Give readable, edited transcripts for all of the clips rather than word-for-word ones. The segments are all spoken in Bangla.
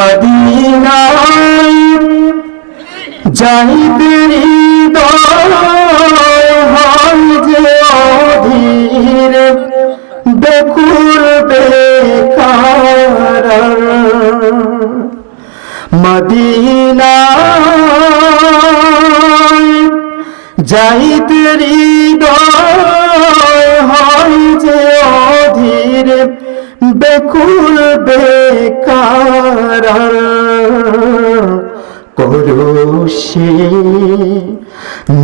মদিনায় যাইতে হৃদয় হয় যে অধীর বেকুল বেকার মদিনায় যাইতে হৃদয় হয় যে অধীর বেকুল বেকার করুষে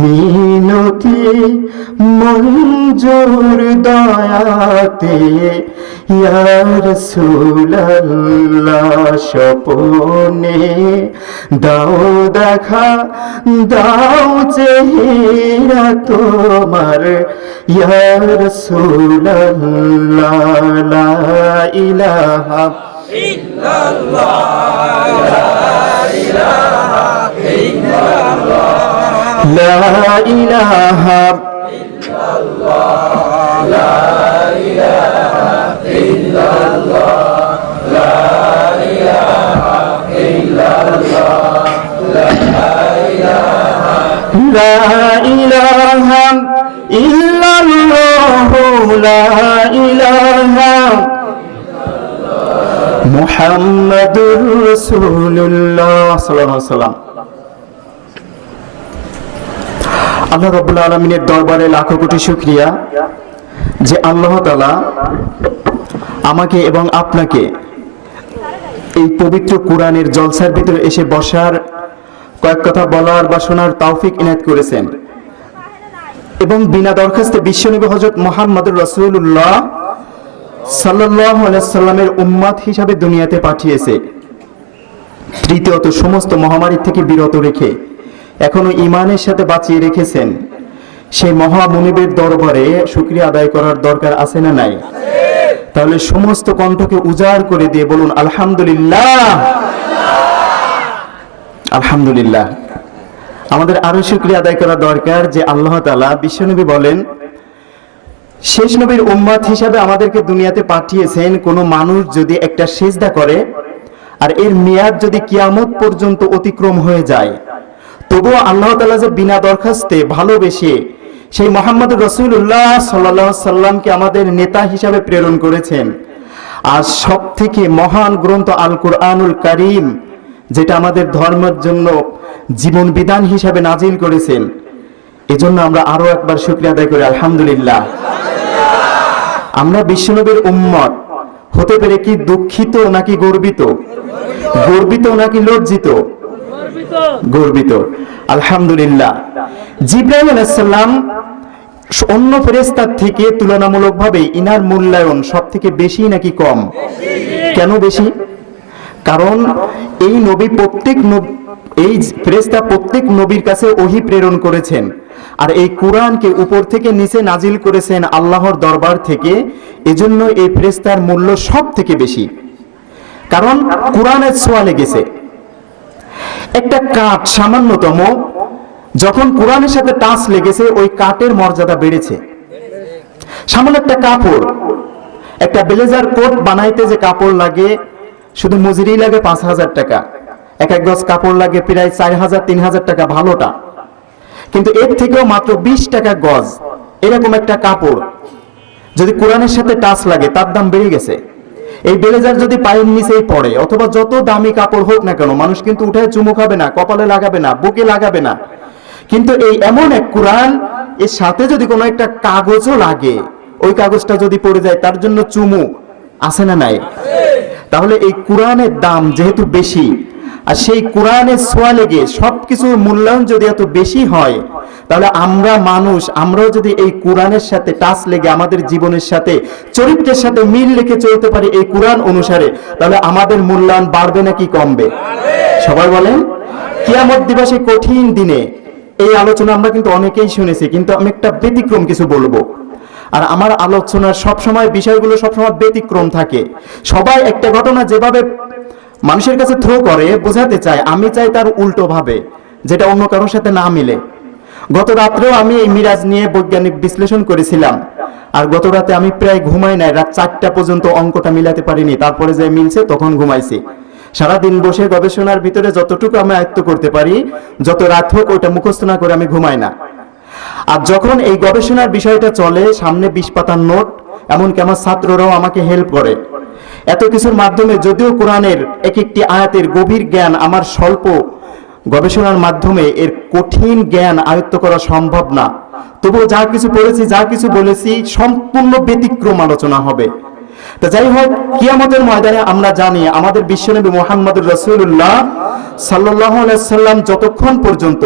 মিনতি মঞ্জুর দয়াতে ইয়া রাসূলুল্লাহ স্বপনে দাও দেখা দাও চেহারা তোমার ইয়া রাসূলুল্লাহ লা ইলাহা ইল্লাল্লাহ لا إله إلا الله لا إله إلا الله لا إله إلا الله لا إله إلا الله لا إله محمد رسول الله صلى الله عليه وسلم আল্লাহ রাব্বুল আলামিনের দরবারে লাখো কোটি শুকরিয়া যে আল্লাহ তাআলা আমাকে এবং আপনাকে এই পবিত্র কোরআনের জলসার ভিতরে এসে বসার, কয়েক কথা বলার বা শোনার তৌফিক ইনায়েত করেছেন এবং বিনা দরখাস্তে বিশ্বনবী হযরত মুহাম্মদুর রাসূলুল্লাহ সাল্লাল্লাহু আলাইহি সাল্লামের উম্মত হিসাবে দুনিয়াতে পাঠিয়েছে। তৃতীয়ত সমস্ত মহামারী থেকে বিরত রেখে এখনো ঈমানের সাথে বাঁচিয়ে রেখেছেন। সেই মহামুনিবের দরবারে শুকরিয়া আদায় করার দরকার আছে না নাই? তাহলে সমস্ত কণ্ঠকে উজাড় করে দিয়ে বলুন আলহামদুলিল্লাহ। আলহামদুলিল্লাহ। আমাদের আরো শুকরিয়া আদায় করা দরকার যে আল্লাহ তাআলা বিশ্বনবী বলেন শেষ নবীর উম্মত হিসাবে আমাদেরকে দুনিয়াতে পাঠিয়েছেন। কোনো মানুষ যদি একটা সিজদা করে আর এর মেয়াদ যদি কিয়ামত পর্যন্ত অতিক্রম হয়ে যায়, তবুও আল্লাহ তাআলা যে বিনা দরখাস্তে ভালোবেসে সেই মুহাম্মদুর রাসূলুল্লাহ সাল্লাল্লাহু আলাইহি সাল্লামকে আমাদের নেতা হিসাবে প্রেরণ করেছেন। আর সবথেকে মহান গ্রন্থ আল কুরআনুল কারীম, যেটা আমাদের ধর্মের জন্য জীবন বিধান হিসাবে নাজিল করেছেন, এজন্য আমরা আরো একবার শুকরিয়া আদায় করি আলহামদুলিল্লাহ। আমরা বিশ্বনবীর উম্মত হতে পেরে কি দুঃখিত নাকি গর্বিত? গর্বিত নাকি লজ্জিত? গর্বিত। আলহামদুলিল্লাহ। জিবরাইল আলাইহিস সালাম অন্য ফেরেশতার থেকে তুলনামূলকভাবে ইনার মূল্যায়ন সবথেকে বেশি নাকি কম? কেন বেশি? কারণ এই নবী এই ফেরেশতা প্রত্যেক নবীর কাছে ওহী প্রেরণ করেছেন, আর এই কোরআনকে উপর থেকে নিচে নাজিল করেছেন আল্লাহর দরবার থেকে। এজন্য এই ফেরেশতার মূল্য সব থেকে বেশি, কারণ কোরআনের ছোঁয়া লেগেছে। একটা কাঠ সামান্যতম যখন কোরআনের সাথে টাচ লেগেছে, ওই কাঠের মর্যাদা বেড়েছে। সামান্য একটা কাপড়, একটা ব্লেজার কোট বানাইতে যে কাপড় লাগে, শুধু মজুরি লাগে 5,000 টাকা, এক গজ কাপড় লাগে প্রায় 4,000-3,000 টাকা ভালোটা। কিন্তু এর থেকেও মাত্র 20 টাকা গজ এরকম একটা কাপড় যদি কোরআনের সাথে টাচ লাগে, তার দাম বেড়ে গেছে। এই ব্লেজার যদি পায়ের নিচেই পড়ে, অথবা যত দামি কাপড় হোক না কেন, মানুষ কিন্তু উঠায় চুমু খাবে না, কপালে লাগাবে না, বুকে লাগাবে না। কিন্তু এই এমন এক কোরআন, এর সাথে যদি কোনো একটা কাগজও লাগে, ওই কাগজটা যদি পড়ে যায়, তার জন্য চুমু আছে না নাই? তাহলে এই কোরআনের দাম যেহেতু বেশি, আর সেই কোরআনের ছোঁয়া লেগে সবকিছুর মূল্যায়ন যদি এত বেশি হয়, তাহলে আমরা মানুষ, আমরাও যদি এই কোরআনের সাথে টাচ লেগে আমাদের জীবনের সাথে, চরিত্রের সাথে মিল রেখে চলতে পারি এই কোরআন অনুসারে, তাহলে আমাদের মূল্যায়ন বাড়বে নাকি কমবে? সবাই বলেন। কিয়ামত দিবসে কঠিন দিনে এই আলোচনা আমরা কিন্তু অনেকেই শুনেছি, কিন্তু আমি একটা ব্যতিক্রম কিছু বলবো। আর আমার আলোচনার সবসময় বিষয়গুলো সবসময় ব্যতিক্রম থাকে। সবাই একটা ঘটনা যেভাবে মানুষের কাছে থ্রো করে বোঝাতে চায়, আমি চাই তার উল্টো ভাবে, যেটা অন্য কারোর সাথে না মিলে। গত রাত্রেও আমি এই মিরাজ নিয়ে বৈজ্ঞানিক বিশ্লেষণ করেছিলাম, আর গত রাতে আমি প্রায় ঘুমাই নাই, রাত 4টা পর্যন্ত অঙ্কটা মিলাতে পারিনি। তারপরে যে মিলছে তখন ঘুমাইছি। সারাদিন বসে গবেষণার ভিতরে যতটুকু আমি আয়ত্ত করতে পারি, যত রাত হোক ওইটা মুখস্থ না করে আমি ঘুমাই না। আর যখন এই গবেষণার বিষয়টা চলে, সামনে 20 পাতার নোট, এমনকি আমার ছাত্ররাও আমাকে হেল্প করে। এত কিছুর মাধ্যমে যদিও কোরআনের এক একটি আয়াতের গভীর জ্ঞান আমার স্বল্প গবেষণার মাধ্যমে এর কঠিন জ্ঞান আয়ত্ত করা সম্ভব না, তবুও যা কিছু পড়েছি, যা কিছু বলেছি সম্পূর্ণ ব্যতিক্রম আলোচনা হবে। তো যাই হোক, কিয়ামতের ময়দানে আমরা জানি আমাদের বিশ্বনবী মুহাম্মদুর রাসূলুল্লাহ সাল্লাল্লাহু আলাইহি সাল্লাম যতক্ষণ পর্যন্ত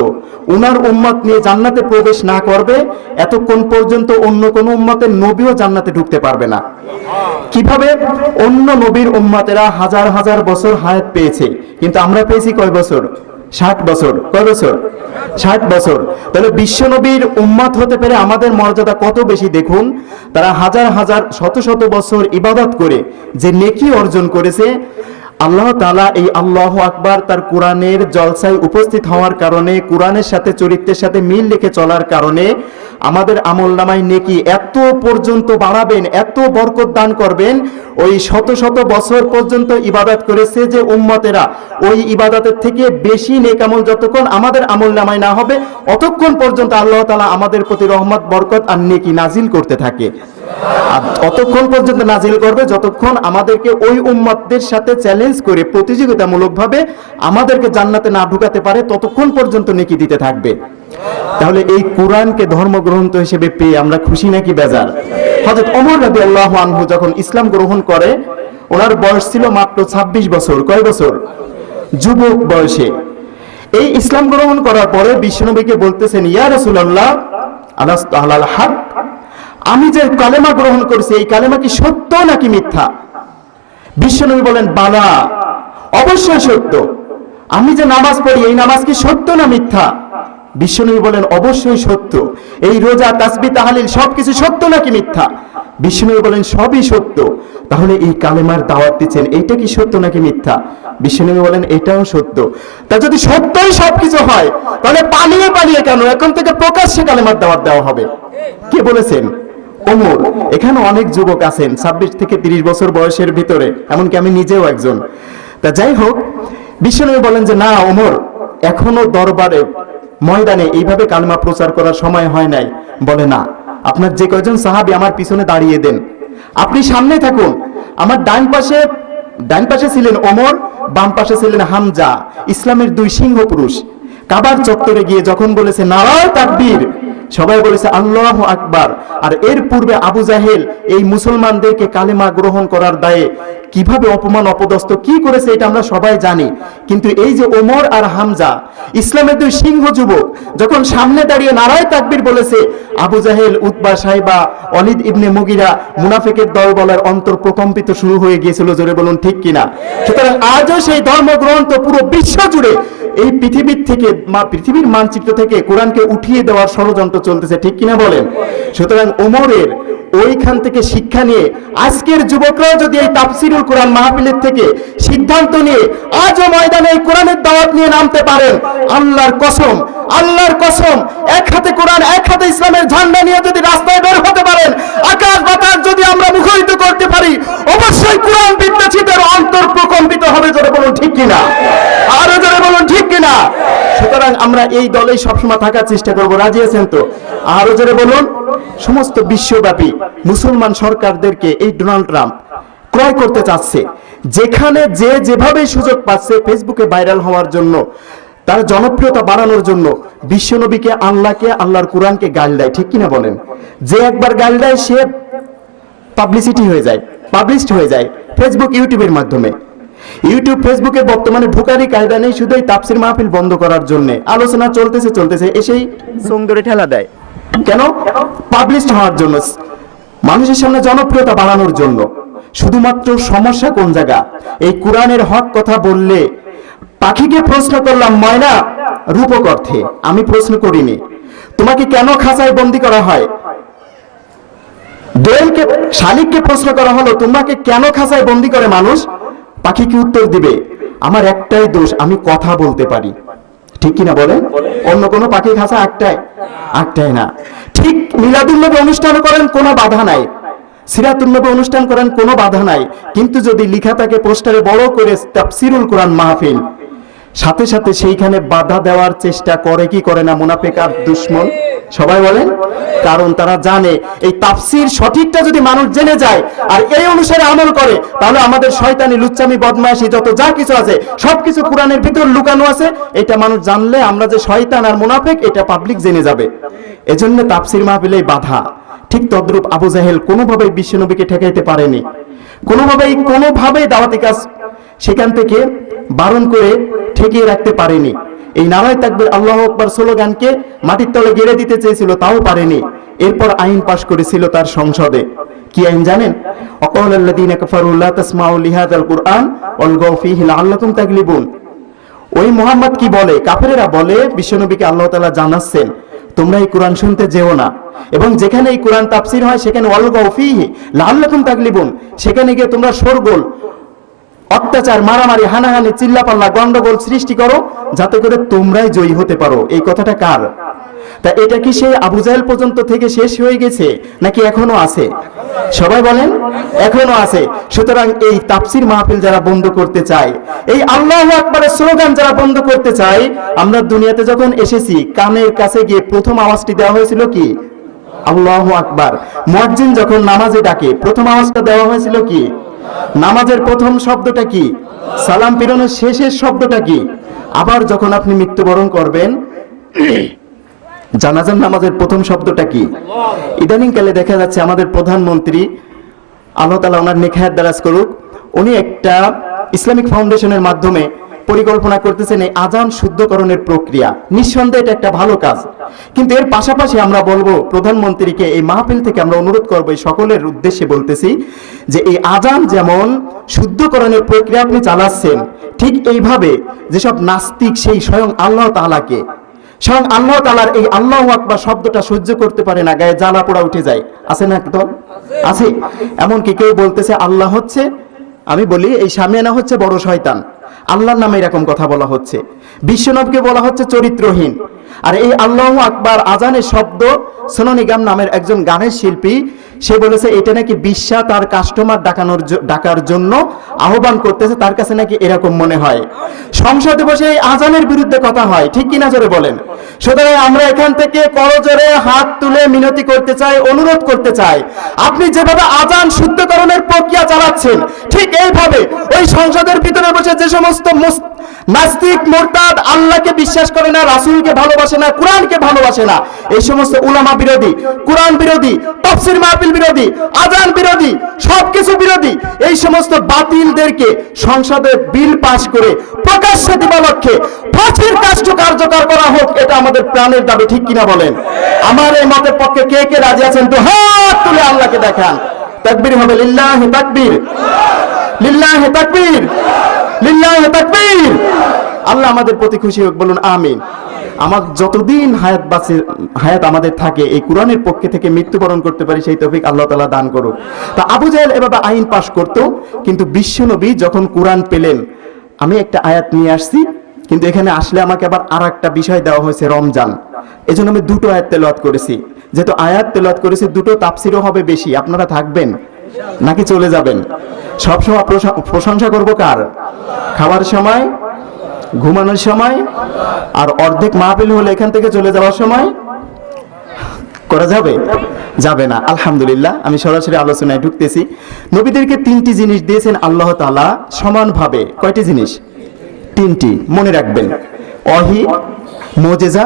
উনার উম্মত নিয়ে জান্নাতে প্রবেশ না করবে, এতক্ষণ পর্যন্ত অন্য কোন উম্মতের নবীও জান্নাতে ঢুকতে পারবে না। কিভাবে? অন্য নবীর উম্মতেরা হাজার হাজার বছর হায়াত পেয়েছে, কিন্তু আমরা পেয়েছি কয় বছর? 60 বছর। কয় বছর? 60 বছর। তাহলে বিশ্বনবীর উম্মত হতে পেরে আমাদের মর্যাদা কত বেশি দেখুন। তারা হাজার হাজার শত শত বছর ইবাদত করে যে নেকি অর্জন করেছে, আল্লাহ তাআলা এই আল্লাহু আকবার তার কোরআনের জলসায় উপস্থিত হওয়ার কারণে, কোরআনের সাথে চরিত্রের সাথে মিল রেখে চলার কারণে আমাদের আমলনামায় নেকি এত পর্যন্ত বাড়াবেন, এত বরকত দান করবেন। ওই শত শত বছর পর্যন্ত ইবাদত করেছে যে উম্মতেরা, ওই ইবাদতের থেকে বেশি নেক আমল যতক্ষণ আমাদের আমলনামায় না হবে, অতক্ষণ পর্যন্ত আল্লাহ তাআলা আমাদের প্রতি রহমত, বরকত আর নেকি নাজিল করতে থাকে। আর অতক্ষণ পর্যন্ত নাজিল করবে যতক্ষণ আমাদেরকে ওই উম্মতদের সাথে চ্যালেঞ্জ করে প্রতিযোগিতামূলকভাবে আমাদেরকে জান্নাতে না ঢুকাতে পারে, ততক্ষণ পর্যন্ত নেকি দিতে থাকবে। তাহলে এই কোরআনকে ধর্মগ্রন্থ হিসেবে পেয়ে আমরা খুশি নাকি বেজার? হযরত ওমর রাদিয়াল্লাহু আনহু যখন ইসলাম গ্রহণ করে, ওনার বয়স ছিল মাত্র 26 বছর। কয় বছর? যুবক বয়সে। এই ইসলাম গ্রহণ করার পরে বিশ্বনবীকে বলতেছেন, ইয়া রাসূলুল্লাহ আলাস্তু আলাল হক, আমি যে কালেমা গ্রহণ করেছি এই কালেমা কি সত্য নাকি মিথ্যা? বিশ্বনবী বলেন, বালা, অবশ্যই সত্য। আমি যে নামাজ পড়ি এই নামাজ কি সত্য না মিথ্যা? বিশ্বনবী বলেন, অবশ্যই সত্য। এই রোজা, তাসবিহ, তাহলিল সবকিছু সত্য নাকি মিথ্যা? বিশ্বনবী বলেন, সবই সত্য। তাহলে এই কালেমার দাওয়াত দিচ্ছেন, এইটা কি সত্য নাকি মিথ্যা? বিশ্বনবী বলেন, এটাও সত্য। তা যদি সত্যই সবকিছু হয়, তাহলে পালিয়ে পালিয়ে কেন? এখন থেকে প্রকাশ্যে কালেমার দাওয়াত দেওয়া হবে। কে বলেছেন? ওমর। এখানে অনেক যুবক আছেন 26 থেকে 30 বছর বয়সের ভিতরে, এমনকি আমি নিজেও একজন। তা যাই হোক, বিশ্বনবী বলেন যে না ওমর, এখনো দরবারে ময়দানে এইভাবে কালেমা প্রচার করার সময় হয় নাই। বলে না, আপনার যে কয়জন সাহাবী আমার পিছনে দাঁড়িয়ে দেন, আপনি সামনে থাকুন। আমার ডান পাশে ছিলেন ওমর, বাম পাশে ছিলেন হামজা, ইসলামের 2 সিংহ পুরুষ। কাবার চত্বরে গিয়ে যখন বলেছে নারায়ে তাকবীর, সবাই বলেছে আল্লাহু আকবার। আর এর পূর্বে আবু জাহেল এই মুসলমানদেরকে কালেমা গ্রহণ করার দায়ে কিভাবে অপমান অপদস্থ কি করেছে এটা আমরা সবাই জানি। কিন্তু এই যে ওমর আর হামজা, ইসলামের 2 সিংহ যুবক, যখন সামনে দাঁড়িয়ে নারায়ে তাকবীর বলেছে, আবু জাহেল, উতবা, সাইবা, ওয়ালিদ ইবনে মুগিরা, মুনাফিকের দল বলার অন্তর প্রকম্পিত শুরু হয়ে গিয়েছিল। জোরে বলুন ঠিক কিনা? সুতরাং আজও সেই ধর্মগ্রন্থ পুরো বিশ্ব জুড়ে এই পৃথিবীর মানচিত্র থেকে কোরআনকে উঠিয়ে দেওয়ার ষড়যন্ত্র চলতেছে, ঠিক কিনা বলেন? সুতরাং ওমরের ওইখান থেকে শিক্ষা নিয়ে আজকের যুবকরাও যদি এই তাফসিরুল কোরআন মাহফিলের থেকে সিদ্ধান্ত নিয়ে আজও ময়দানে এই কোরআনের দাওয়াত নিয়ে নামতে পারেন, আল্লাহর কসম, এক হাতে কোরআন এক হাতে ইসলামের ঝান্ডা নিয়ে যদি রাস্তায় বের হতে পারেন, আকাশ বাতাস যদি আমরা মুখরিত করতে পারি, অবশ্যই কোরআন বিদ্বেষীদের অন্তর প্রকম্পিত হবে। জোরে বলুন ঠিক কিনা? আরো জোরে বলুন ঠিক কিনা? সুতরাং আমরা এই দলেই সবসময় থাকার চেষ্টা করব। রাজি আছেন তো? আরো জোরে বলুন। সমস্ত বিশ্বব্যাপী মুসলমান সরকারদেরকে এই ডোনাল্ড ট্রাম্প ক্রয় করতে চাচ্ছে। যেখানে যেভাবে সুযোগ পাচ্ছে ফেসবুকে ভাইরাল হওয়ার জন্য, তার জনপ্রিয়তা বাড়ানোর জন্য বিশ্বনবীকে, আল্লাহকে, আল্লাহর কোরআনকে গাল দেয়, ঠিক কিনা বলেন? যে একবার গাল দেয় সে পাবলিসিটি হয়ে যায়, পাবলিশড হয়ে যায় ফেসবুক, ইউটিউবের মাধ্যমে। ইউটিউব, ফেসবুকে বর্তমানে ঢুকারই কায়দা নেই, শুধু এই তাফসির মাহফিল বন্ধ করার জন্য। আলোচনা চলতেছে এসেই সঙ্গ ধরে ঠেলা দেয়। কেন? পাবলিশড হওয়ার জন্য, মানুষের সামনে জনপ্রিয়তা বাড়ানোর জন্য। শুধুমাত্র সমস্যা কোন জায়গা? এই কোরআনের হক কথা বললে, পাখিকে প্রশ্ন করলাম ময়না রূপক অর্থে, আমি প্রশ্ন করিনি তোমাকে কেন খাঁচায় বন্দি করা হয়। দোয়েলকে, শালিককে প্রশ্ন করা হলো তোমাকে কেন খাঁচায় বন্দি করে মানুষ। পাখি কি উত্তর দিবে? আমার একটাই দোষ, আমি কথা বলতে পারি, ঠিক কিনা বলেন? অন্য কোনো পাখি খাঁচা একটাই না। ঠিক মিলাদুন্নবী অনুষ্ঠান করেন, কোনো বাধা নাই। সিরাতুন নবী অনুষ্ঠান করেন, কোনো বাধা নাই, কিন্তু যদি লেখা থাকে পোস্টারে বড় করে তাফসিরুল কোরআন মাহফিল, সাথে সাথে সেইখানে বাধা দেওয়ার চেষ্টা করে কি করে না মুনাফিক আর দুশমন? সবাই বলেন। কারণ তারা জানে এই তাফসির সঠিকটা যদি মানুষ জেনে যায় আর এই অনুসারে আমল করে, তাহলে আমাদের শয়তানি, লুচ্চামি, বদমাইশি যত যা কিছু আছে সবকিছু কোরআনের ভিতর লুকানো আছে। এটা মানুষ জানলে আমরা যে শয়তান আর মুনাফিক এটা পাবলিক জেনে যাবে। এজন্য তাফসির মাহফিলে বাধা। ঠিক তদ্রূপ আবু জাহেল কোনোভাবেই বিশ্বনবীকে ঠেকাইতে পারেনি, কোনোভাবেই দাওয়াতি কাজ সেখান থেকে বারণ করে ঠেকিয়ে রাখতে পারেনি। এই নারায়ে তাকবীর আল্লাহু আকবার স্লোগানকে মাটির তলে গেড়ে দিতে চেয়েছিল, তাও পারেনি। এরপর আইন পাশ করেছিল তার সংসদে। কি আইন জানেন? অকালাল্লাযীনা কাফারু লা তাসমাউ লিহাযাল কুরআন ওয়ালগাউ ফীহি লাআল্লাকুম তাগলিবুন। ওই মুহাম্মদ কি বলে? কাফেরেরা বলে বিশ্বনবীকে আল্লাহ তাআলা জানাচ্ছেন তোমরা এই কোরআন শুনতে যেও না, এবং যেখানে এই কোরআন তাফসীর হয় সেখানে ওয়ালগাউ ফীহি লাআল্লাকুম তাগলিবুন, সেখানে গিয়ে তোমরা শোরগোল, অত্যাচার, মারামারি, হানাহানি, চিল্লাপাল্লা, গন্ডগোল সৃষ্টি করো যাতে করে তোমরাই জয়ী হতে পারো। এই কথাটা কার? তা এটা কি সেই আবু জাহেল পর্যন্ত থেকে শেষ হয়ে গেছে নাকি এখনো আছে? সবাই বলেন, এখনো আছে। সুতরাং এই তাফসীর মাহফিল যারা বন্ধ করতে চায়, এই আল্লাহু আকবারের স্লোগান যারা বন্ধ করতে চায়, আমরা দুনিয়াতে যখন এসেছি কানের কাছে গিয়ে প্রথম আওয়াজটি দেওয়া হয়েছিল কি? আল্লাহু আকবার। মুয়াজ্জিন যখন নামাজে ডাকে প্রথম আওয়াজটা দেওয়া হয়েছিল কি? নামাজের প্রথম শব্দটা কি? সালাম পীরনের শেষের শব্দটা কি? আবার যখন আপনি মৃত্যুবরণ করবেন জানাজার নামাজের প্রথম শব্দটা কি? ইদানিং কালে দেখা যাচ্ছে আমাদের প্রধানমন্ত্রী, আল্লাহ তাআলা ওনার নেক হায়াত দারাজ করুক, উনি একটা ইসলামিক ফাউন্ডেশনের মাধ্যমে পরিকল্পনা করতেছেন এই আজান শুদ্ধকরণের প্রক্রিয়া। নিঃসন্দেহে এটা একটা ভালো কাজ, কিন্তু এর পাশাপাশি আমরা বলবো প্রধানমন্ত্রীকে, এই মাহফিল থেকে আমরা অনুরোধ করবো, এই সকলের উদ্দেশ্যে বলতেছি যে এই আজান যেমন শুদ্ধকরণের প্রক্রিয়া আপনি চালাচ্ছেন, ঠিক এইভাবে যেসব নাস্তিক সেই স্বয়ং আল্লাহ তাআলাকে, স্বয়ং আল্লাহ তাআলার এই আল্লাহু আকবার শব্দটা সহ্য করতে পারে না, গায়ে জ্বালা পোড়া উঠে যায়, আছে না? একদম আছে। এমনকি কেউ বলতেছে আল্লাহ হচ্ছে, আমি বলি এই শামিয়ানা হচ্ছে বড় শয়তান, আল্লাহর নামে এরকম কথা বলা হচ্ছে। বিশ্বনবীকে বলা হচ্ছে চরিত্রহীন। আর এই আল্লাহু আকবার আজানের শব্দ সোনু নিগম নামের একজন গানের শিল্পী, সে বলেছে এটা নাকি বিশ্বা তার কাস্টমার ডাকার জন্য আহ্বান করতেছে, তার কাছে নাকি এরকম মনে হয়। সংসদে বসে এই আজানের বিরুদ্ধে কথা হয়, ঠিক কিনা জোরে বলেন? সুতরাং আমরা এখান থেকে করজোরে হাত তুলে মিনতি করতে চাই, অনুরোধ করতে চাই, আপনি যেভাবে আজান শুদ্ধকরণের প্রক্রিয়া চালাচ্ছেন ঠিক এইভাবে ওই সংসদের ভিতরে বসে যে সমস্ত নাস্তিক, মুরতাদ, আল্লাহকে বিশ্বাস করে না, রাসূলকে ভালোবাসে না, কোরআনকে ভালোবাসে না, এই সমস্ত উলামা বিরোধী, কোরআন বিরোধী, তাফসীর মাহফিল বিরোধী, আজান বিরোধী, সবকিছু বিরোধী এই সমস্ত বাতিলদেরকে সংসদে বিল পাস করে প্রকাশ্যে দিবালক্ষ্যে ফাঁসির কাষ্ঠ কার্যকর করা হোক, এটা আমাদের প্রাণের দাবি, ঠিক কিনা বলেন? আমার এই মতের পক্ষে কে কে রাজি আছেন তো হাত তুলে আল্লাহকে দেখান। তাকবীর হবে, লিল্লাহি তাকবীর, লিল্লাহি তাকবীর, লিল্লাহি তাকবীর। আল্লাহ আমাদের প্রতি খুশি হোক, বলুন আমিন। আমার যতদিন হায়াত আমাদের থাকে এই কোরআনের পক্ষে থেকে মৃত্যুবরণ করতে পারি সেই তৌফিক আল্লাহ তাআলা দান করুক। তা আবু জাহেল এভাবে আইন পাশ করত, কিন্তু বিশ্বনবী যখন কোরআন পেলেন, আমি একটা আয়াত নিয়ে আসছি, কিন্তু এখানে আসলে আমাকে আবার আর একটা বিষয় দেওয়া হয়েছে, রমজান। এজন্য আমি দুটো আয়াত তেলাওয়াত করেছি। যেহেতু আয়াত তেলাওয়াত করেছি, দুটো তাফসিরও হবে বেশি। আপনারা থাকবেন নাকি চলে যাবেন? সবসময় প্রশংসা করবো কার? খাওয়ার সময়, ঘুমানোর সময়, আর অর্ধেক মাহফিল হলে এখান থেকে চলে যাওয়ার সময় করা যাবে? যাবে না। আলহামদুলিল্লাহ, আমি সরাসরি আলোচনায় ঢুকতেছি। নবীদেরকে তিনটি জিনিস দিয়েছেন আল্লাহ তাআলা সমানভাবে। কয়টি জিনিস? তিনটি, মনে রাখবেন। ওহী, মুজিজা,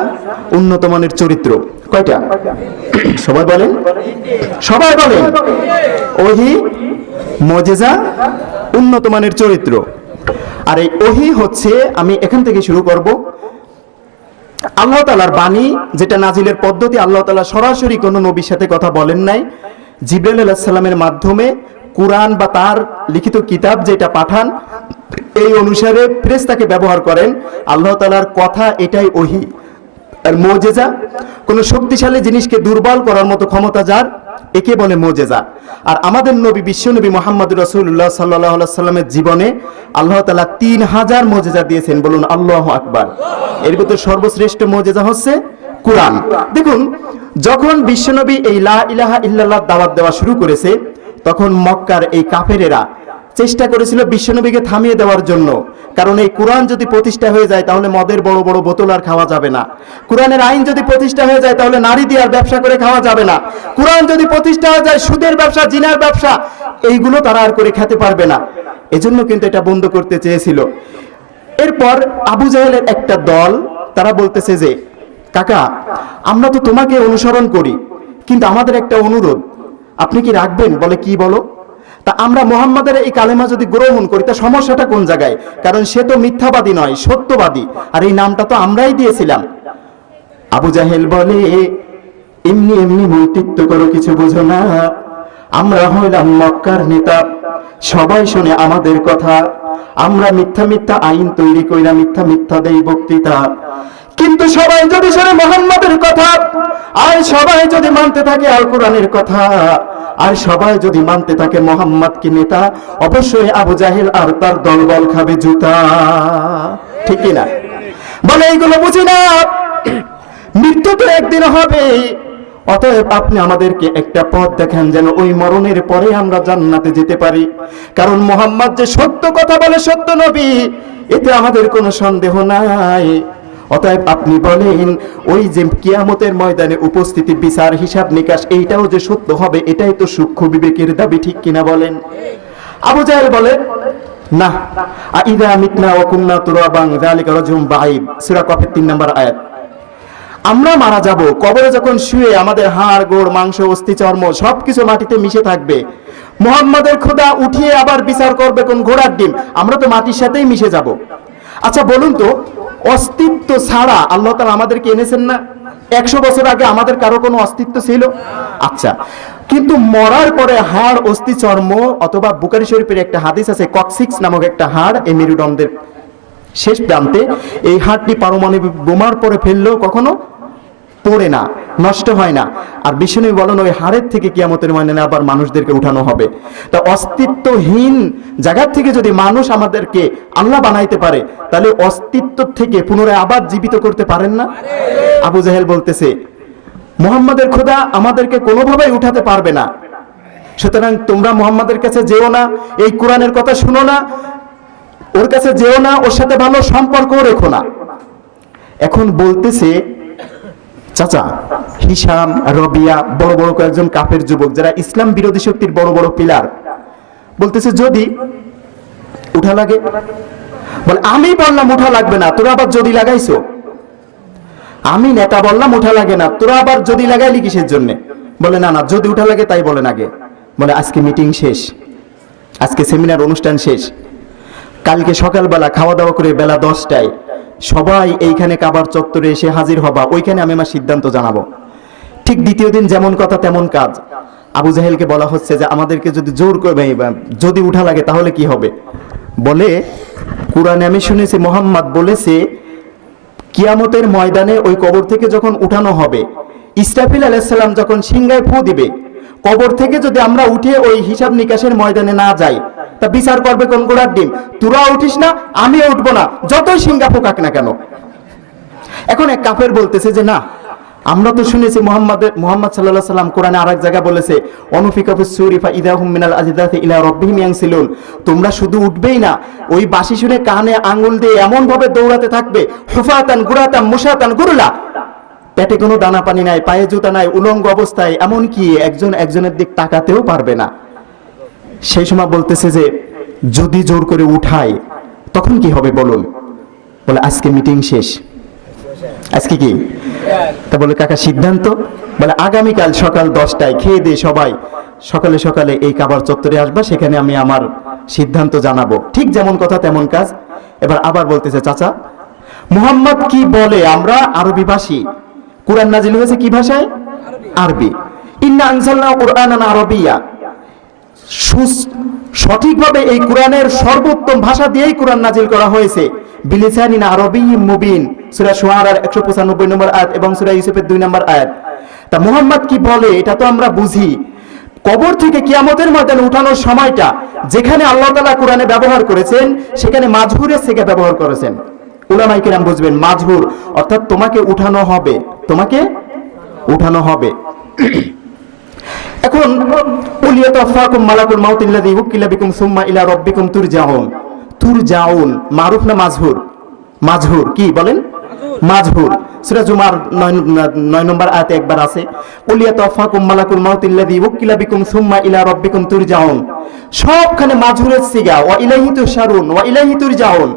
উন্নত মানের চরিত্র। কয়টা? সবাই বলেন, সবাই বলেন। ওহী, মুজিজা, উন্নত মানের চরিত্র। আর এই ওহী হচ্ছে, আমি এখান থেকে শুরু করব, আল্লাহ তাআলার বাণী, যেটা নাজিলের পদ্ধতি। আল্লাহ তাআলা সরাসরি কোনো নবীর সাথে কথা বলেন নাই, জিবরাইল আলাইহিস সালামের মাধ্যমে কুরআন বা তার লিখিত কিতাব যেটা পাঠান, এই অনুসারে ফেরেশতাকে ব্যবহার করেন। আল্লাহ তাআলার কথা, এটাই ওহী। আর মুজিজা, কোন শক্তিশালী জিনিসকে দুর্বল করার মতো ক্ষমতা যার, একে বলে মুজিজা। আর আমাদের নবী বিশ্বনবী মুহাম্মদুর রাসূলুল্লাহ সাল্লাল্লাহু আলাইহি ওয়াসাল্লামের জীবনে আল্লাহ তাআলা 3000 মুজিজা দিয়েছেন, বলুন আল্লাহু আকবার। এর ভিতর সর্বশ্রেষ্ঠ মুজিজা হচ্ছে কোরআন। দেখুন, যখন বিশ্বনবী এই লা ইলাহা ইল্লাল্লাহ দাওয়াত দেওয়া শুরু করেছে, তখন মক্কার এই কাফেরেরা চেষ্টা করেছিল বিশ্বনবীকে থামিয়ে দেওয়ার জন্য, কারণ এই কোরআন যদি প্রতিষ্ঠা হয়ে যায় তাহলে মদের বড় বড় বোতল আর খাওয়া যাবে না। কোরআনের আইন যদি প্রতিষ্ঠা হয়ে যায় তাহলে নারী দিয়ে আর ব্যবসা করে খাওয়া যাবে না। কোরআন যদি প্রতিষ্ঠা হয়ে যায় সুদের ব্যবসা, জিনার ব্যবসা, এইগুলো তারা আর করে খেতে পারবে না। এজন্য কিন্তু এটা বন্ধ করতে চেয়েছিল। এরপর আবু জাহেলের একটা দল তারা বলতেছে যে কাকা, আমরা তো তোমাকে অনুসরণ করি, কিন্তু আমাদের একটা অনুরোধ, আপনি কি রাখবেন? বলে কি বলো? তা আমরা মুহাম্মাদের এই কালেমা যদি গ্রহণ করি তা সমস্যাটা কোন জায়গায়? কারণ সে তো মিথ্যাবাদী নয়, সত্যবাদী, আর এই নামটা তো আমরাই দিয়েছিলাম। আবু জাহেল বলে এমনি এমনি মন্ত্রিত্ব করো, কিছু বুঝো না। আমরা হইলাম মক্কার নেতা, সবাই শুনে আমাদের কথা। আমরা মিথ্যা মিথ্যা আইন তৈরি কইরা মিথ্যা মিথ্যা দেই বক্তৃতা, কিন্তু সবাই যদি শুনে মুহাম্মাদের কথা, আর সবাই যদি মানতে থাকে আল কোরআনের কথা, আর সবাই যদি মানতে থাকে মুহাম্মদকে নেতা, অবশ্যই আবু জাহেল আর তার দলবল খাবে জুতা। ঠিক কিনা? বলে এইগুলো বুঝি না, মৃত্যু তো একদিন হবে, অতএব আপনি আমাদেরকে একটা পথ দেখান যেন ওই মরণের পরে আমরা জান্নাতে যেতে পারি। কারণ মুহাম্মদ যে সত্য কথা বলে, সত্য নবী, এতে আমাদের কোনো সন্দেহ নাই। অতএব আপনি বলেন ওই যে কিয়ামতের ময়দানে উপস্থিতি, বিচার, হিসাব নিকাশ, এইটাও যে সত্য হবে, এটাই তো সূক্ষ্ম বিবেকের দাবি। ঠিক কিনা বলেন? আবু জাহেল বলে না, আইদা মিতনা ওয়া কুননা তুরাবান যালিকা রাজুম বাঈদ, সূরা কফের 3 নম্বর আয়াত। আমরা মারা যাব, কবরে যখন শুয়ে আমাদের হাড় গোড় মাংস অস্থি চর্ম সবকিছু মাটিতে মিশে থাকবে। মুহাম্মাদের খোদা উঠিয়ে আবার বিচার করবে কোন ঘোড়ার ডিম, আমরা তো মাটির সাথেই মিশে যাব। আচ্ছা বলুন তো, অস্তিত্ব ছাড়া আল্লাহ তাআলা আমাদেরকে এনেছেন না? 100 বছর আগে আমাদের কারো কোনো অস্তিত্ব ছিল? আচ্ছা, কিন্তু মরার পরে হাড় অস্থি চর্ম, অথবা বুখারী শরীফের একটা হাদিস আছে, কক্সিক্স নামক একটা হাড় এই মেরুদণ্ডের শেষ প্রান্তে, এই হাড়টি পারমাণবিক বোমার পরে ফেললেও কখনো পড়ে না, নষ্ট হয় না। আর বিষ্ণু বলেন ওই হাড়ের থেকে কিয়ামতের ময়দানে আবার মানুষদেরকে উঠানো হবে। তা অস্তিত্বহীন জায়গা থেকে যদি মানুষ আমাদেরকে আল্লাহ বানাইতে পারে, তাহলে অস্তিত্ব থেকে পুনরায় আবার জীবিত করতে পারেন না? আবু জাহেল বলতেছে মুহাম্মাদের খোদা আমাদেরকে কোনোভাবেই উঠাতে পারবে না, সুতরাং তোমরা মুহাম্মাদের কাছে যেও না, এই কোরআনের কথা শুনো না, ওর কাছে যেও না, ওর সাথে ভালো সম্পর্ক রেখো না। এখন বলতেছে চাচা, হিশাম, রবিয়া, বড় বড় কয়েকজন কাফের যুবক যারা ইসলাম বিরোধী শক্তির বড় বড় পিলার, বলতেছে যদি উঠা লাগে, বলে আমি বললাম উঠা লাগবে না, তোরা আবার যদি লাগাইছো। আমি নেতা বললাম উঠা লাগে না, তোরা আবার যদি লাগাইলি কিসের জন্য? বলে না না, যদি উঠা লাগে তাই বলেন আগে। বলে আজকে মিটিং শেষ, আজকে সেমিনার অনুষ্ঠান শেষ, কালকে সকালবেলা খাওয়া দাওয়া করে বেলা 10টায় সবাই এইখানে কাবার চত্বরে এসে হাজির হবা, ওইখানে আমি আমার সিদ্ধান্ত জানাবো। ঠিক দ্বিতীয় দিন যেমন কথা তেমন কাজ। আবু জাহেলকে বলা হচ্ছে যে আমাদেরকে যদি জোর করবে, যদি উঠা লাগে তাহলে কি হবে? বলে কোরআনে আমি শুনেছি মুহাম্মদ বলেছে কিয়ামতের ময়দানে ওই কবর থেকে যখন উঠানো হবে, ইসরাফিল আলাইহিস সালাম যখন সিংহায় ফু দিবে, কবর থেকে যদি আমরা উঠে ওই হিসাব নিকাশের ময়দানে না যাই, তা বিচার করবে কোন গোড়ার ডিম? তোরা উঠিস না, আমিও উঠবো না, যতই সিংহা ফোকাক না কেন। এখন এক কাফের বলতেছে যে না, আমরা তো শুনেছি মুহাম্মদ সাল্লাল্লাহু আলাইহি সাল্লাম কোরআনে আরেক জায়গায় বলেছে অনুফিকা ফিস সূরি ফাইদাহুম মিনাল আজদাতি ইলা রাব্বিহিম ইয়ানসিলুন, তোমরা শুধু উঠবেই না, ওই বাঁশি শুনে কানে আঙ্গুল দিয়ে এমন ভাবে দৌড়াতে থাকবে, হুফাতান গুরাতান মুশাতান গুরলা, পেটে কোনো দানা পানি নাই, পায়ে জুতা নাই, উলঙ্গ অবস্থায়, এমন কি একজন একজনের দিক তাকাতেও পারবে না। সেই সময় বলতেছে যে যদি জোর করে উঠাই তখন কি হবে বলুন? বলে আজকে মিটিং শেষ। আজকে কি? তা বলে কাকা সিদ্ধান্ত? বলে আগামীকাল সকাল 10টায় খেয়ে দিয়ে সবাই সকালে সকালে এই কাবার চত্বরে আসবা, সেখানে আমি আমার সিদ্ধান্ত জানাবো। ঠিক যেমন কথা তেমন কাজ। এবার আবার বলতেছে চাচা, মুহাম্মদ কি বলে? আমরা আরবি ভাষী, কোরআন নাজিল হয়েছে কি ভাষায়? আরবি। ইন্না আনজালনা কুরআনান আরাবিয়্যা, সঠিকভাবে এই কোরআনের সর্বোত্তম ভাষা দিয়েই কোরআন নাজিল করা হয়েছে। বিলিসানিন আরাবিয়্যিন মুবিন, সূরা শুআরার 195 নম্বর আয়াত এবং সূরা ইউসুফের 2 নম্বর আয়াত। তা মুহাম্মদ কি বলে এটা তো আমরা বুঝি। কবর থেকে কিয়ামতের ময়দানে উঠানোর সময়টা যেখানে আল্লাহ তাআলা কোরআনে ব্যবহার করেছেন, সেখানে মাজহুরের থেকে ব্যবহার করেছেন। উলামায়ে কিরাম বুঝবেন মাজহুর অর্থাৎ তোমাকে উঠানো হবে, তোমাকে উঠানো হবে। এখন উলিয়াতাফাকুম মালাকুল মাউতিল্লাযী উকিলা বিকুম সুম্মা ইলা রাব্বিকুম তুরজাউন। তুরজাউন মারুফ না মাজহুর? মাজহুর কি বলেন? মাজহুর। সূরা জুমার 9 নম্বর আয়াতে একবার আছে উলিয়াতাফাকুম মালাকুল মাউতিল্লাযী উকিলা বিকুম সুম্মা ইলা রাব্বিকুম তুরজাউন। সবখানে মাজহুরের সিগা, ওয়া ইলাইহি তুশারুন ওয়া ইলাইহি তুরজাউন।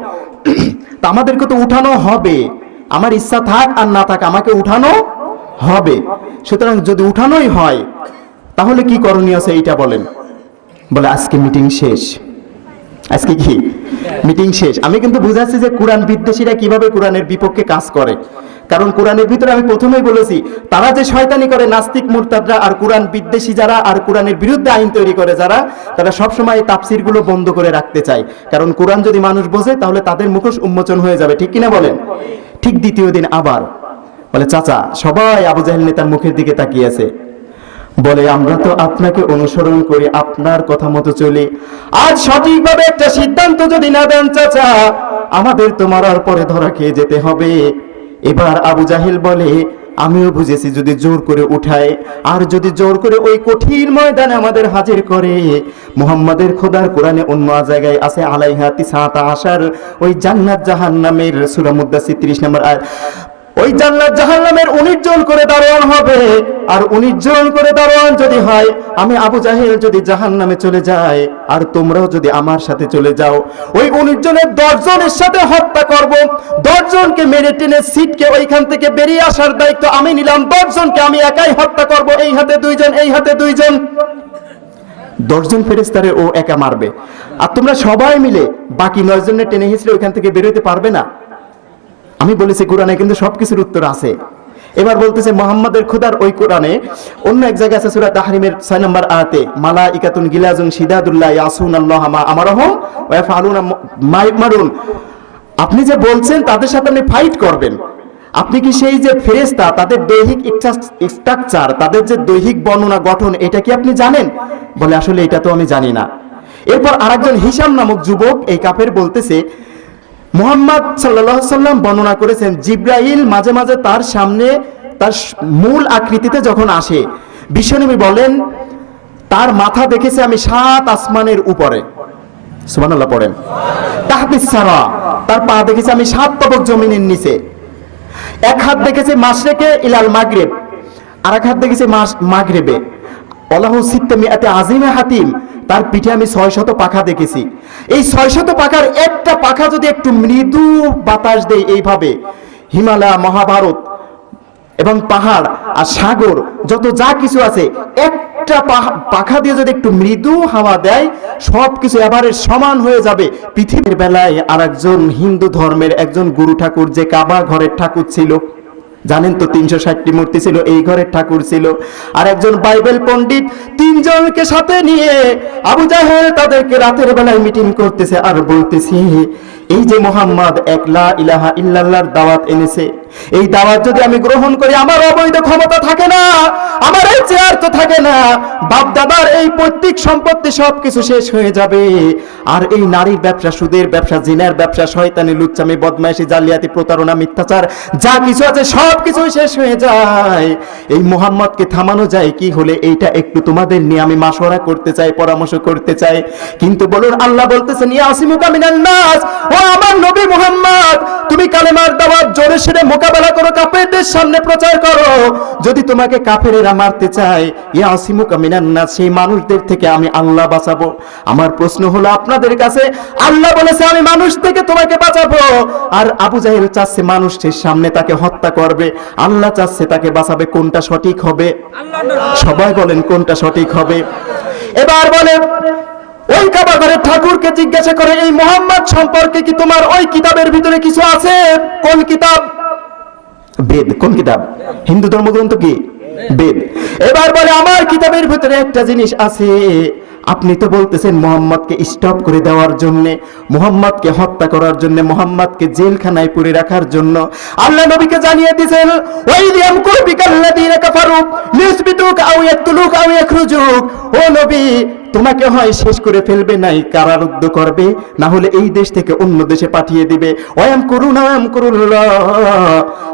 তা আমাদেরকে তো উঠানো হবে, আমার ইচ্ছা থাক আর না থাক আমাকে উঠানো হবে। সুতরাং যদি উঠানোই হয় তাহলে কি করণীয় আছে এইটা বলেন। বলে আজকে মিটিং শেষ। আজকে কি মিটিং শেষ? আমি কিন্তু বুঝাচ্ছি যে কোরআন বিদ্বেষীরা কিভাবে কোরআনের বিপক্ষে কাজ করে। কারণ কোরআনের ভিতরে আমি প্রথমেই বলেছি তারা যে শয়তানি করে, নাস্তিক মুরতাদরা আর কোরআন বিদ্বেষী যারা আর কোরআনের বিরুদ্ধে আইন তৈরি করে যারা, তারা সবসময় তাফসিরগুলো বন্ধ করে রাখতে চায়। কারণ কোরআন যদি মানুষ বোঝে তাহলে তাদের মুখোশ উন্মোচন হয়ে যাবে, ঠিক কিনা বলেন? ঠিক দ্বিতীয় দিন আবার বলে চাচা সবাই আবু জাহেল নেতার মুখের দিকে তাকিয়েছে, বলে আমরা তো আপনাকে অনুসরণ করি, আপনার কথা মতো চলি। আজ সঠিকভাবে একটা সিদ্ধান্ত যদি না দেন চাচা, আমাদের তো মারার পরে ধরা খেয়ে যেতে হবে। এবার আবু জাহেল বলে আমিও বুঝেছি যদি জোর করে উঠায় আর যদি জোর করে ওই কঠিন ময়দানে আমাদের হাজির করে, মুহাম্মাদের খোদার কোরআনে অন্য জায়গায় আছে আলাইহা তিসআতা আশার, ওই জান্নাত জাহান্নামের সূরা মুদ্দাসির 30 নম্বর আয়াত, ওই জান্নাত জাহান্নামের 19 জন করে দারোয়ান হবে। আর 19 জন করে দারোয়ান যদি হয়, আমি আবু জাহেল যদি জাহান্নামে চলে যাই আর তোমরাও যদি আমার সাথে চলে যাও, ওই 19 জনের 10 জনের সাথে হত্যা করব। 10 জনকে মেরে টেনে সিটকে ওইখান থেকে বেরিয়ে আসার দায়িত্ব আমি নিলাম। 10 জনকে আমি একাই হত্যা করব, এই হাতে 2 জন এই হাতে 2 জন। 10 জন ফেরেশতারে ও একা মারবে, আর তোমরা সবাই মিলে বাকি 9 জনের টেনে হিঁচড়ে ওইখান থেকে বেরোতে পারবে না। আমি বলেছি কোরআনে কিন্তু সবকিছুর উত্তর আছে। এবার বলতেছে মুহাম্মাদের খোদার ওই কোরআনে অন্য এক জায়গায় আছে সূরা তাহরিমের 6 নম্বর আয়াতে মালাইকাতুন গিলাজুন শিদাদুল্লাহ ইয়াসুনাল্লাহ মা আমারহুম ওয়া ইয়াফআলুনা মা ইউমারুন। আপনি যে বলছেন তাদের সাথে আপনি ফাইট করবেন, আপনি কি সেই যে ফেরেশতা তাদের দৈহিক স্ট্রাকচার, তাদের যে দৈহিক বর্ণনা গঠন, এটা কি আপনি জানেন? বলে আসলে এটা তো আমি জানি না। এরপর আরেকজন হিশাম নামক যুবক এই কাফের বলতেছে মুহাম্মদ সাল্লাল্লাহু আলাইহি সাল্লাম বর্ণনা করেছেন জিবরাইল মাঝে মাঝে তার সামনে তার মূল আকৃতিতে যখন আসে, বিশ্বনবী বলেন তার মাথা দেখেছে আমি 7 আসমানের উপরে, সুবহানাল্লাহ পড়েন, তাহতিস সারা, তার পা দেখেছি আমি 7 তবক জমিনের নিচে। এক হাত দেখেছে মাশরিকে ইলাল মাগরিব, আর এক হাত দেখেছে মাগরিবে। আল্লাহু সিত্তামিআতে আজিমে হাতিম, তার পিঠে আমি 600 পাখা দেখেছি। এই 600 পাখার একটা পাখা যদি একটু মৃদু বাতাস দেয়, এইভাবে হিমালয়, মহাভারত এবং পাহাড় আর সাগর যত যা কিছু আছে, একটা পাখা দিয়ে যদি একটু মৃদু হাওয়া দেয়, সবকিছু এবারে সমান হয়ে যাবে। পৃথিবীর বেলায় আর একজন হিন্দু ধর্মের একজন গুরু ঠাকুর, যে কাবা ঘরের ঠাকুর ছিল, জানেন তো 360টি মূর্তি ছিল, এই ঘরের ঠাকুর ছিল। আর একজন বাইবেল পণ্ডিত, 3 জনকে সাথে নিয়ে আবু জাহেল তাদেরকে রাতের বেলায় মিটিং করতেছে আর বলতেছে এই যে মুহাম্মদ এক লা ইলাহা ইল্লাল্লাহর দাওয়াত এনেছে, এই দাওয়াত যদি আমি গ্রহণ করি আমার অবৈধ ক্ষমতা থাকে না, আমার এই চেয়ার তো থাকে না, বাপ দাদার এই পৈতৃক সম্পত্তি সবকিছু শেষ হয়ে যাবে। আর এই নারীর ব্যবসা, সুদের ব্যবসা, জিনার ব্যবসা, শয়তানি, লুচ্চামি, বদমাইশি, জালিয়াতি, প্রতারণা, মিথ্যাচার যা কিছু আছে সবকিছু শেষ হয়ে যায়। এই মুহাম্মদকে থামানো যায় কি হলে, এইটা একটু তোমাদের নিয়ে আমি মাশওয়ারা করতে চাই, পরামর্শ করতে চাই। কিন্তু বলুন আল্লাহ বলতেছেন ইয়া আসিমুকা মিনান নাস, ও আমার নবী মুহাম্মদ তুমি কালেমার দাওয়াত জোরে সোরে মোকাবেলা করো, কাফেরদের সামনে প্রচার করো। যদি তোমাকে কাফেরেরা মারতে চায়, ইয়া আসিমুকা মিনান নাস, সেই মানুষদের থেকে আমি আল্লাহ বাঁচাবো। আমার প্রশ্ন হলো আপনাদের কাছে, আল্লাহ বলেছে আমি মানুষ থেকে তোমাকে বাঁচাবো, আর আবু জাহেল চাচ্ছে মানুষের সামনে তাকে হত্যা করবে, আল্লাহ চাচ্ছে তাকে বাঁচাবে। কোনটা সঠিক হবে? সবাই বলেন কোনটা সঠিক হবে? এবার বলে ওই কাবা ঘরের ঠাকুরকে জিজ্ঞাসা করে এই মুহাম্মদ সম্পর্কে কি তোমার ওই কিতাবের ভিতরে কিছু আছে? কোন কিতাব? বেদ। কোন কিতাব? হিন্দু ধর্মগ্রন্থ কি? বেদ। এবার বলে আমার কিতাবের ভিতরে একটা জিনিস আছে, আপনি তো বলতেছেন মুহাম্মদকে স্টপ করে দেওয়ার জন্য, মুহাম্মদকে হত্যা করার জন্য, মুহাম্মদকে জেলখানায় পুরে রাখার জন্য। আল্লাহ নবীকে জানিয়ে দিয়েছেন ওয়াইদিয়াম কুরবিকাল্লাযীনা কাফারু লিয়ুসবিতুকা আও ইয়াকতুলুকা আও ইয়াখরুজুক, ও নবী তোমাকে হয় শেষ করে ফেলবে, নাই কারারুদ্ধ করবে, না হলে এই দেশ থেকে অন্য দেশে পাঠিয়ে দিবে। ওয়াম করুনা ওয়াম করুল্লাহ,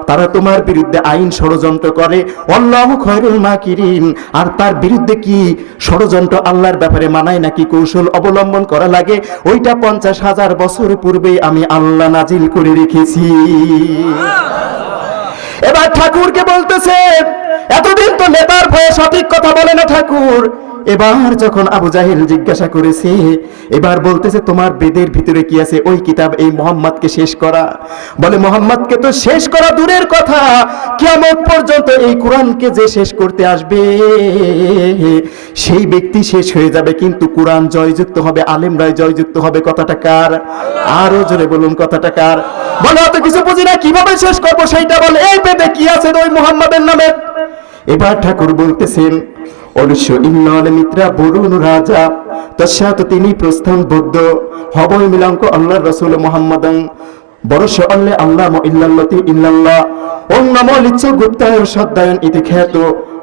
তারা তোমার বিরুদ্ধে আইন ষড়যন্ত্র করে। আল্লাহু খায়রুল মাকিরিন, আর তার বিরুদ্ধে কি ষড়যন্ত্র আল্লাহর ব্যাপারে মানায় নাকি কৌশল অবলম্বন করা লাগে, ওইটা 50,000 বছর পূর্বেই আমি আল্লাহ নাজিল করে রেখেছি। এবার ঠাকুরকে বলতেছে, এতদিন তো নেতার ভয়ে সঠিক কথা বলে না ঠাকুর। এবার যখন আবু জাহেল জিজ্ঞাসা করেছে, এবার বলতেছে তোমার বেদের ভিতরে কি আছে? ওই কিতাব এই মুহাম্মদকে শেষ করা। বলে মুহাম্মদকে তো শেষ করা দূরের কথা, কিয়ামত পর্যন্ত এই কোরআনকে যে শেষ করতে আসবে সেই ব্যক্তি শেষ হয়ে যাবে, কিন্তু কোরআন জয়যুক্ত হবে, আলেমরাই জয়যুক্ত হবে। কথাটা কার? আরো জোরে বলুন, কথাটা কার? বলে অত কিছু বুঝি না, কিভাবে শেষ করবো সেইটা বলে। এই বেদে কি আছে ওই মুহাম্মদের নামে? এবার ঠাকুর বলতেছেন, অবশ্য ইন্নাল মিত্রা বরুণ রাজা তৎসাত তিনি প্রস্থান বৌদ্ধ হবই মিলাঙ্ক আল্লাহ রসুল মুহাম্মাদান বরস আল্লে আল্লাহ ইল্লাল্লাতি ইল্লাল্লাহ ওম নমো লিচ্ছ গুপ্তায় সদ্দায়ন ইতি খ্যাত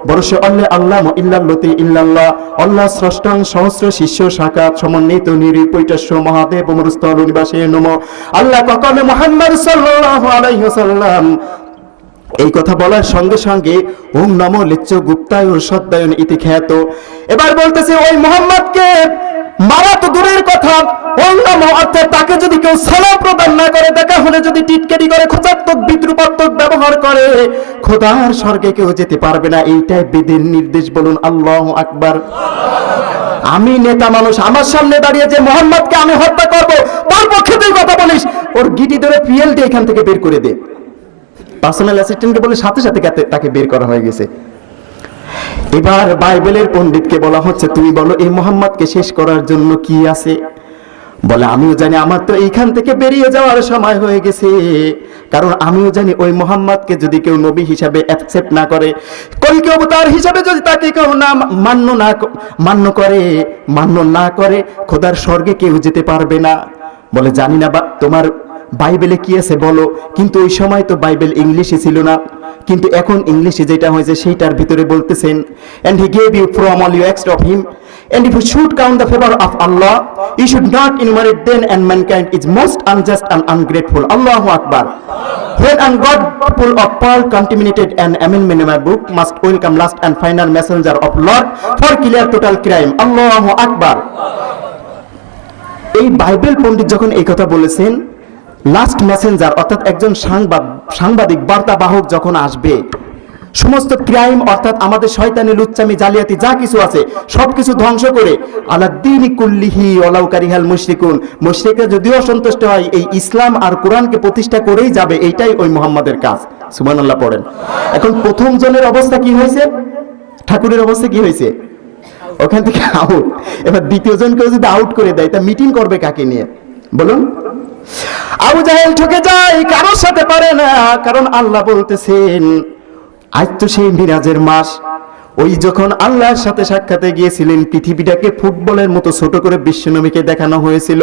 বরস আল্লে আল্লাহ ইল্লাল্লাতি ইল্লাল্লাহ আল্লাহ স্রষ্টাং সহস্র শিষ্য সাকাত সমন্বিত নিরুপৈটাস্য মহাদেব মরুস্থল নিবাসে নমো আল্লাহ ককমে মুহাম্মদ সাল্লাল্লাহু আলাইহি ওয়াসাল্লাম। এই কথা বলার সঙ্গে সঙ্গে ওম নমো লিচ্ছ গুপ্তায় সদ্দায়ন ইতি খ্যাত। এবার বলতেছে ওই মুহাম্মদকে মারা তো দূরের কথা, ওম নমো অর্থাৎ তাকে যদি কেউ সালাম প্রদান না করে, দেখা হলে যদি টিটকারি করে, খোঁচাত্মক বিদ্রুপাত্মক ব্যবহার করে, খোদার স্বর্গে কেউ যেতে পারবে না। এইটাই বেদের নির্দেশ। বলুন আল্লাহু আকবার। আমি নেতা মানুষ, আমার সামনে দাঁড়িয়ে যে মুহাম্মদকে আমি হত্যা করব, তার পক্ষে তুই কথা বলিস, ওর গিটি ধরে পিএলটি এখান থেকে বের করে দে। পার্সোনাল অ্যাসিস্ট্যান্টকে বলে সাথে সাথে তাকে বের করা হয়ে গেছে। এবার বাইবেলের পণ্ডিতকে বলা হচ্ছে, তুমি বলো এই মুহাম্মদকে শেষ করার জন্য কি আছে? বলে আমিও জানি, আমার তো এইখান থেকে বেরিয়ে যাওয়ার সময় হয়ে গেছে, কারণ আমিও জানি ওই মুহাম্মদকে যদি কেউ নবী হিসাবে অ্যাকসেপ্ট না করে, কলকি অবতার হিসাবে যদি তাকে কেউ না মান্য না করে, খোদার স্বর্গে কেউ যেতে পারবে না। বলে জানি না তোমার বাইবেলে কি আছে বলো, কিন্তু ওই সময় তো বাইবেল ইংলিশে ছিল না, কিন্তু এখন ইংলিশে যেটা হয়েছে সেইটার ভিতরে বলতেছেন, and he gave you from all you asked of him, and if you should count the favor of Allah, you should not enumerate then, and mankind is most unjust and ungrateful. Allahu Akbar. When God full of pearl contaminated an amendment in my book must welcome last and final messenger of Lord for clear total crime. Allahu Akbar. এই বাইবেল পণ্ডিত যখন এই কথা বলেছেন, লাস্ট মেসেঞ্জার অর্থাৎ একজন সাংবাদিক বার্তাবাহক যখন আসবে, সমস্ত ক্রাইম অর্থাৎ আমাদের শয়তানি লুচ্চামি জালিয়াতি যা কিছু আছে সবকিছু ধ্বংস করে আলাদ্দিন কুল্লিহি ওয়ালাউ কারিহাল মুশরিকুন, মুশরিকরা যদিও অসন্তুষ্ট হয়, এই ইসলাম আর কোরআনকে প্রতিষ্ঠা করেই যাবে। এইটাই ওই মুহাম্মাদের কাজ। সুবহানাল্লাহ পড়েন। এখন প্রথম জনের অবস্থা কি হয়েছে, ঠাকুরের অবস্থা কি হয়েছে? ওখান থেকে আউট। এবার দ্বিতীয় জনকেও যদি আউট করে দেয়, তা মিটিং করবে কাকে নিয়ে বলুন? আবু জাহেল ঠকে যায়, কারোর সাথে পারে না, কারণ আল্লাহ বলতেছেন আজ তো সেই মিরাজের মাস। ওই যখন আল্লাহর সাথে সাক্ষাতে গিয়েছিলেন, পৃথিবীটাকে ফুটবলের মতো ছোট করে বিশ্বনবীকে দেখানো হয়েছিল।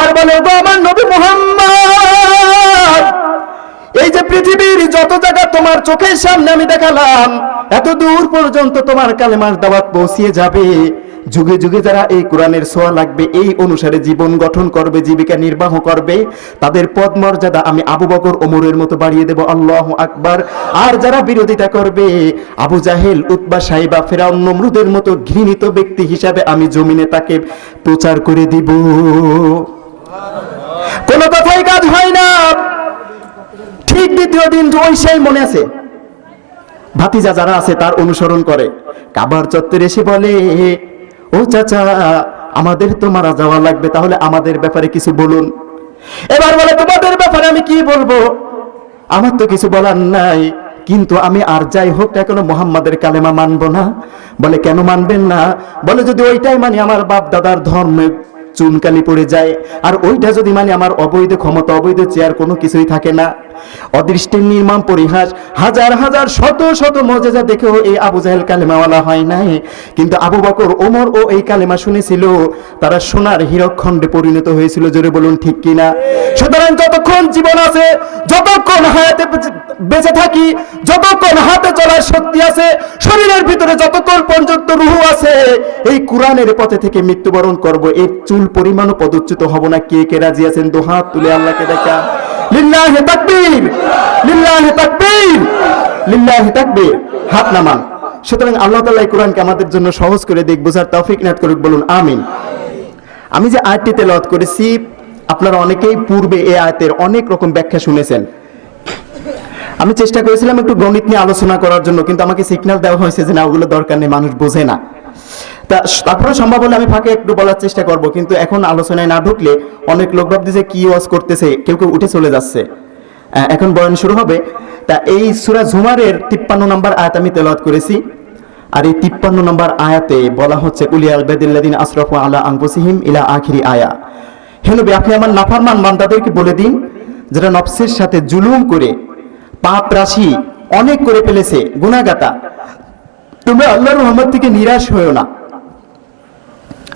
আর বলে গো আমার নবী মুহাম্মদ, এই যে পৃথিবীর যত জায়গা তোমার চোখের সামনে আমি দেখালাম, এত দূর পর্যন্ত তোমার কালেমার দাওয়াত পৌঁছিয়ে যাবে। যুগে যুগে যারা এই কোরআনের ছোঁয়া লাগবে, এই অনুসারে জীবন গঠন করবে, জীবিকা নির্বাহ করবে, তাদের পদ মর্যাদা আমি আবু বকর ওমরের মতো বাড়িয়ে দেব। আল্লাহু আকবার। আর যারা বিরোধিতা করবে, আবু জাহেল, উতবা, সাইবা, ফেরাউন, নমরুদের মতো ঘৃণিত ব্যক্তি হিসাবে আমি জমিনে তাকে প্রচার করে দিব। কোনো কথাই কাজ হয় না। ঠিক দ্বিতীয় দিন ওই সেই মনে আছে, ভাতিজা যারা আছে তার অনুসরণ করে, কাবার চত্বরে এসে বলে, ও চাচা আমাদের তো মারা যাওয়া লাগবে, তাহলে আমাদের ব্যাপারে কিছু বলুন। এবার বলে তোমাদের ব্যাপারে আমি কি বলবো, আমার তো কিছু বলার নাই, কিন্তু আমি আর যাই হোক না কেন মুহাম্মাদের কালেমা মানবো না। বলে কেন মানবেন না? বলে যদি ওইটাই মানে আমার বাপ দাদার ধর্মে চুনকালি পড়ে যায়, আর ওইটা যদি মানে আমার অবৈধ ক্ষমতা, অবৈধ চেয়ার, কোনো কিছুই থাকে না। অদৃষ্টের নির্মম পরিহাস, হাজার হাজার শত শত মুজিজা দেখেও এই আবু জাহেল কালেমাওয়ালা হয় নাই, কিন্তু আবু বকর, ওমর ও এই কালেমা শুনেছিল, তারা সোনার হীরকখণ্ডে পরিণত হয়েছিল। জোরে বলুন ঠিক কিনা? সুতরাং যতক্ষণ জীবন আছে, যতক্ষণ হায়াতে বেঁচে থাকি, যতক্ষণ হাতে চলার শক্তি আছে, শরীরের ভিতরে যতক্ষণ পর্যন্ত রূহ আছে, এই কোরআনের পথে থেকে মৃত্যুবরণ করব। এর চুল পরিমাণও পদচ্যুত হব না। কে কে রাজি আছেন? দু হাত তুলে আল্লাহকে দেখা। লিল্লাহি তাকবীর, লিল্লাহি তাকবীর, লিল্লাহি তাকবীর। হাত নামান। সুতরাং আল্লাহ তাআলা এই কোরআনকে আমাদের জন্য সহজ করে দিক, বোঝার তৌফিক নাত করুক, বলুন আমিন। আমি যে আয়াতটি তেলাওয়াত করেছি, আপনারা অনেকেই পূর্বে এই আয়াতের অনেক রকম ব্যাখ্যা শুনেছেন। আমি চেষ্টা করেছিলাম একটু গণিত নিয়ে আলোচনা করার জন্য, কিন্তু আমাকে সিগন্যাল দেওয়া হয়েছে যে না, ওগুলো দরকার নেই, মানুষ বোঝে না। তারপরে সম্ভব হলে আমি ফাঁকে একটু বলার চেষ্টা করব, কিন্তু এখন আলোচনায় না ঢুকলে অনেক লোক ভাবতেছে কি ওয়াজ করতেছে, কেউ কেউ উঠে চলে যাচ্ছে। এখন বয়ান শুরু হবে। তা এই সূরা জুমারের 53 নম্বর আয়াত আমি তেলাওয়াত করেছি। আর এই 53 নম্বর আয়াতে বলা হচ্ছে কুলিয়া ইবাদিল্লাযিনা আসরাফু আলা আনফুসিহিম ইলা আখিরি আয়া। হে নবী, আপনি আমার নাফরমান বান্দাদেরকে বলে দিন, যারা নফসের সাথে জুলুম করে পাপ রাশি অনেক করে ফেলেছে, গুনাহগাতা, তোমরা আল্লাহর রহমত থেকে নিরাশ হয়ো না।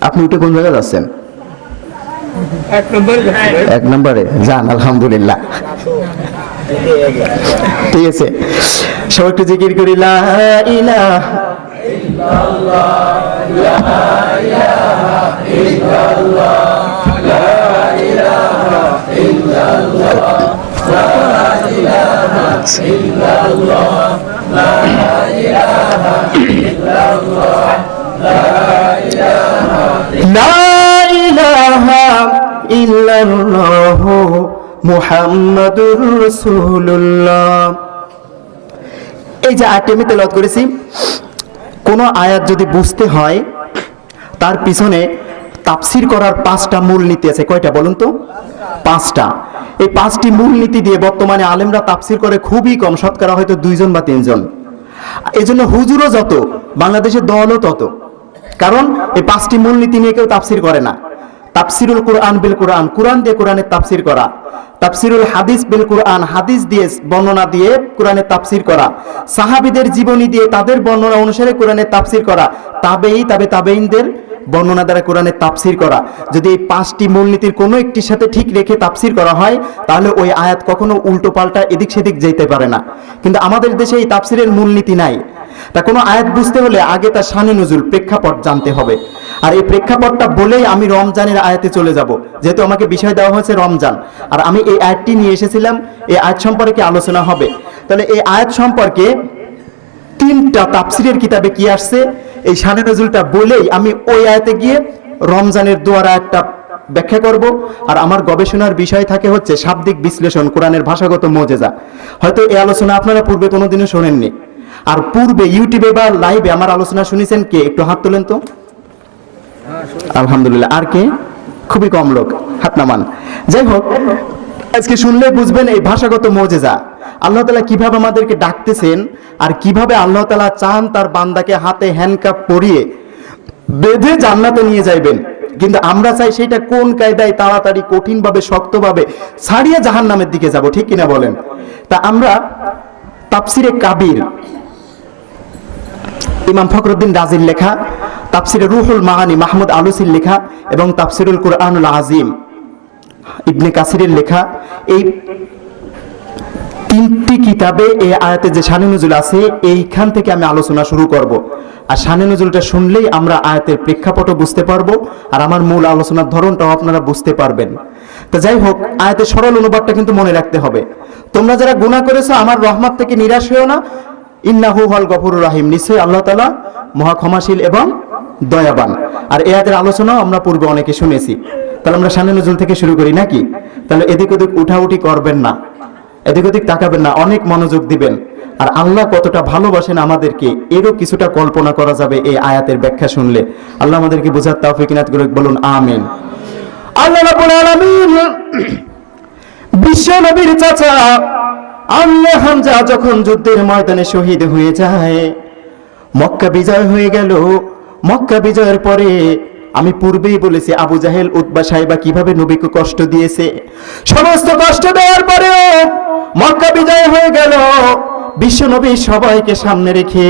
আপনি উঠে কোন জায়গায় যাচ্ছেন? এক নম্বরে যান, আলহামদুলিল্লাহ। ঠিক আছে, সবাই একটু জিকির করি, লা ইলাহা ইল্লাল্লাহ, লা ইলাহা ইল্লাল্লাহ, লা ইলাহা ইল্লাল্লাহ, লা ইলাহা ইল্লাল্লাহ, লা ইলাহা ইল্লাল্লাহ, লা ইলাহা ইল্লাল্লাহ মুহাম্মাদুর রাসূলুল্লাহ। এই যে আয়াতটি আমি তেলাওয়াত করেছি, কোন আয়াত যদি বুঝতে হয় তার পিছনে তাফসীর করার 5টা মূল নীতি আছে। কয়টা বলুন তো? 5টা। এই 5টি মূল নীতি দিয়ে বর্তমানে আলেমরা তাফসীর করে খুবই কম, শতকরা হয়তো 2 জন বা 3 জন। এজন্য হুজুরও যত, বাংলাদেশের দলও তত। কারণ এই 5টি মূল নীতি নিয়ে কেউ তাফসীর করে না। তাফসিরুল কোরআন বিল কোরআন, কোরআন দিয়ে কোরআনের তাফসীর করা। তাফসিরুল হাদিস বিল কোরআন, হাদিস দিয়ে বর্ণনা দিয়ে কোরআনের তাফসীর করা। সাহাবীদের জীবনী দিয়ে তাদের বর্ণনা অনুসারে কোরআনের তাফসীর করা। তাবেঈনদের বর্ণনা দ্বারা কোরআনের তাফসীর করা। যদি এই 5টি মূলনীতির কোনো একটির সাথে ঠিক রেখে তাফসীর করা হয়, তাহলে ওই আয়াত কখনো উল্টো পাল্টা এদিক সেদিক যেতে পারে না। কিন্তু আমাদের দেশে এই তাফসীরের মূলনীতি নাই। তা কোনো আয়াত বুঝতে হলে আগে তার শানে নুজুল, প্রেক্ষাপট জানতে হবে। আর এই প্রেক্ষাপটটা বলেই আমি রমজানের আয়াতে চলে যাব, যেহেতু আমাকে বিষয় দেওয়া হয়েছে রমজান। আর আমি এই আয়াতটি নিয়ে এসেছিলাম, এই আয়াত সম্পর্কে আলোচনা হবে। তাহলে এই আয়াত সম্পর্কে 3টা তাফসীরের কিতাবে কি আসছে, এই শানে নজুলটা বলেই আমি ওই আয়াতে গিয়ে রমজানের দোয়ার আয়াতটা ব্যাখ্যা করব। আর আমার গবেষণার বিষয় থাকে হচ্ছে শাব্দিক বিশ্লেষণ, কোরআনের ভাষাগত মুজিজা। হয়তো এই আলোচনা আপনারা পূর্বে কোনোদিনও শোনেননি। আর পূর্বে ইউটিউবে বা লাইভে আমার আলোচনা শুনেছেন কে? একটু হাত তোলেন তো। আলহামদুলিল্লাহ। আর কে? খুবই কম লোক, হাত নামান। যাই হোক, আজকে শুনলে বুঝবেন এই ভাষাগত মুজিজা, আল্লাহ তাআলা কিভাবে আমাদেরকে ডাকতেছেন, আর কিভাবে আল্লাহ তাআলা চান তার বান্দাকে হাতে হ্যান্ডকাপ পরিয়ে বেঁধে জান্নাতে নিয়ে যাইবেন। কিন্তু আমরা চাই সেটা কোন কায়দায়, তাড়াতাড়ি, কঠিনভাবে, শক্তভাবে ছাড়িয়ে জাহান্নামের দিকে যাব, ঠিক কিনা বলেন? তা আমরা তাফসিরে কাবির, ইমাম ফখরুদ্দিন রাজির লেখা, তাফসিরে রুহুল মাআনি মাহমুদ আলুসির লেখা, এবং তাফসিরুল কুরআনুল আযীম ইবনে কাসিরের লেখা, এই 3টি কিতাবে এই আয়াতে যে শানে নুজুল আছে, এইখান থেকে আমি আলোচনা শুরু করব। আর শানে নুজুলটা শুনলেই আমরা আয়াতের প্রেক্ষাপটও বুঝতে পারবো, আর আমার মূল আলোচনার ধরনটাও আপনারা বুঝতে পারবেন। তো যাই হোক, আয়াতের সরল অনুবাদটা কিন্তু মনে রাখতে হবে। তোমরা যারা গুনাহ করেছো আমার রহমত থেকে নিরাশ হও না, ইন্নাহু হুয়াল গফুরুর রহিম, নিশ্চয়ই আল্লাহ তাআলা মহা ক্ষমাশীল এবং দয়াবান। আর এই আয়াতের আলোচনাও আমরা পূর্বে অনেকে শুনেছি। তাহলে আমরা শানে নুজুল থেকে শুরু করি নাকি? তাহলে এদিক ওদিক উঠাউঠি করবেন না, এদিক ওদিক তাকাবেন না, অনেক মনোযোগ দিবেন। আর আল্লাহ কতটা ভালোবাসেন আমাদেরকে এরও কিছুটা কল্পনা করা যাবে এই আয়াতের ব্যাখ্যা শুনলে। আল্লাহ আমাদেরকে বোঝার তৌফিক ইনাত করুক, বলুন আমিন। আল্লাহ রাব্বুল আলামিন বিশ্ব নবীর চাচা আম্মে হামজা যখন যুদ্ধের ময়দানে শহীদ হয়ে যায়, মক্কা বিজয় হয়ে গেল। মক্কা বিজয়ের পরে আমি পূর্বেই বলেছি আবু জাহেল, উতবা, সাইবা কিভাবে নবীকে কষ্ট দিয়েছে। সমস্ত কষ্ট দেওয়ার পরেও মক্কা বিজয় হয়ে গেল। বিশ্ব নবী সবাইকে সামনে রেখে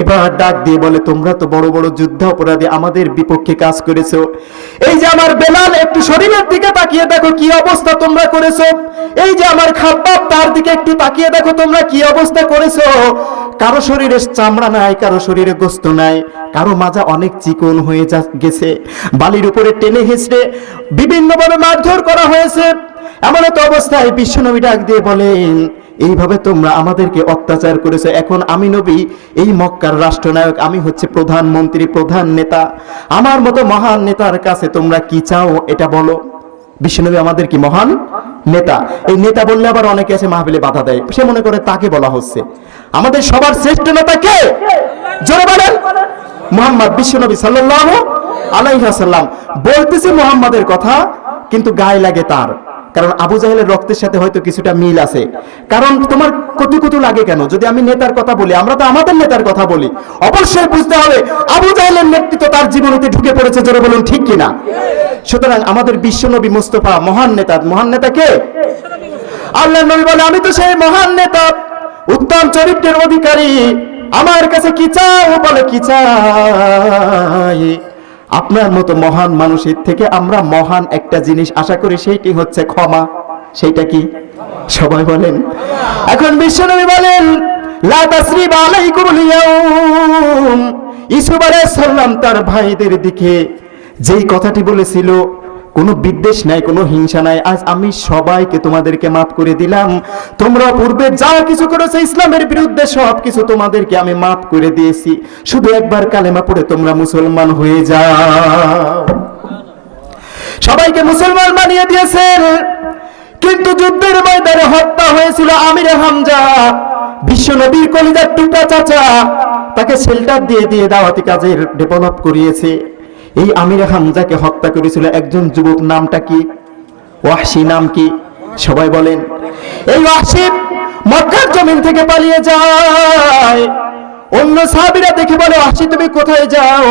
এবার ডাক দিয়ে বলে, তোমরা তো বড় বড় যুদ্ধ অপরাধী, আমাদের বিপক্ষে কাজ করেছো। এই যে আমার বেলাল, একটু শরীরের দিকে তাকিয়ে দেখো কি অবস্থা তোমরা করেছো। এই যে আমার খাব্বাব, তার দিকে একটু তাকিয়ে দেখো তোমরা কি অবস্থা করেছো। কারো শরীরে চামড়া নাই, কারো শরীরে গোস্ত নাই, কারো মাজা অনেক চিকন হয়ে গেছে, বালির উপরে টেনে হেঁচড়ে বিভিন্নভাবে মারধর করা হয়েছে। এমন তো অবস্থায় বিশ্বনবী ডাক দিয়ে বলেন, এইভাবে তোমরা আমাদেরকে অত্যাচার করেছো, এখন আমি নবী এই মক্কার রাষ্ট্রনায়ক, আমি হচ্ছে প্রধানমন্ত্রী, প্রধান নেতা, আমার মতো মহান নেতার কাছে তোমরা কি চাও এটা বলো। বিশ্বনবী আমাদের কি মহান নেতা, এই নেতা বললে আবার অনেকে আছে মাহফিলে বাধা দেয়, সে মনে করে তাকে বলা হচ্ছে। আমাদের সবার শ্রেষ্ঠ নেতা কে? জোরে বলেন, মুহাম্মদ বিশ্বনবী সাল্লাল্লাহু আলাইহি ওয়াসাল্লাম। বলতেছে মুহাম্মাদের কথা, কিন্তু গায়ে লাগে তার, কারণ আবু জাহেলের রক্তের সাথে হয়তো কিছুটা মিল আছে। কারণ তোমার কটু লাগে কেন? যদি আমি নেতার কথা বলি, আমরা তো আমাদের নেতার কথা বলি, অবশ্যই বুঝতে হবে আবু জাহেলের নেতৃত্ব তার জীবনেতে ঢুকে পড়েছে। জোরে বলুন ঠিক কিনা? সুতরাং আমাদের বিশ্বনবী মুস্তাফা মহান নেতা। মহান নেতা কে? আল্লাহর নবী বলে, আমি তো সেই মহান নেতা, উত্তম চরিত্রের অধিকারী, আমার কাছে কি চাও? বলে, কি চাই? আপনার মতো মহান মানুষের থেকে আমরা মহান একটা জিনিস আশা করি, সেইটি হচ্ছে ক্ষমা। সেইটা কি? সবাই বলেন। এখন বিশ্বনবী বলেন, লা তাসরিবা আলাইকুমুল ইয়াউম। ইউসুফ আলাইহিস সালাম তার ভাইদের দিকে যেই কথাটি বলেছিল, কোনো বিদ্বেষ নাই, কোনো হিংসা নাই, আজ আমি সবাইকে তোমাদেরকে মাফ করে দিলাম। তোমরা পূর্বে যা কিছু করেছো ইসলামের বিরুদ্ধে, সব কিছু তোমাদেরকে আমি মাফ করে দিয়েছি, শুধু একবার কালেমা পড়ে তোমরা মুসলমান হয়ে যাও। সবাইকে মুসলমান বানিয়ে দিয়েছেন, কিন্তু যুদ্ধের ময়দানে হত্যা হয়েছিল আমির হামজা, বিশ্বনবীর কলিজার টুকরা চাচা, তাকে শেল্টার দিয়ে দিয়ে দাওয়াতি কাজের ডেভেলপ করিয়েছে। এই আমির হামজাকে হত্যা করেছিল একজন যুবক, নামটা কি? ওয়াহশী। নাম কি? সবাই বলেন। এই ওয়াহশী মক্কার জমিন থেকে পালিয়ে যায়। অন্য সাহাবীরা দেখে বলে, ওয়াহশী তুমি কোথায় যাও?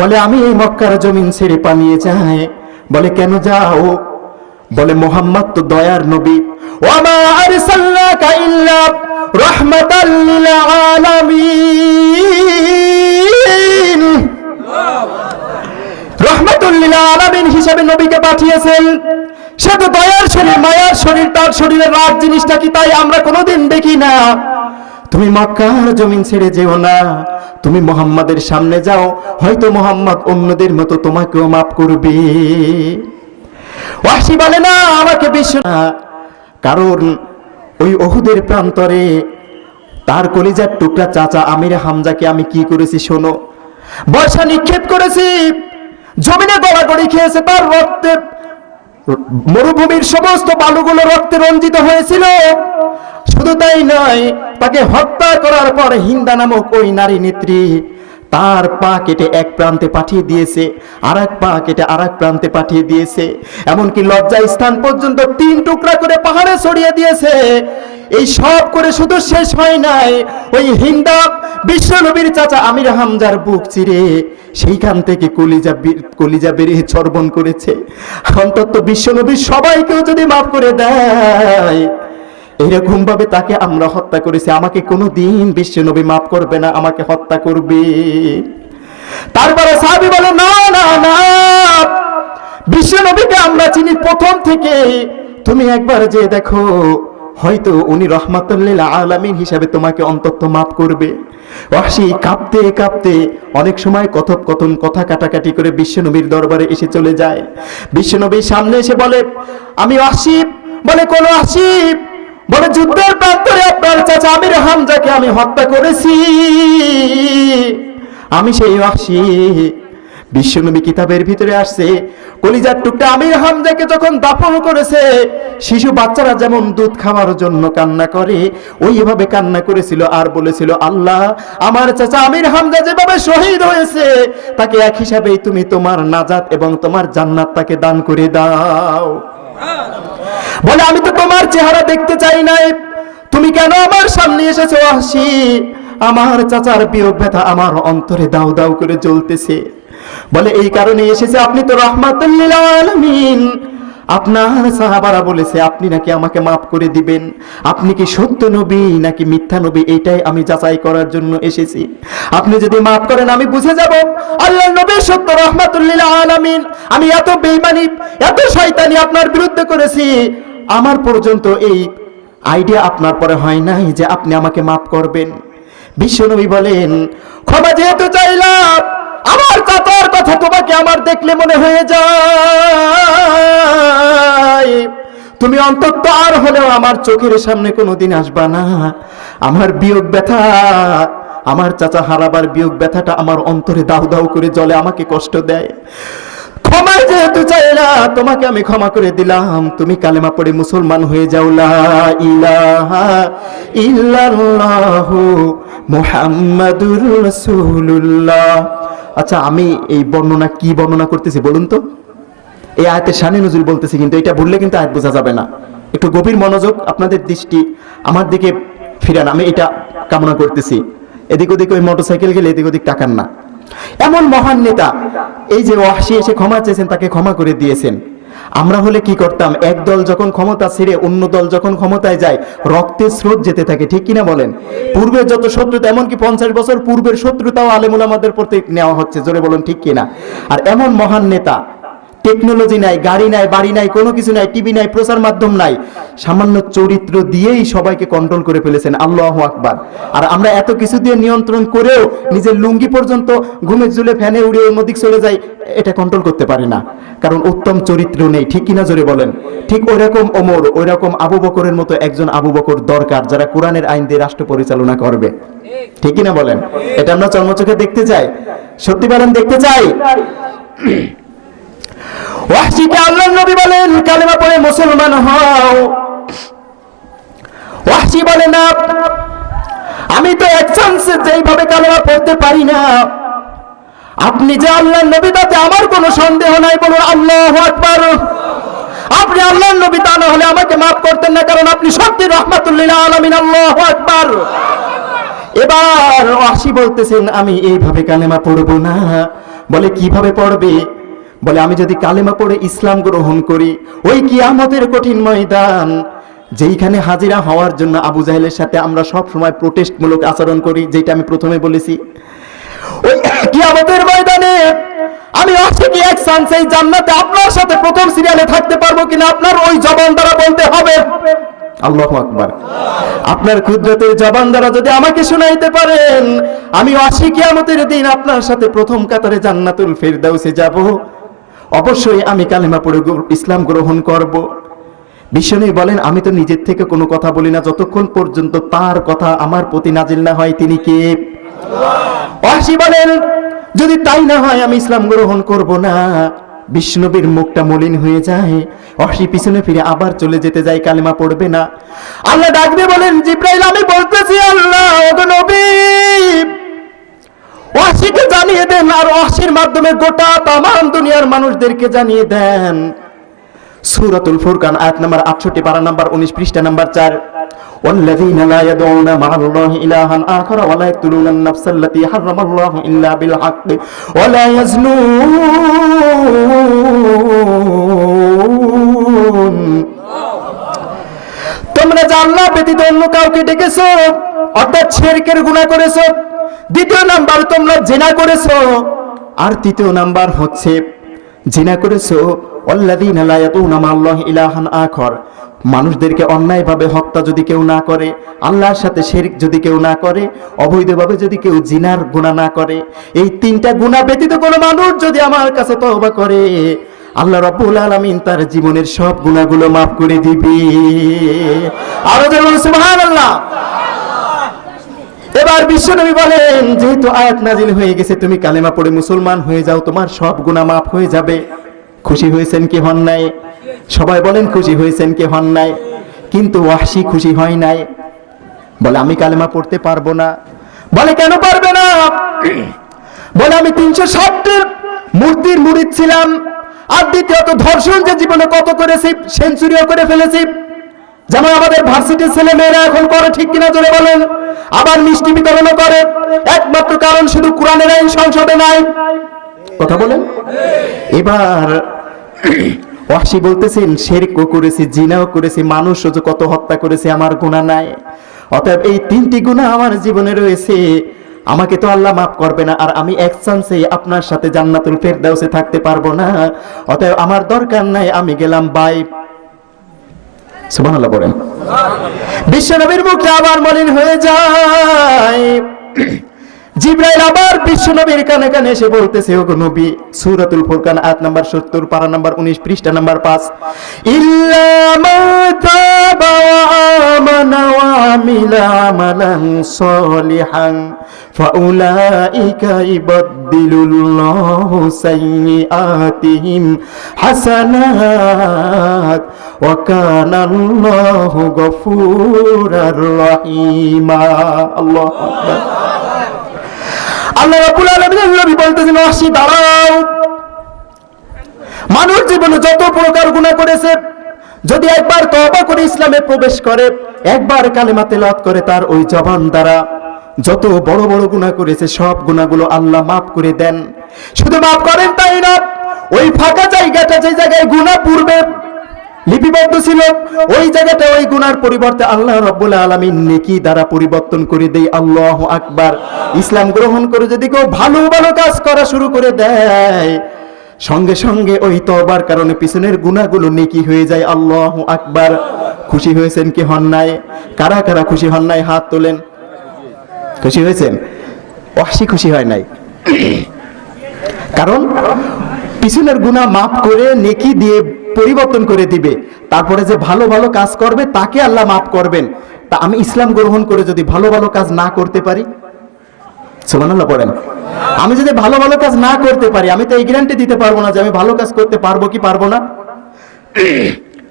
বলে, আমি এই মক্কার জমিন ছেড়ে পালিয়ে যাই। বলে, কেন যাও? বলে, মুহাম্মদ তো দয়ার নবী, ওয়া মা আরসালনাকা ইল্লা রাহমাতাল লিল আলামিন, রাহমাতুল লিল আলামিন হিসেবে নবীকে পাঠিয়েছেন। সে তো দয়ার শরীর, মায়ার শরীর, তার শরীরে রাগ জিনিসটা কি তাই আমরা কোনোদিন দেখি না। তুমি মক্কার জমিন ছেড়ে যেও না, তুমি মুহাম্মাদের সামনে যাও, হয়তো মুহাম্মদ অন্যদের মতো তোমাকেও মাফ করবে। ওয়াহশী বলে, না, আমাকে বিশ্বাস না, কারণ ওই উহুদের প্রান্তরে তার কলিজার টুকরা চাচা আমির হামজাকে আমি কি করেছি শোনো। বর্ষা নিক্ষেপ করেছি, জমিনে গড়াগড়ি খেয়েছে, তার রক্তে মরুভূমির সমস্ত বালুগুলো রক্তে রঞ্জিত হয়েছিল। শুধু তাই নয়, তাকে হত্যা করার পর হিন্দা নামক ওই নারী নেত্রী তার পা কেটে এক প্রান্তে পাঠিয়ে দিয়েছে, আর এক পা কেটে আর এক প্রান্তে পাঠিয়ে দিয়েছে, এমনকি লজ্জা স্থান পর্যন্ত 3 টুকরা করে পাহাড়ে ছড়িয়ে দিয়েছে। এই সব করে শুধু শেষ হয় নাই, ওই বিশ্বনবীর চাচা আমির হামজার বুক চিরে সেইখান থেকে কলিজা বেরিয়ে চর্বণ করেছে। অন্তত বিশ্বনবী সবাইকেও যদি মাফ করে দেয়, এরকম ভাবে তাকে আমরা হত্যা করেছি, আমাকে কোনোদিন বিশ্বনবী মাফ করবে না, আমাকে হত্যা করবে। তারপরে সাহাবী বলে, না না না, বিশ্বনবীকে আমরা চিনি প্রথম থেকে, তুমি একবার যে দেখো, হয়তো উনি রাহমাতুল লিল আলামিন হিসাবে তোমাকে অন্তত মাফ করবে। ওয়াহশী কাঁপতে কাঁপতে অনেক সময় কথোপকথন, কথা কাটাকাটি করে বিশ্বনবীর দরবারে এসে চলে যায়। বিশ্বনবীর সামনে এসে বলে, আমি ওয়াহশী। বলে, কোন ওয়াহশী? বলে, যুদ্ধের প্রান্তরে আপনার চাচা আমির হামজাকে আমি হত্যা করেছি, আমি সেই ওয়াহশী। বিশ্বনবী কিতাবের ভিতরে আসছে, কলিজার টুকরা আমির হামজাকে যখন দাফন করেছে, শিশু বাচ্চারা যেমন দুধ খাওয়ার জন্য কান্না করে, ওইভাবে কান্না করেছিল, আর বলেছিল, আল্লাহ, আমার চাচা আমির হামজা যেভাবে শহীদ হয়েছে, তাকে এক হিসাবেই তুমি তোমার নাজাত এবং তোমার জান্নাত তাকে দান করে দাও। বলে, আমি তো তোমার চেহারা দেখতে চাই নাই, তুমি কেন আমার সামনে এসেছো ওয়াহশী? আমার চাচার বিয়োগ ব্যথা আমার অন্তরে দাউ দাউ করে জ্বলতেছে। বলে, এই কারণে এসেছে, আপনি তো রাহমাতুল লিল আলামিন, আপনার সাহাবারা বলেছে আপনি নাকি আমাকে মাফ করে দিবেন, আপনি কি সত্য নবী নাকি মিথ্যা নবী, এটাই আমি যাচাই করার জন্য এসেছি। আপনি যদি মাফ করেন আমি বুঝে যাব আল্লাহর নবী সত্য রাহমাতুল লিল আলামিন। আমি এত বেঈমানি এত শয়তানি আপনার বিরুদ্ধে করেছি, আমার পর্যন্ত এই আইডিয়া আপনার পরে হয় নাই যে আপনি আমাকে মাফ করবেন। বিশ্বনবী বলেন ক্ষমা যেহেতু চাইলাম, আমার চাচার কথা তোমাকে আমার দেখলে মনে হয়ে যায়, তুমি অন্তত আর হলেও আমার চোখের সামনে কোনোদিন আসবা না। আমার বিয়োগ ব্যথা, আমার চাচা হারাবার বিয়োগ ব্যথাটা আমার অন্তরে দাউ দাউ করে জ্বলে, আমাকে কষ্ট দেয়। ক্ষমা যেহেতু চাইলা, তোমাকে আমি ক্ষমা করে দিলাম, তুমি কালেমা পড়ে মুসলমান হয়ে যাও, লা ইলাহা ইল্লাল্লাহু মুহাম্মাদুর রাসূলুল্লাহ। আচ্ছা, আমি এই বর্ণনা কি বর্ণনা করতেছি বলুন তো? এই আয়াতের শানে নজরুল বলতেছি, কিন্তু এটা বললে কিন্তু আয়াত বোঝা যাবে না। একটু গভীর মনোযোগ, আপনাদের দৃষ্টি আমার দিকে ফিরান, আমি এটা কামনা করতেছি। এদিক ওদিক ওই মোটরসাইকেল গেলে এদিক ওদিক তাকান না। এমন মহান নেতা, এই যে ওয়াহশী এসে ক্ষমা চেয়েছেন, তাকে ক্ষমা করে দিয়েছেন। আমরা হলে কি করতাম? এক দল যখন ক্ষমতা ছেড়ে অন্য দল যখন ক্ষমতায় যায়, রক্তের স্রোত যেতে থাকে, ঠিক কিনা বলেন? পূর্বের যত শত্রুতা, এমনকি 50 বছর পূর্বের শত্রুতাও আলেম ওলামাদের প্রতি নেওয়া হচ্ছে, জোরে বলুন ঠিক কিনা? আর এমন মহান নেতা, টেকনোলজি নাই, গাড়ি নাই, বাড়ি নাই, কোনো কিছু নাই, টিভি নাই, প্রচার মাধ্যম নাই, সামান্য চরিত্র দিয়েই সবাইকে কন্ট্রোল করে ফেলেছেন। আল্লাহু আকবার। আর আমরা এত কিছু দিয়ে নিয়ন্ত্রণ করেও নিজের লুঙ্গি পর্যন্ত ঘুমে ঝুলে ফ্যানে উড়িয়ে অন্যদিক চলে যায়, এটা কন্ট্রোল করতে পারে না, কারণ উত্তম চরিত্র নেই, ঠিক কিনা জোরে বলেন? ঠিক ওইরকম ওমর, ওইরকম আবু বকরের মতো একজন আবু বকর দরকার, যারা কোরআনের আইন দিয়ে রাষ্ট্র পরিচালনা করবে, ঠিক কিনা বলেন? এটা আমরা চর্মচোখে দেখতে চাই, সত্যি বলেন দেখতে চাই। ওয়াহশীকে আল্লাহর নবী বলেন কালেমা পড়ে মুসলমান হও। ওয়াহশী বলে না, আমি তো এক চান্সে যেইভাবে কালেমা পড়তে পারি না, আপনি যে আল্লাহর নবী তাতে আমার কোনো সন্দেহ নাই, বলুন আল্লাহু আকবার। আপনি আল্লাহর নবী, তা না হলে আমাকে মাফ করতেন না, কারণ আপনি সত্যি রাহমাতুল লিল আলামিন। আল্লাহু আকবার। এবার ওয়াহশী বলতেছেন আমি এইভাবে কালেমা পড়বো না। বলে কিভাবে পড়বে? বলে আমি যদি কালেমা পড়ে ইসলাম গ্রহণ করি, ওই কিয়ামতের কঠিন ময়দান, যেইখানে হাজিরা হওয়ার জন্য আবু জাহেলের সাথে আমরা সব সময় প্রোটেস্টমূলক আচরণ করি, যেটা আমি প্রথমে বলেছি, ওই কিয়ামতের ময়দানে আমি আশিকি এক চান্সে জান্নাতে আপনার সাথে প্রথম সিরিয়ালে থাকতে পারবো কিনা আপনার ওই জবান দ্বারা বলতে হবে। আল্লাহু আকবার। আপনার কুদরতের জবান দ্বারা যদি আমাকে শুনাইতে পারেন, আমি আশি কিয়ামতের দিন আপনার সাথে প্রথম কাতারে জান্নাতুল ফেরদাউসে যাব, অবশ্যই আমি কালেমা পড়ে ইসলাম গ্রহণ করব। বিশ্বনবী বলেন আমি তো নিজের থেকে কোনো কথা বলি না যতক্ষণ পর্যন্ত তার কথা আমার প্রতি নাজিল না হয়। তিনি কে? ওয়াহশী বলেন যদি তাই না হয় আমি ইসলাম গ্রহণ করব না। বিশ্বনবীর মুখটা মলিন হয়ে যায়, ওয়াহশী পিছনে ফিরে আবার চলে যেতে যায়, কালেমা পড়বে না। আল্লাহ ডাক দিয়ে বলেন জিবরাইল আমি বলতেছি আল্লাহ ওগো নবী ওয়াহশীকে জানিয়ে দেন, আর ওয়াহশীর মাধ্যমে গোটা তামাম দুনিয়ার মানুষদেরকে জানিয়ে দেন। সূরাতুল ফুরকান আয়াত নাম্বার 68 পারা নাম্বার 19 পৃষ্ঠা নাম্বার 4, والذين لا يدعون مع الله إلها آخر ولا يقتلون النفس التي حرم الله إلا بالحق ولا يزنون। তোমরা যে আল্লাহ ব্যতীত অন্য কাউকে ডেকেছো অর্থাৎ শিরকের গুনাহ করেছো, দ্বিতীয় নাম্বার তোমরা জিনা করেছো, আর তৃতীয় নাম্বার হচ্ছে জিনা করেছো ওয়াল্লাযীনা লা ইয়াদউনা মা'আল্লাহি ইলাহান আখর। মানুষদেরকে অন্যায়ভাবে হত্যা যদি কেউ না করে, আল্লাহর সাথে শিরক যদি কেউ না করে, অবৈধভাবে যদি কেউ জিনার গুনাহ না করে, এই তিনটা গুনাহ ব্যতীত কোনো মানুষ যদি আমার কাছে তওবা করে, আল্লাহ রাব্বুল আলামিন তার জীবনের সব গুনাহগুলো মাফ করে দিবে। আরো বলুন সুবহানাল্লাহ। এবার বিশ্বনবী বলেন যেহেতু আয়াত নাজিল হয়ে গেছে, তুমি কালেমা পড়ে মুসলমান হয়ে যাও, তোমার সব গুনাহ মাফ হয়ে যাবে। খুশি হয়েছেন কি হন নাই? সবাই বলেন খুশি হয়েছেন কি হন নাই? কিন্তু ওয়াহশী খুশি হয় নাই, বলে আমি কালেমা পড়তে পারবো না। বলে কেন পারবে না? বলে আমি 360টি মূর্তির মুরিদ ছিলাম, আর দ্বিতীয়ত ধর্ষণ যে জীবনে কত করেছি, সেঞ্চুরিও করে ফেলেছি, যেমন আমাদের ভার্সিটির ছেলে মেয়েরা এখন করে, ঠিক কিনা জোরে বলেন। আবার মিষ্টি বিতরণও করে, একমাত্র কারণ শুধু কোরআনের আইন সংসদে নাই। কথা বলেন। এবার ওয়াহশী বলতেছেন শিরকও করেছি, জিনাও করেছি, মানুষও যে কত হত্যা করেছে, আমার গুনাহ নাই। অতএব এই 3টি গুনাহ আমার জীবনে রয়েছে, আমাকে তো আল্লাহ মাফ করবে না, আর আমি এক চান্সে আপনার সাথে জান্নাতুল ফেরদাউসে থাকতে পারবো না। অতএব আমার দরকার নাই, আমি গেলাম বাই। সুবহানাল্লাহ বলেন। বিশ্বনবীর মুখটা আবার মলিন হয়ে যায়। জিবরাইল আবার বিশ্বনবীর কানে কানে এসে বলতেছে, ওগো নবী, সূরাতুল ফুরকান আয়াত নাম্বার 70 পারা নাম্বার 19 পৃষ্ঠা নাম্বার 5, ইল্লা মা তাবা ওয়া আমানা ওয়া আমিলা আমালান সলিহান ফাউলাইকা ইবাদদিলুল্লাহু সাইয়্যাতিহিম হাসানাত ওয়া কানাল্লাহু গফুরার রহিমা। আল্লাহু আকবার। আল্লাহ রাব্বুল আলামিনের নবী বলতেছেন, ওয়াহশী দাঁড়াও, মানুষ জীবনে যত প্রকার গুনাহ করেছে, যদি একবার তওবা করে ইসলামে প্রবেশ করে, একবার কালেমা তেলাওয়াত করে, তার ওই জবান দ্বারা যত বড় বড় গুনাহ করেছে সব গুনাহগুলো আল্লাহ মাফ করে দেন। শুধু মাফ করেন তাই না, ওই ফাঁকা জায়গাটা, যে জায়গায় গুনাহ পূর্বে লিপিবদ্ধ ছিল, ওই জায়গাটা ওই গুনার পরিবর্তে আল্লাহ রাব্বুল আলামিন নেকি দ্বারা পরিবর্তন করে দেয়। আল্লাহু আকবার। ইসলাম গ্রহণ করে যদি কেউ ভালো ভালো কাজ করা শুরু করে দেয়, সঙ্গে সঙ্গে ওই তওবার কারণে পিছনের গুনাহগুলো নেকি হয়ে যায়। আল্লাহু আকবার। খুশি হয়েছেন কি হন নাই? কারা কারা খুশি হন নাই হাত তোলেন। খুশি হয়েছেন? ওয়াহশী খুশি হয় নাই, কারণ পিছনের গুনাহ মাফ করে নেকি দিয়ে পরিবর্তন করে দিবে, তারপরে যে ভালো ভালো কাজ করবে তাকে আল্লাহ মাফ করবেন। তা আমি ইসলাম গ্রহণ করে যদি ভালো ভালো কাজ না করতে পারি, সুবহানাল্লাহ পড়েন, আমি যদি ভালো ভালো কাজ না করতে পারি, আমি তো এই গ্যারান্টি দিতে পারবো না যে আমি ভালো কাজ করতে পারবো কি পারবো না।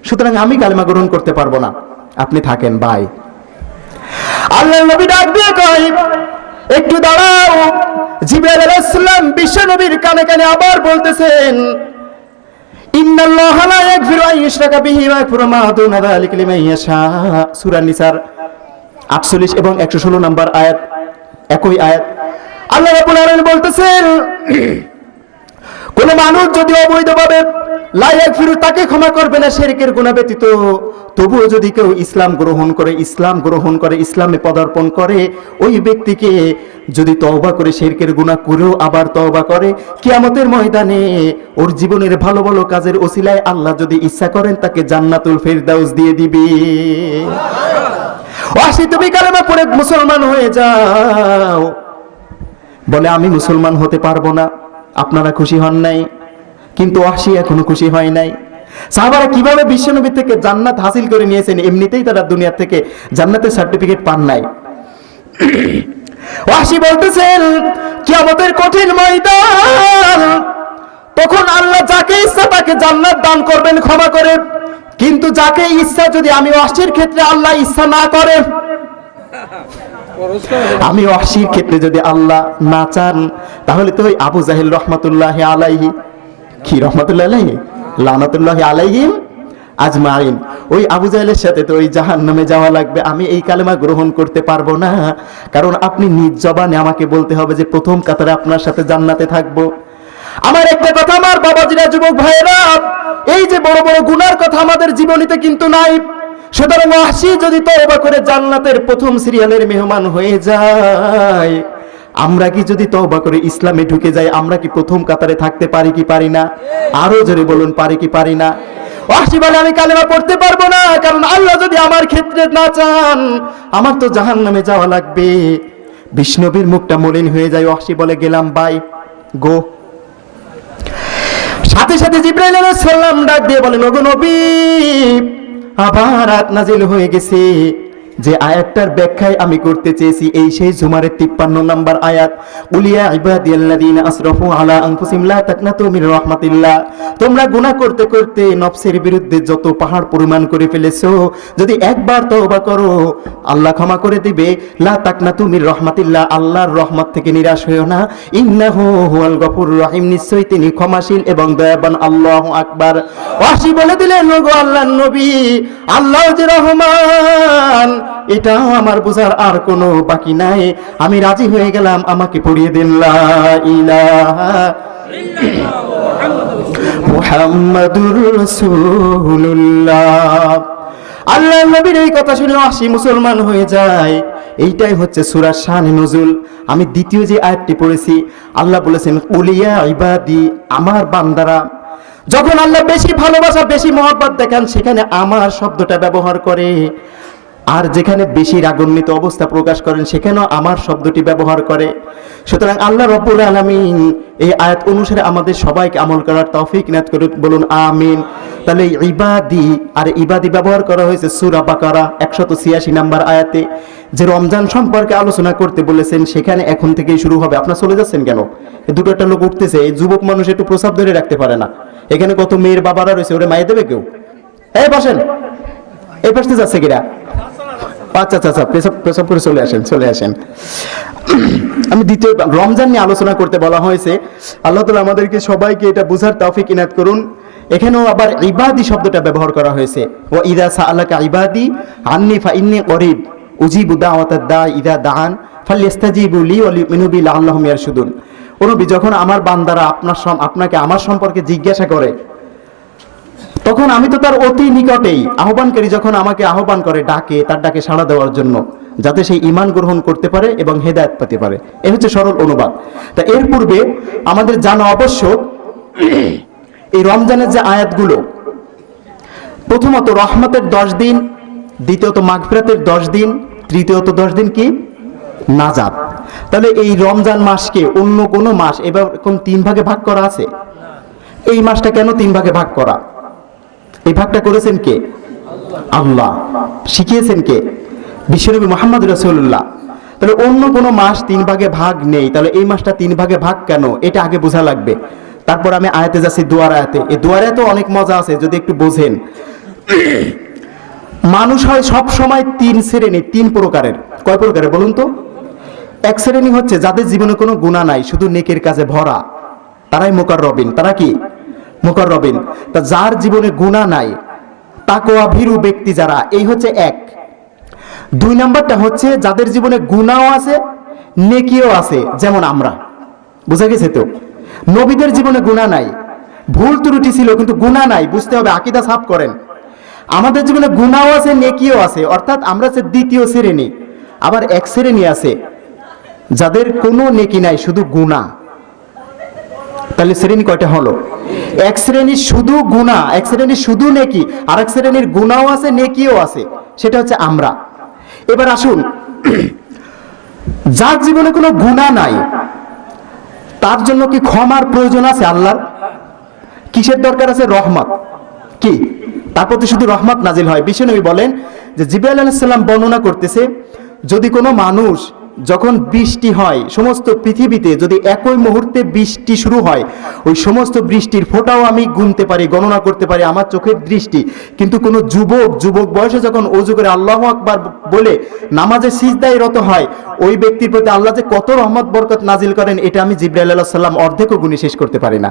সুতরাং আমি কালেমা গ্রহণ করতে পারবো না। আপনি থাকেন ভাই। আল্লাহর নবী ডাক দিয়ে কয়, একটু দাঁড়াও। জিবরাইল আলাইহিস সালাম বিশ্ব নবীর কানে কানে আবার বলতেছেন, ইন্নাল্লাহা লা ইয়াগফিরু আন ইউশরাকা বিহি ওয়া ইয়াগফিরু মা দুনা যালিকা লিমান ইয়াশা। সূরা নিসার 48 এবং 116 নম্বর আয়াত, একই আয়াত। আল্লাহ রাব্বুল আলামিন বলতেছেন, কোন মানুষ যদি অবৈধভাবে লা ইয়াগফিরু, তাকে ক্ষমা করবে না শিরকের গুনাহ ব্যতীত, তবুও যদি কেউ ইসলাম গ্রহণ করে ইসলামে পদার্পণ করে, ওই ব্যক্তিকে যদি তওবা করে শিরকের গুনাহ করেও আবার তওবা করে, কিয়ামতের ময়দানে ওর জীবনের ভালো ভালো কাজের ওসিলায় আল্লাহ যদি ইচ্ছা করেন তাকে জান্নাতুল ফেরদাউস দিয়ে দিবে। ওয়াহশী, তুমি কালেমা পড়ে মুসলমান হয়ে যাও। বলে আমি মুসলমান হতে পারবো না। আপনারা খুশি হন নাই, কিন্তু ওয়াহশী এখনো খুশি হয় নাই। সাহাবারা কিভাবে বিশ্বনবী থেকে জান্নাত হাসিল করে নিয়েছেন, এমনিতেই তারা দুনিয়া থেকে জান্নাতের সার্টিফিকেট পান নাই। ওয়াহশী বলতেছেন, কিয়ামতের কঠিন ময়দান, তখন আল্লাহ যাকে ইচ্ছা তাকে জান্নাত দান করবেন ক্ষমা করে, কিন্তু যাকে ইচ্ছা, যদি আমি ওয়াহশীর ক্ষেত্রে আল্লাহ ইচ্ছা না করে, আমি ওয়াহশীর ক্ষেত্রে যদি আল্লাহ না চান, তাহলে তো ওই আবু জাহেল রহমাতুল্লাহি আলাইহি, কি রহমাতুল্লাহি আলাইহি, লানাতুল্লাহি আলাইহিম আজমাইন, ওই আবু জাহেলের সাথে তো ওই জাহান্নামে যাওয়া লাগবে। আমি এই কালেমা গ্রহণ করতে পারবো না, কারণ আপনি নিজ জবানে আমাকে বলতে হবে যে প্রথম কাতারে আপনার সাথে জান্নাতে থাকবো। আমার একটা কথা, আমার বাবাজিরা, যুবক ভাইয়েরা, এই যে বড় বড় গুনার কথা আমাদের জীবনীতে কিন্তু নাই। সুতরাং ওয়াহশী যদি তওবা করে জান্নাতের প্রথম সিরিয়ালের মেহমান হয়ে যায়, আমরা কি যদি তওবা করে ইসলামে ঢুকে যাই, আমরা কি প্রথম কাতারে থাকতে পারি কি পারি না? আরো জোরে বলুন, পারি কি পারি না? ওয়াহশী বলে, আমি কালেমা পড়তে পারবো না, কারণ আল্লাহ যদি আমার ক্ষেত্রে না চান, আমার তো জাহান্নামে যাওয়া লাগবে। বিষ্ণবীর মুখটা মলিন হয়ে যায়। ওয়াহশী বলে, গেলাম বাই, গো। সাথে সাথে জিবরাইল আলাইহিস সালাম ডাক দিয়ে বলেন, ওগো নবী, আবার আয়াত নাজিল হয়ে গেছে। যে আয়াতটার ব্যাখ্যায় আমি করতে চেয়েছি, এই সেই জুমারের 53 নম্বর আয়াত, উলিয়া ইবাদিয়াল্লাযিনা আসরাফু আলা আনফুসিহিম লা তাকনাতু মির রাহমাতিল্লাহ। তোমরা গুনাহ করতে করতে নফসের বিরুদ্ধে যত পাহাড় পরিমাণ করে ফেলেছো, যদি একবার তওবা করো আল্লাহ ক্ষমা করে দিবে। লা তাকনাতু মির রাহমাতিল্লাহ, আল্লাহর রহমত থেকে নিরাশ হয়ো না। ইন্নাহু হুয়াল গফুরুর রহিম, নিশ্চয়ই তিনি ক্ষমাশীল এবং দয়াবান। আল্লাহু আকবার। ওয়াহশী বলে দিলেন, ওগো আল্লাহর নবী, আল্লাহ যে রহমান, এটা আমার বোঝার আর কোনো বাকি নাই। আমি রাজি হয়ে গেলাম, আমাকে পড়িয়ে দিন লা ইলাহা ইল্লাল্লাহ মুহাম্মাদুর রাসূলুল্লাহ। আল্লাহর নবীর এই কথা শুনে ৮০ মুসলমান হয়ে যায়। এইটাই হচ্ছে সূরা শানে নুজুল। আমি দ্বিতীয় যে আয়াতটি পড়েছি, আল্লাহ বলেছেন কুলিয়া ইবাদি, আমার বান্দারা। যখন আল্লাহ বেশি ভালোবাসা বেশি মহব্বত দেখান সেখানে আমার শব্দটা ব্যবহার করে, আর যেখানে বেশি রাগান্বিত অবস্থা প্রকাশ করেন সেখানেও আমার শব্দটি ব্যবহার করে। সুতরাং আল্লাহ রাব্বুল আলামিন এই আয়াত অনুসারে আমাদের সবাইকে আমল করার তৌফিক নাত করুন, বলুন আমিন। তাহলে ইবাদি আর ইবাদি ব্যবহার করা হয়েছে সূরা বাকারা 186 নম্বর আয়াতে। যে রমজান সম্পর্কে আলোচনা করতে বলেছেন সেখানে এখন থেকেই শুরু হবে। আপনারা চলে যাচ্ছেন কেন? এই দুটো একটা লোক উঠতেছে, এই যুবক মানুষ একটু প্রসাব ধরে রাখতে পারে না। এখানে কত মেয়ের বাবারা রয়েছে, ওরে মাইয়ে দেবে কেউ? এই বসেন, এই পাশে যাচ্ছে কিরা? আচ্ছা আচ্ছা আচ্ছা, প্রসাব করে চলে আসেন, চলে আসেন। আমি দ্বিতীয় রমজান নিয়ে আলোচনা করতে বলা হয়েছে। আল্লাহ তাআলা আমাদেরকে সবাইকে এটা বুঝার তৌফিক ইনাত করুন। এখানেও আবার ইবাদি শব্দটা ব্যবহার করা হয়েছে। ওয়া ইযা সাআলাকা ইবাদি আন্নী ফাইন্নী করিব উজিবু দাওয়াতাদ দাঈ ইযা দাআন ফালইস্তাজিবু লি ওয়া লিউমিনু বি লাআল্লাহুম ইয়ারশুদুন। ও নবী, যখন আমার বান্দারা আপনাকে আমার সম্পর্কে জিজ্ঞাসা করে, তখন আমি তো তার অতি নিকটেই। আহ্বানকারী যখন আমাকে আহ্বান করে, ডাকে, তার ডাকে সাড়া দেওয়ার জন্য, যাতে সেই ঈমান গ্রহণ করতে পারে এবং হেদায়েত পেতে পারে। এ হচ্ছে সরল অনুবাদ। তা এর পূর্বে আমাদের জানা আবশ্যক, এই রমজানের যে আয়াতগুলো, প্রথমত রহমতের 10 দিন, দ্বিতীয়ত মাগফিরাতের 10 দিন, তৃতীয়ত 10 দিন কি নাজাত। তাহলে এই রমজান মাসকে অন্য কোন মাস এরকম 3 ভাগে ভাগ করা আছে? এই মাসটা কেন 3 ভাগে ভাগ করা? এই ভাগটা করেছেন কে? আল্লাহ। শিখিয়েছেন কে? বিশ্বনবী মুহাম্মদ রাসূলুল্লাহ। তাহলে অন্য কোন মাস 3 ভাগে ভাগ নেই, তাহলে এই মাসটা 3 ভাগে ভাগ কেন? এটা আগে বোঝা লাগবে। তারপর আমি আয়াতে যাচ্ছি, দুয়ার আয়াতে। এই দুয়ার আয়াতে অনেক মজা আছে যদি একটু বোঝেন। মানুষ হয় সব সময় 3 শ্রেণী, 3 প্রকারের। কয় প্রকারের বলুন তো? এক শ্রেণী হচ্ছে যাদের জীবনে কোনো গুনাহ নাই, শুধু নেকের কাজে ভরা, তারাই মুকাররবিন। তারা কি? মুকাররবিন। তা যার জীবনে গুনাহ নাই, তাকওয়া ভীরু ব্যক্তি যারা, এই হচ্ছে এক। 2 নাম্বারটা হচ্ছে যাদের জীবনে গুনাহও আছে নেকিও আছে, যেমন আমরা। বুঝা গেছে তো? নবীদের জীবনে গুনাহ নাই, ভুল ত্রুটি ছিল কিন্তু গুনাহ নাই, বুঝতে হবে, আকীদা সাফ করেন। আমাদের জীবনে গুনাহও আছে নেকিও আছে, অর্থাৎ আমরা হচ্ছে দ্বিতীয় শ্রেণী। আবার এক শ্রেণী আছে যাদের কোনো নেকি নাই, শুধু গুনাহ। তাহলে শ্রেণী কয়টা হলো? এক শ্রেণী শুধু গুনাহ, এক শ্রেণী শুধু নেকি, আর এক শ্রেণীর গুনাহও আছে নেকিও আছে, সেটা হচ্ছে আমরা। এবার আসুন, যার জীবনে কোনো গুনাহ নাই তার জন্য কি ক্ষমার প্রয়োজন আছে আল্লাহর? কিসের দরকার আছে? রহমত। কি তার প্রতি শুধু রহমত নাজিল হয়। বিশ্বনবী বলেন যে জিবরাইল আলাইহিস সালাম বর্ণনা করতেছে, যদি কোনো মানুষ, যখন বৃষ্টি হয় সমস্ত পৃথিবীতে, যদি একই মুহূর্তে বৃষ্টি শুরু হয়, ওই সমস্ত বৃষ্টির ফোঁটাও আমি গুনতে পারি, গণনা করতে পারি, আমার চোখের দৃষ্টি। কিন্তু কোনো যুবক বয়সে যখন ওযু করে আল্লাহু আকবার বলে নামাজে সিজদায় রত হয়, ওই ব্যক্তির প্রতি আল্লাহ যে কত রহমত বরকত নাজিল করেন, এটা আমি জিবরাইল আলাইহিস সালাম অর্ধেকও গুণে শেষ করতে পারি না।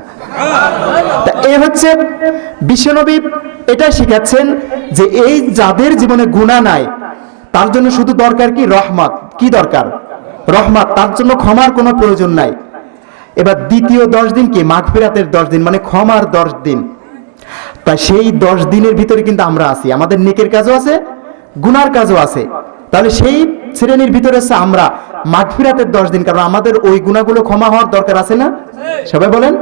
তা এই হচ্ছে বিশ্বনবী এটা শিখাচ্ছেন যে এই যাদের জীবনে গুনাহ নাই তার জন্য শুধু দরকার কি? রহমত। কি দরকার? রহমত। তার জন্য ক্ষমার কোনো প্রয়োজন নাই। এবার দ্বিতীয় 10 দিন কি? মাগফিরাতের 10 দিন, মানে ক্ষমার 10 দিন। তাই সেই 10 দিনের ভিতরে কিন্তু আমরা আছি, আমাদের নেকের কাজও আছে, গুনার কাজও আছে। তাহলে সেই শ্রেণীর ভিতরে আছে আমরা। মাগফিরাতের 10 দিন, কারণ আমাদের ওই গুনাহগুলো ক্ষমা হওয়ার দরকার আছে না? সবাই বলেন।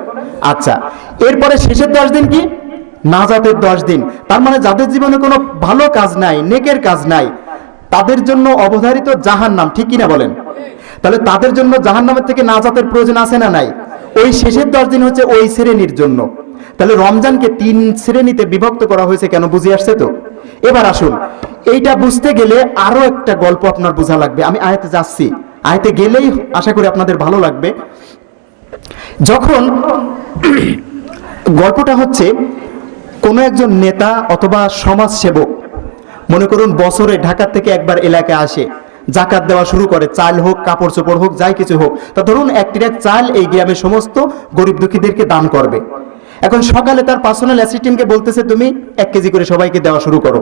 আচ্ছা, এরপরে শেষের 10 দিন কি? নাজাতের 10 দিন। তার মানে যাদের জীবনে কোনো ভালো কাজ নাই, নেকের কাজ নাই, তাদের জন্য অবধারিত জাহান্নাম। ঠিক কিনা বলেন? তাহলে তাদের জন্য জাহান্নামের থেকে নাজাতের প্রয়োজন আছে না নাই? ওই শেষের 10 দিন হচ্ছে ওই শ্রেণীর জন্য। তাহলে রমজানকে 3 শ্রেণীতে বিভক্ত করা হয়েছে কেন? বুঝে আসছে তো? এবার আসুন, এইটা বুঝতে গেলে আরো একটা গল্প আপনার বোঝা লাগবে। আমি আয়াতে যাচ্ছি, আয়াতে গেলেই আশা করি আপনাদের ভালো লাগবে। যখন গল্পটা হচ্ছে, কোনো একজন নেতা অথবা সমাজ সেবক, মনে করুন বছরে ঢাকা থেকে একবার এলাকায় আসে, জাকাত দেওয়া শুরু করে, চাল হোক, কাপড় চোপড় হোক, যাই কিছু হোক। তা ধরুন 1 ট্রাক চাল এই গ্রামের সমস্ত গরিব দুঃখীদেরকে দান করবে। এখন সকালে তার পার্সোনাল অ্যাসিস্ট্যান্টকে বলতেছে, তুমি 1 কেজি করে সবাইকে দেওয়া শুরু করো।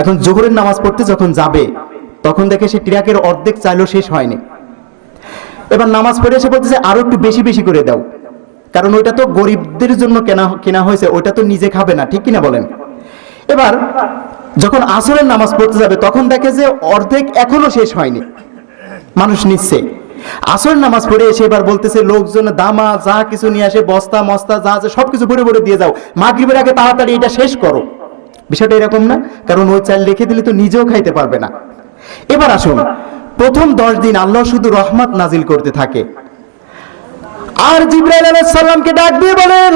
এখন জোহরের নামাজ পড়তে যখন যাবে, তখন দেখে সে ট্রাকের অর্ধেক চালও শেষ হয়নি। এবার নামাজ পড়ে এসে বলতেছে, আরো একটু বেশি বেশি করে দাও। কারণ ওইটা তো গরিবদের জন্য কেনা হয়েছে, ওইটা তো নিজে খাবে না, ঠিক কিনা বলেন? এবার যখন আসরের নামাজ পড়তে যাবে তখন দেখে যে অর্ধেক এখনো শেষ হয়নি, মানুষ নিচ্ছে। আসরের নামাজ পড়ে এসে এবার বলতেছে লোকজন দামা যা কিছু নিয়ে আসে, বস্তা মস্তা যা আছে সবকিছু ভরে ভরে দিয়ে যাও, মাগরিবের আগে তাড়াতাড়ি এটা শেষ করো। বিষয়টা এরকম না? কারণ ওই চাল রেখে দিলে তো নিজেও খাইতে পারবে না। এবার আসুন, প্রথম 10 দিন আল্লাহ শুধু রহমত নাজিল করতে থাকে, আর জিবরাইল আলাইহিস সালামকে ডাক দিয়ে বলেন,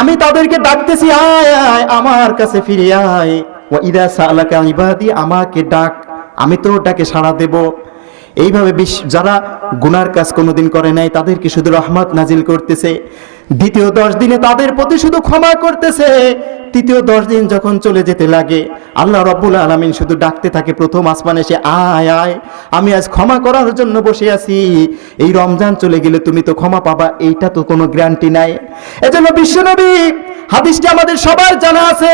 আমি তাদেরকে ডাকতেছি, আয় আয় আমার কাছে ফিরে আয়, ওয়া ইদা সাআলাকা ইবাদি, আমাকে ডাক, আমি তো ডাকে সাড়া দেব। এইভাবে যারা গুনার কাজ কোনোদিন করে নাই তাদেরকে শুধু রহমত নাজিল করতেছে। দ্বিতীয় 10 দিনে তাদের প্রতি শুধু ক্ষমা করতেছে। তৃতীয় 10 দিন যখন চলে যেতে লাগে, আল্লাহ রাব্বুল আলামিন শুধু ডাকতে থাকে প্রথম আসমানে এসে, আয় আয়, আমি আজ ক্ষমা করার জন্য বসে আছি। এই রমজান চলে গেলে তুমি তো ক্ষমা পাবা, এইটা তো কোনো গ্যারান্টি নাই। এজন্য বিশ্বনবী, হাদিসটি আমাদের সবার জানা আছে,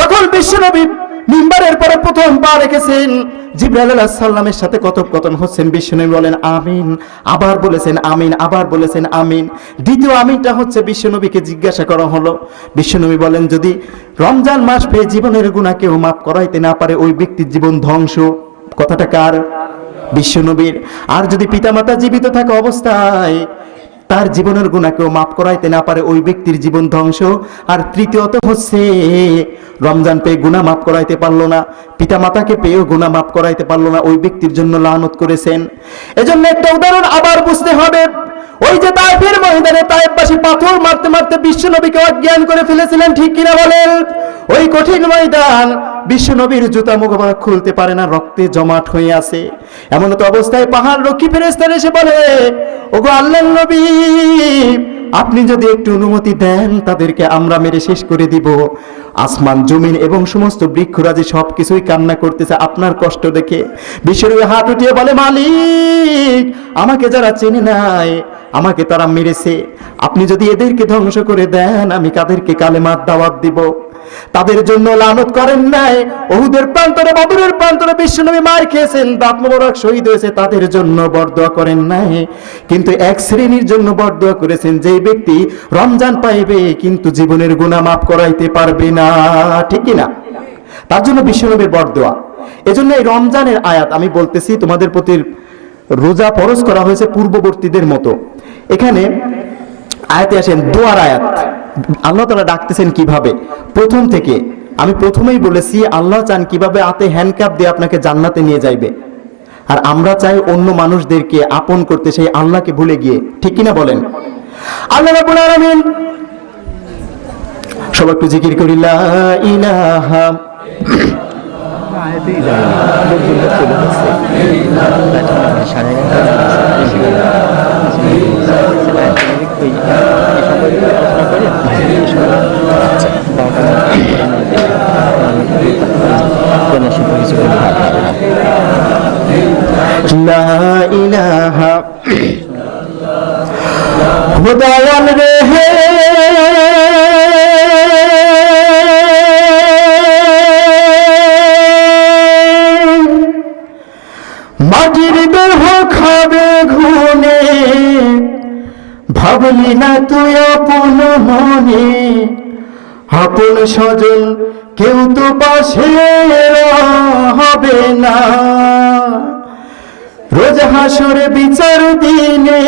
যখন বিশ্বনবী মিম্বারের পরে প্রথম পা রেখেছেন, জিবরাইল আলাইহিস সালামের সাথে কথোপকথন হচ্ছেন, বিশ্বনবী বলেন আমিন, আবার বলেছেন আমিন, আবার বলেছেন আমিন। দ্বিতীয় আমিনটা হচ্ছে বিশ্বনবীকে জিজ্ঞাসা করা হলো, বিশ্বনবী বলেন যদি রমজান মাস পেয়ে জীবনের গুনাহ কেউ মাফ করাইতে না পারে ওই ব্যক্তির জীবন ধ্বংস। কথাটা কার? বিশ্বনবীর। আর যদি পিতামাতা জীবিত থাকা অবস্থায় তার জীবনের গুনাহ কেউ মাফ করাইতে না পারে ওই ব্যক্তির জীবন ধ্বংস। আর তৃতীয়ত হচ্ছে রমজান পেয়ে গুনাহ মাফ করাইতে পারলো না, পিতামাতাকে পেয়েও গুনাহ মাফ করাইতে পারলো না, ওই ব্যক্তির জন্য লানত করেছেন। এজন্য একটা উদাহরণ আবার বুঝতে হবে, ওই যে তায়েফের ময়দানে তায়েফবাসী পাথর মারতে মারতে বিশ্বনবীকে অজ্ঞান করে ফেলেছিলেন, ঠিক কিনা বলেন? ওই কঠিন ময়দান, বিশ্বনবীর জুতা মুবারক খুলতে পারে না, রক্তে জমাট হয়ে আছে। এমন তো অবস্থায় পাহাড় রক্ষী ফেরেশতা এসে বলে, ওগো আল্লাহর নবী, আপনি যদি একটু অনুমতি দেন তাদেরকে আমরা মেরে শেষ করে দিব। আসমান জমিন এবং সমস্ত বৃক্ষরাজি সবকিছুই কান্না করতেছে আপনার কষ্ট দেখে। বিশ্বনবী হাত উঠিয়ে বলে, মালিক, আমাকে যারা চেনে নাই আমাকে তারা মেরেছে, আপনি যদি এদেরকে ধ্বংস করে দেন আমি কাদেরকে কালেমার দাওয়াত দিব? তাদের জন্য লানত করেন নাই। উহুদের প্রান্তরে, বদরের প্রান্তরে বিশ্বনবী মার খেয়েছেন, দাঁত মোবারক শহীদ হয়েছে, তাদের জন্য বরদোয়া করেন নাই। কিন্তু এক শ্রেণীর জন্য বরদোয়া করেছেন, যে ব্যক্তি রমজান পাইবে কিন্তু জীবনের গুনাহ মাফ করাইতে পারবে না, ঠিক কি না? তার জন্য বিশ্বনবীর বরদোয়া। এজন্য এই রমজানের আয়াত আমি বলতেছি তোমাদের প্রতি, রোজা ফরজ করা হয়েছে পূর্ববর্তীদের মতো। এখানে আয়াতে আসেন দোয়ার আয়াত, আল্লাহ তাআলা ডাকতেছেন কিভাবে প্রথম থেকে। আমি প্রথমেই বলেছি আল্লাহ চান কিভাবে হাতে হ্যান্ডকাপ দিয়ে আপনাকে জান্নাতে নিয়ে যাইবে, আর আমরা চাই অন্য মানুষদেরকে আপন করতে, সেই আল্লাহকে ভুলে গিয়ে, ঠিক কিনা বলেন? আল্লাহ রাব্বুল আলামিন, সবাই একটু জিকির করি, লা ইলাহা লা ইলাহা খোদায়াল রে, মাটির দেহ খাবে ঘুনে, ভাবলি না তুই আপন মনে, আপন স্বজন কেউ তো পাশে হবে না। রোজ হাসরে বিচার দিনে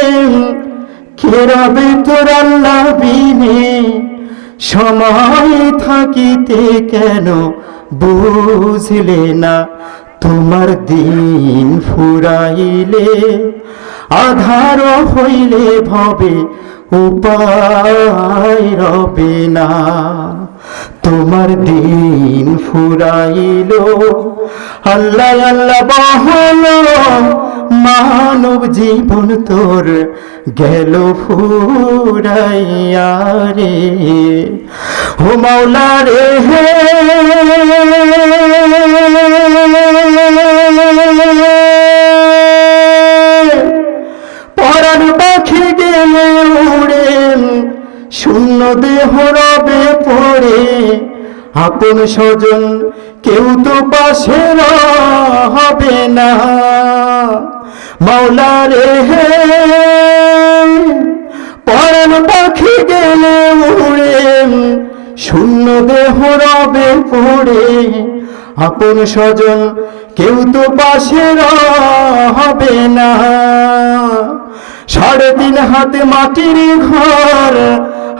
কে রবে তোর আল্লাহ বিনে, সময় থাকিতে কেন বুঝলে না, তোমার দিন ফুরাইলে আধার হইলে ভবে উপায় রবে না, তোমার দিন ফুরাইল। আল্লাহ আল্লাহ বহল মানব জীবন তোর গেল ফুরাইয়া রে, ও মাওলা রে, পরাণ পাখি গেলে উড়ে শূন্য দেহ রবে পড়ে, আপন স্বজন কেউ তো পাশে হবে না, মাওলা রে, প্রাণ পাখি গেলে উড়ে, শূন্য দেহ রবে পড়ে, আপন স্বজন কেউ তো পাশে হবে না। 3.5 হাত মাটির ঘর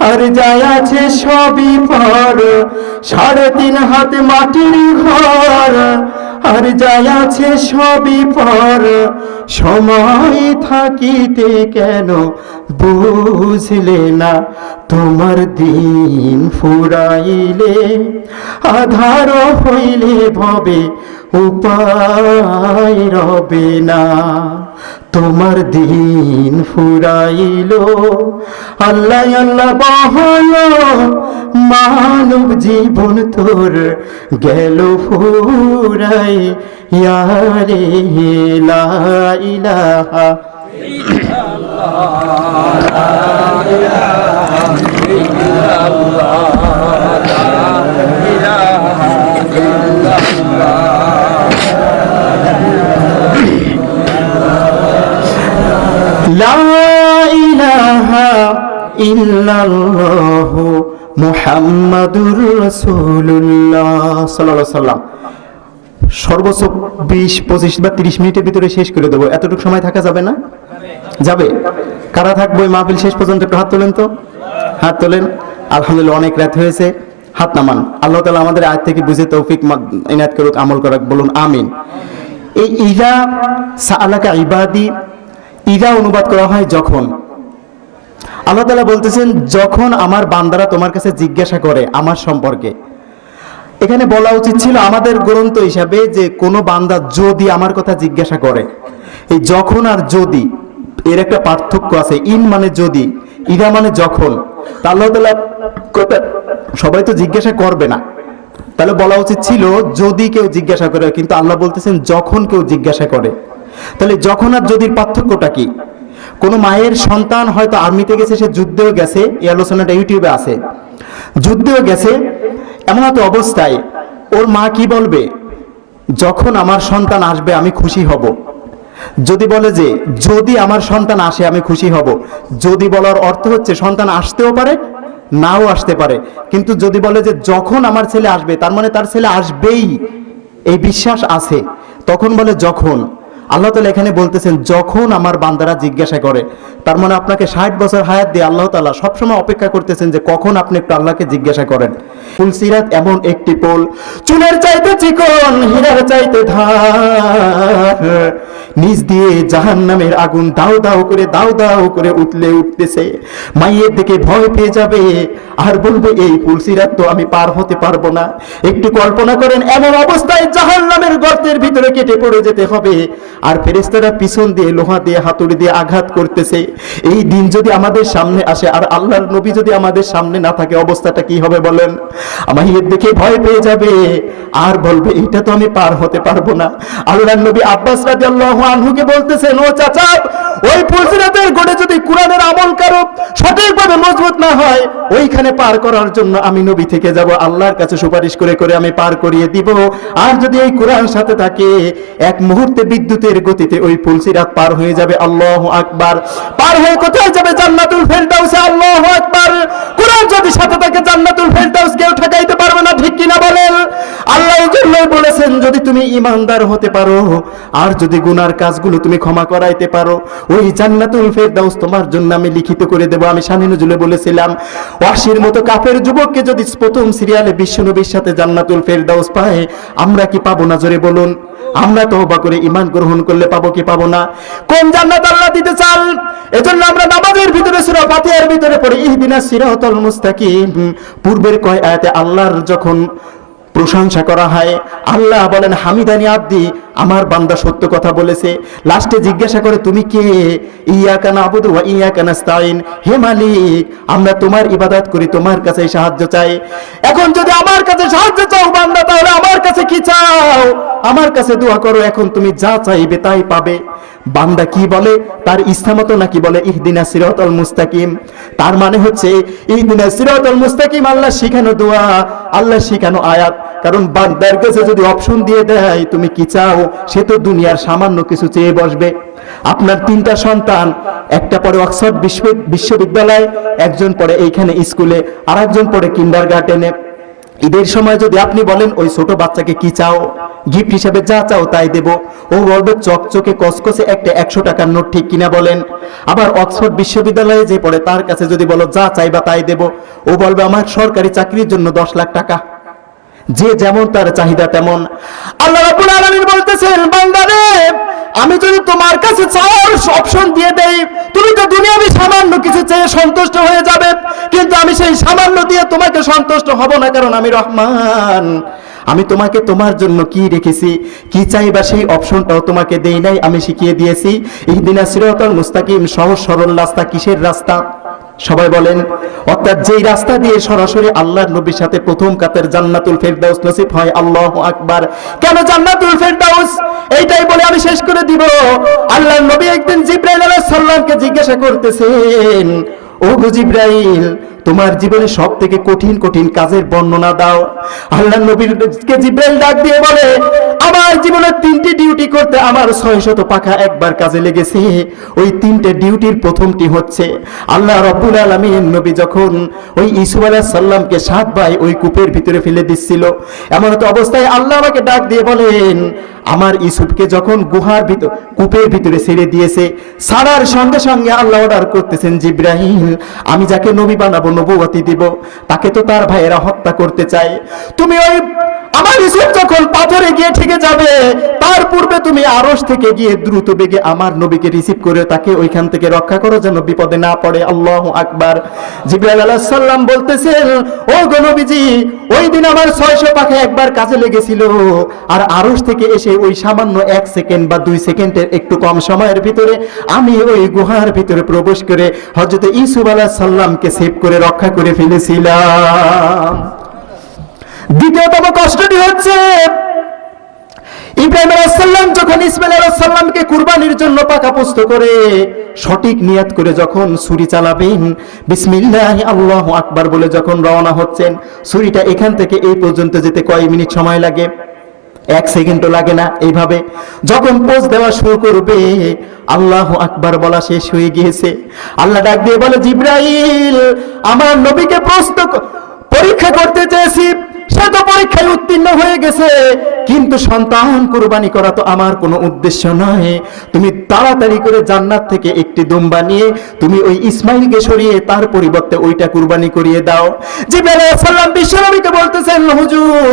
আর যায় আছে সবই পর, 3.5 হাত মাটির ঘর আর যায় আছে সবই পর। সময় থাকিতে কেন বুঝলে না, তোমার দিন ফুরাইলে আধার হইলে ভবে উপায় রবে না। তোমার দিন ফুরাইলো আল্লাহ আল্লাহ বহল, মানব জীবন তোর গেল ফুরাই, ইয়ারে লা ইলাহা লা ইলাহা ইল্লাল্লাহু মুহাম্মাদুর রাসূলুল্লাহ সাল্লাল্লাহু আলাইহি ওয়াসাল্লাম। সর্বোচ্চ 20, 25 বা 30 মিনিটের ভিতরে শেষ করে দেবো। এতটুকু সময় থাকা যাবে না? যাবে? কারা থাকবো এই মাহফিল শেষ পর্যন্ত? একটু হাত তোলেন তো, হাত তোলেন। আলহামদুলিল্লাহ, অনেক রাত হয়েছে, হাত নামান। আল্লাহ তাআলা আমাদের আয়াত থেকে বুঝে তৌফিক ইনায়াত করুক, আমল করাক, বলুন আমিন। এই ইযা সাআলাকা ইবাদি, ইযা অনুবাদ করা হয় যখন। আল্লাহ তাআলা বলতেছেন যখন আমার বান্দারা তোমার কাছে জিজ্ঞাসা করে আমার সম্পর্কে। এখানে বলা উচিত ছিল আমাদের গ্রন্থ হিসাবে যে কোনো বান্দা যদি আমার কথা জিজ্ঞাসা করে। এই যখন আর যদি এর একটা পার্থক্য আছে। ইন মানে যদি, ইদা মানে যখন। তা আল্লাহ তাআলা সবাই তো জিজ্ঞাসা করবে না, তাহলে বলা উচিত ছিল যদি কেউ জিজ্ঞাসা করে, কিন্তু আল্লাহ বলতেছেন যখন কেউ জিজ্ঞাসা করে। তাহলে যখন আর যদির পার্থক্যটা কি? কোন মায়ের সন্তান হয়তো আর্মিতে গেছে, সে যুদ্ধেও গেছে, এই আলোচনাটা ইউটিউবে আছে, যুদ্ধেও গেছে, এমন একটা অবস্থায় ওর মা কি বলবে? যখন আমার সন্তান আসবে আমি খুশি হব। যদি বলে যে যদি আমার সন্তান আসে আমি খুশি হব, যদি বলার অর্থ হচ্ছে সন্তান আসতেও পারে নাও আসতে পারে, কিন্তু যদি বলে যে যখন আমার ছেলে আসবে, তার মানে তার ছেলে আসবেই, এই বিশ্বাস আছে, তখন বলে যখন। আল্লাহ তাআলা এখানে বলতেছেন যখন আমার বান্দারা জিজ্ঞাসা করে, তার মানে আপনাকে 60 বছর হায়াত দিয়ে আল্লাহ তাআলা সবসময় অপেক্ষা করতেছেন যে কখন আপনি একটু আল্লাহকে জিজ্ঞাসা করেন। ফুলসিরাত এমন একটি পোল, চুলের চাইতে চিকন, হীরার চাইতে ধার, নিচ দিয়ে জাহান্নামের আগুন দাও দাও করে উঠলে উঠতেছে। মাইয়ের দিকে ভয় পেয়ে যাবে আর বলবে এই ফুলসিরাত তো আমি পার হতে পারবো না। একটু কল্পনা করেন, এমন অবস্থায় জাহান্নামের গর্তের ভিতরে কেটে পড়ে যেতে হবে, আর ফেরেশতারা পিছন দিয়ে লোহা দিয়ে হাতুড়ি দিয়ে আঘাত করতেছে। এই দিন যদি আমাদের সামনে আসে আর আল্লাহর নবী যদি আমাদের সামনে না থাকে, অবস্থাটা কি হবে বলেন? মাইয়ের দিকে ভয় পেয়ে যাবে আর বলবে এটা তো আমি পার হতে পারবো না। আল্লাহর নবী আব্বাস রাদিয়াল্লাহু আনহুকে বলতেছেন, ও চাচা, ওই ফুলসিরাতের গোড়ে যদি কোরআনের আমল কারো সঠিকভাবে মজবুত না হয়, ওইখানে পার করার জন্য আমি নবী থেকে যাব, আল্লাহর কাছে সুপারিশ করে করে আমি পার করিয়ে দিব। আর যদি এই কোরআন সাথে থাকে, এক মুহূর্তে বিদ্যুতের গতিতে ওই ফুলসিরাত পার হয়ে যাবে। আল্লাহু আকবার। পার হয়ে কোথায় যাবে? জান্নাতুল ফেরদাউসে। আল্লাহু আকবার। কোরআন যদি সাথে থাকে, জান্নাতুল ফেরদাউস কেউ ঠকাইতে পারবে না, ঠিক কিনা বলেন? আল্লাহ এই জন্যই বলেছেন যদি তুমি ঈমানদার হতে পারো আর যদি গুনার কাজগুলো তুমি ক্ষমা করাইতে পারো, ওই জান্নাতুল ফেরদাউস তোমার জন্য আমি লিখিত করে দেব। আমি শানে নজুলে বলেছিলাম, ওয়াসির মতো কাফের যুবককে যদি প্রথম সিরিয়ালে বিশ্বনবীর সাথে জান্নাতুল ফেরদাউস পায়, আমরা কি পাবো না? জোরে বলুন। আমরা তওবা করে ঈমান গ্রহণ করলে পাবো কি পাবো না? কোন জান্নাত আল্লাহ দিতে চান? এজন্য আমরা নামাজের ভিতরে সূরা ফাতিহার ভিতরে পড়ি ইহদিনাস সিরাতাল মুস্তাকিম। পূর্বের কয় আয়াতে আল্লাহর যখন প্রশংসা করা হয়, আল্লাহ বলেন হামিদানি আব্দি, আমার বান্দা সত্য কথা বলেছে। লাস্টে জিজ্ঞাসা করে তুমি কে? ইয়াকা নাবুদু ওয়া ইয়াকা নাস্তাইন, হে মালিক আমরা তোমার ইবাদত করি, তোমার কাছে সাহায্য চাই। এখন যদি আমার কাছে সাহায্য চাও বান্দা, তাহলে আমার কাছে কি চাও? আমার কাছে দোয়া করো, এখন তুমি যা চাইবে তাই পাবে। বান্দা কি বলে? তার ইচ্ছা মতো নাকি বলে ইহদিনাস সিরাতাল মুস্তাকিম? তার মানে হচ্ছে ইহদিনাস সিরাতাল মুস্তাকিম আল্লাহ শিখানো দোয়া, আল্লাহ শিখানো আয়াত। কারণ বান্দার কাছে যদি অপশন দিয়ে দেয় তুমি কি চাও, সে তো দুনিয়ার সামান্য কিছু চেয়ে বসবে। আপনার 3টা সন্তান, একটা পড়ে অক্সফোর্ড বিশ্ববিদ্যালয়, একজন পড়ে এইখানে স্কুলে, আর একজন পড়ে কিন্ডারগার্টেনে। ঈদের সময় যদি আপনি বলেন ওই ছোট বাচ্চাকে কি চাও, গিফট হিসেবে যা চাও তাই দেব, ও বলবে চকচকে কসকসে একটা 100 টাকার নোট, ঠিক কিনা বলেন? আবার অক্সফোর্ড বিশ্ববিদ্যালয়ে যে পড়ে তার কাছে যদি বলো যা চাইবা তাই দেব, ও বলবে আমার সরকারি চাকরির জন্য 10 লাখ টাকা। যে যেমন তার চাহিদা তেমন। আল্লাহ রাব্বুল আলামিন বলতেছেন, বান্দারে আমি যদি তোমার কাছে চাওয়ার অপশন দিয়ে দেই, তুমি তো দুনিয়াবি সামান্য কিছু চেয়ে সন্তুষ্ট হয়ে যাবে, কিন্তু আমি সেই সামান্য দিয়ে তোমাকে সন্তুষ্ট হব না, কারণ আমি রহমান। আমি তোমাকে তোমার জন্য কি রেখেছি, কি চাইবা সেই অপশনটাও তোমাকে দেই নাই, আমি শিখিয়ে দিয়েছি। ইহদিনাস সিরাতাল মুস্তাকিম, সহজ সরল রাস্তা। কিসের রাস্তা? সবাই বলেন। অর্থাৎ যেই রাস্তা দিয়ে সরাসরি আল্লাহর নবীর সাথে প্রথম কাতের জান্নাতুল ফেরদাউস নসিব হয়। আল্লাহু আকবার। কেন জান্নাতুল ফেরদাউস? এইটাই বলে আমি শেষ করে দিব। আল্লাহর নবী একদিন জিবরাইল আলাইহিস সালামকে জিজ্ঞাসা করতেছেন, ও গো জিবরাইল, তোমার জীবনে সব থেকে কঠিন কঠিন কাজের বর্ণনা দাও। আল্লাহর নবীকে জিবরাইল ডাক দিয়ে বলে, আমার জীবনে 3টি ডিউটি করতে আমার 600 পাখা একবার কাজে লেগেছে। ওই 3টে ডিউটির প্রথমটি হচ্ছে, আল্লাহ রাব্বুল আলামিন নবী যখন ওই ইউসুফ আলাইহিস সালামকে 7 ভাই ওই কূপের ভিতরে ফেলে দিচ্ছিল, এমন তো অবস্থায় আল্লাহ আমাকে ডাক দিয়ে বলেন, আমার ইউসুফকে যখন গুহার ভিতর কূপের ভিতরে ছেড়ে দিয়েছে, ছাড়ার সঙ্গে সঙ্গে আল্লাহ অর্ডার করতেছেন, জিবরাইল আমি যাকে নবী বানাবো, নবুয়তি দিব, তাকে তো তার ভাইয়েরা হত্যা করতে চায়। তুমি ওই আমার ইউসুফ যখন পাথরে গিয়ে ঠেকে যাবে, তার পূর্বে তুমি আরশ থেকে গিয়ে দ্রুত বেগে আমার নবীকে রিসিভ করে তাকে ওইখান থেকে রক্ষা করো, যেন বিপদে না পড়ে। আল্লাহু আকবার। জিবরাইল আলাইহিস সালাম বলতেছেন, ও গো নবীজি, ওই দিন আমার 600 পাখা একবার কাজে লেগেছিল, আর আরশ থেকে এসে ওই সামান্য 1 সেকেন্ড বা 2 সেকেন্ডের একটু কম সময়ের ভিতরে আমি ওই গুহার ভিতরে প্রবেশ করে হযরত ইউসুফ আলাইহিস সালামকে সেভ করে রক্ষা করে ফেলেছিলাম। দ্বিতীয়তম কষ্টটি হচ্ছে, ইব্রাহিম আলাইহিস সালাম যখন ইসমাঈল আলাইহিস সালামকে কুরবানির জন্য পাকাপোক্ত করে সঠিক নিয়ত করে যখন ছুরি চালাবেন, বিসমিল্লাহ আল্লাহু আকবার বলে যখন রওনা হচ্ছেন, ছুরিটা এখান থেকে এই পর্যন্ত যেতে কয় মিনিট সময় লাগে? 1 সেকেন্ডও লাগে না। এইভাবে যখন পোজ দেওয়া শুরু করবে, আল্লাহু আকবার বলা শেষ হয়ে গিয়েছে, আল্লাহ ডাক দিয়ে বলে, জিবরাইল আমার নবীকে পরীক্ষা করতে চেয়েছি, সে তো পরীক্ষায় উত্তীর্ণ হয়ে গেছে, কিন্তু সন্তান কুরবানি করা তো আমার কোনো উদ্দেশ্য নয়। তুমি তাড়াতাড়ি করে জান্নাত থেকে একটি দুম্বা নিয়ে তুমি ওই ইসমাইলকে সরিয়ে তার পরিবর্তে ওইটা কুরবানি করিয়ে দাও। জিবরাইল আলাইহিস সালাম বিশ্বনবীকে বলতেছেন, হুজুর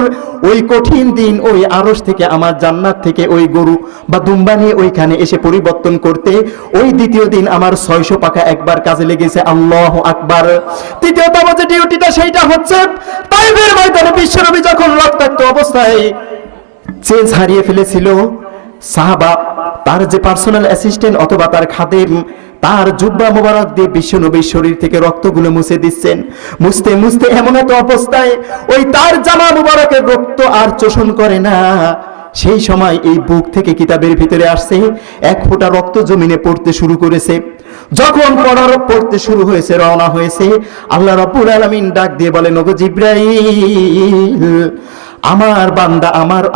ওই কঠিন দিন ওই আরশ থেকে আমার জান্নাত থেকে ওই গরু বা দুম্বা নিয়ে ওইখানে এসে পরিবর্তন করতে ওই দ্বিতীয় দিন আমার 600 পাখা একবার কাজে লেগেছে। আল্লাহু আকবার। তৃতীয়তম যে ডিউটিটা সেইটা হচ্ছে, তাইফের ময়দানে বিশ্বনবী যখন রক্তাক্ত অবস্থায় চেঞ্জ হারিয়ে ফেলেছিল, সাহাবা তার যে পার্সোনাল অ্যাসিস্ট্যান্ট অথবা তার খাদেম তার জুব্বা মোবারক দিয়ে বিশ্বনবীর শরীর থেকে রক্তগুলো মুছে দিচ্ছেন। মুছতে মুছতে এমন একটা অবস্থায় ওই তার জামা মোবারকের রক্ত আর চোষণ করে না। সেই সময় এই বুক থেকে কিতাবের ভিতরে আসছে, 1 ফোঁটা রক্ত জমিনে পড়তে শুরু করেছে। যখন পড়তে শুরু হয়েছে, রওনা হয়েছে, আল্লাহ রাব্বুল আলামিন ডাক দিয়ে বলেন, ওগো জিবরাইল, আমার বান্দা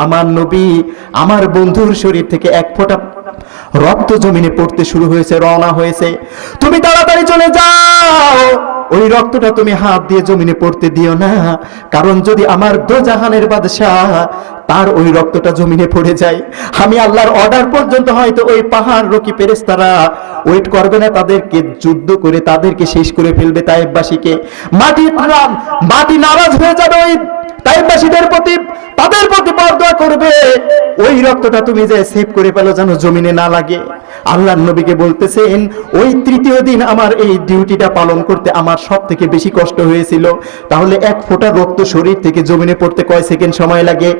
আমার নবী আমার বন্ধুর শরীর থেকে 1 ফোঁটা রক্ত জমিনে পড়তে শুরু হয়েছে, রওনা হয়েছে, তুমি তাড়াতাড়ি চলে যাও, ওই রক্তটা তুমি হাত দিয়ে জমিনে পড়তে দিও না, কারণ যদি আমার দোজাহানের বাদশাহ তার ওই রক্তটা জমিনে পড়ে যায়, আমি আল্লাহর অর্ডার পর্যন্ত হয়তো ওই পাহাড় রকি ফেরেশতারা ওয়েট করবে না, তাদেরকে যুদ্ধ করে তাদেরকে শেষ করে ফেলবে। তায়েফবাসীকে মাটি নারাজ হয়ে যাবে ওই তায়েফবাসীদের প্রতি, তাদের প্রতি বরদোয়া করবে, ওই রক্তটা তুমি যে সেভ করে পেলো যেন জমিনে না লাগে। আল্লাহর নবীকে বলতেছেন, ওই তৃতীয় দিন আমার এই ডিউটিটা পালন করতে আমার সব থেকে বেশি কষ্ট হয়েছিল। তাহলে 1 ফোঁটা রক্ত শরীর থেকে জমিনে পড়তে কয় সেকেন্ড সময় লাগে?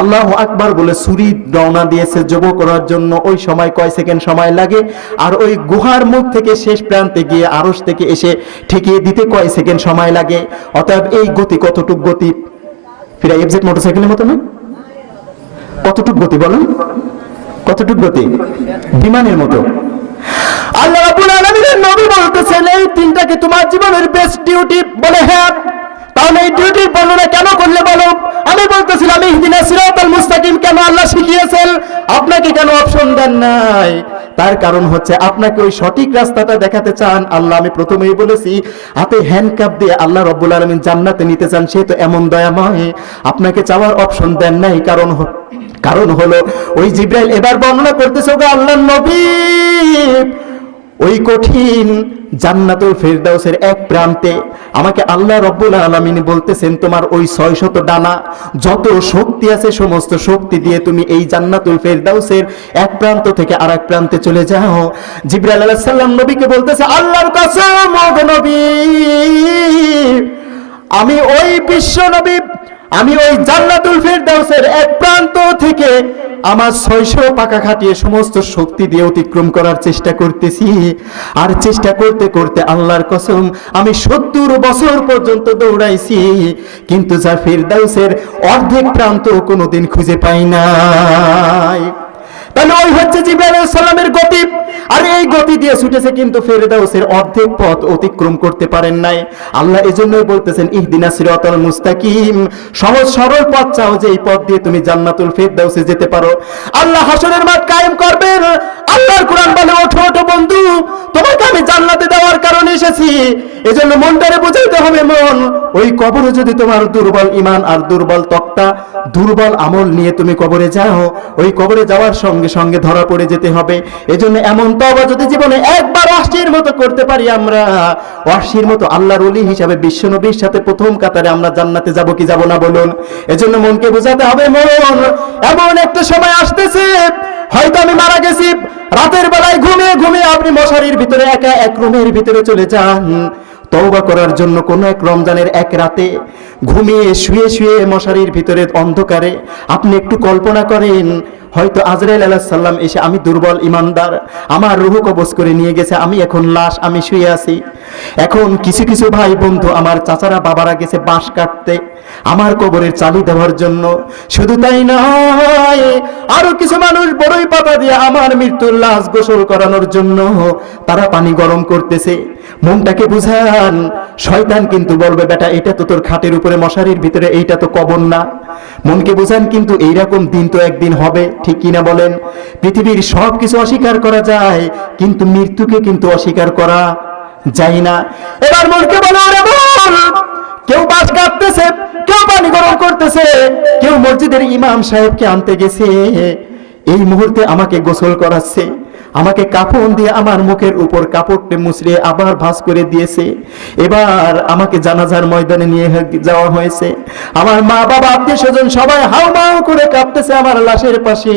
আল্লাহু আকবার বলে ছুরি রওনা দিয়েছে জব করার জন্য, ওই সময় কয় সেকেন্ড সময় লাগে? আর ওই গুহার মুখ থেকে শেষ প্রান্তে গিয়ে আরশ থেকে এসে ঠেকিয়ে দিতে কয় সেকেন্ড সময় লাগে? অতএব এই গতি কতটুক গতি? ফিরা এফজেড মোটরসাইকেলের মতো না? কতটুক গতি বলেন? কতটুক গতি? বিমানের মতো। আল্লাহ রাব্বুল আলামিনের নবী বলতেছেন, এই 3টাকে তোমার জীবনের বেস্ট ডিউটি। বলে হ্যাঁ। তাহলে এই ডিউটির বর্ণনা কেন করলে বলো? আমি বলতেছিলাম ইহদিনাস সিরাতাল মুস্তাকিম কেন আল্লাহ শিখিয়েছেন, আপনাকে কেন অপশন দেন নাই? তার কারণ হচ্ছে আপনাকে ওই সঠিক রাস্তাটা দেখাতে চান আল্লাহ। আমি প্রথমেই বলেছি, হাতে হ্যান্ডকাপ দিয়ে আল্লাহ রাব্বুল আলামিন জান্নাতে নিতে চান, সে তো এমন দয়াময়, আপনাকে চাওয়ার অপশন দেন নাই। কারণ হলো ওই জিবরাইল এবার বর্ণনা করতেছে, ওগো আল্লাহর নবী, ওই কঠিন জান্নাতুল ফেরদাউসের এক প্রান্তে আমাকে আল্লাহ রাব্বুল আলামিন বলতেছেন, তোমার ওই 600 ডানা যত শক্তি আছে সমস্ত শক্তি দিয়ে তুমি এই জান্নাতুল ফেরদাউসের এক প্রান্ত থেকে আরেক প্রান্তে চলে যাও। জিবরাইল আলাইহিস সালাম নবীকে বলতেছে, আল্লাহর কসম ওগো নবী, আমি ওই বিশ্ব নবী, আমি ওই জান্নাতুল ফেরদাউসের এক প্রান্ত থেকে আমার 600 পাকা খাটিয়ে সমস্ত শক্তি দিয়ে অতিক্রম করার চেষ্টা করতেছি। আর চেষ্টা করতে করতে আল্লাহর কসম আমি 70 বছর পর্যন্ত দৌড়াইছি, কিন্তু যা ফেরদাউসের অর্ধেক প্রান্ত কোনোদিন খুঁজে পাই নাই। তাহলে ওই হচ্ছে জিবরাইল আলাইহিস সালামের গতি, আর এই গতি দিয়ে ছুটেছে কিন্তু ফেরদাউসের অর্ধেক পথ অতিক্রম করতে পারেন নাই। আল্লাহ এজন্যই বলতেছেন, ইহদিনাস সিরাতাল মুস্তাকিম, সহজ সরল পথ চাও যে এই পথ দিয়ে তুমি জান্নাতুল ফেরদাউসে যেতে পারো। আল্লাহ হাসরের মাঠ কায়েম করবেন। আল্লাহর কোরআন বলে, ওঠো ওঠো বন্ধু, তোমাকে আমি জান্নাতে দেওয়ার কারণে এসেছি। এজন্য মনটারে বুঝাইতে হবে, মন, ওই কবরে যদি তোমার দুর্বল ঈমান আর দুর্বল তকতা, দুর্বল আমল নিয়ে তুমি কবরে যাও, ওই কবরে যাওয়ার সঙ্গে সঙ্গে ধরা পড়ে যেতে হবে। এজন্য এমন তওবা যদি জীবনে একবার ওয়াহশীর মতো করতে পারি, আমরা ওয়াহশীর মতো আল্লাহর ওলি হিসাবে বিশ্ব নবীর সাথে প্রথম কাতারে আমরা জান্নাতে যাব কি যাব না বলুন? এজন্য মনকে বোঝাতে হবে, মন, এমন একটা সময় আসতেছে, হয়তো আমি মারা গেছি, রাতের বেলায় ঘুমিয়ে ঘুমিয়ে আপনি মশারির ভিতরে একা এক রুমের ভিতরে চলে যান তওবা করার জন্য। কোন এক রমজানের এক রাতে ঘুমিয়ে শুয়ে শুয়ে মশারির ভিতরে অন্ধকারে আপনি একটু কল্পনা করেন, হয়তো আজরাইল আলাইহিস সালাম এসে, আমি দুর্বল ইমানদার, আমার রূহ কবজ করে নিয়ে গেছে, আমি এখন লাশ, আমি শুয়ে আছি। এখন কিছু কিছু ভাই বন্ধু আমার চাচারা বাবারা গেছে বাঁশ কাটতে আমার কবরের চালি দেওয়ার জন্য। শুধু তাই নয়, আরো কিছু মানুষ বড়ই পাতা দিয়ে আমার মৃত্যুর লাশ গোসল করানোর জন্য তারা পানি গরম করতেছে। মনটাকে বুঝান, শয়তান কিন্তু বলবে, বেটা এটা তো তোর খাটের উপরে মশারির ভিতরে, এইটা তো কবর না। মনকে বুঝান, কিন্তু এইরকম দিন তো একদিন হবে, ঠিক কিনা বলেন? পৃথিবীর সব কিছু অস্বীকার করা যায়, কিন্তু মৃত্যুকে কিন্তু অস্বীকার করা যায় না। এবার মনকে বলো, রে বল, কেউ বাঁশ কাটতেছে, কেউ পানি গরম করতেছে, কেউ মসজিদের ইমাম সাহেবকে আনতে গেছে, এই মুহূর্তে আমাকে গোসল করাচ্ছে, আমাকে কাফন দিয়ে আমার মুখের উপর কাপড়টা মুছড়ে আবার ভাঁজ করে দিয়েছে। এবার আমাকে জানাজার ময়দানে নিয়ে যাওয়া হয়েছে। আমার মা বাবা আত্মীয় স্বজন সবাই হাউমাউ করে কাঁপতেছে আমার লাশের পাশে।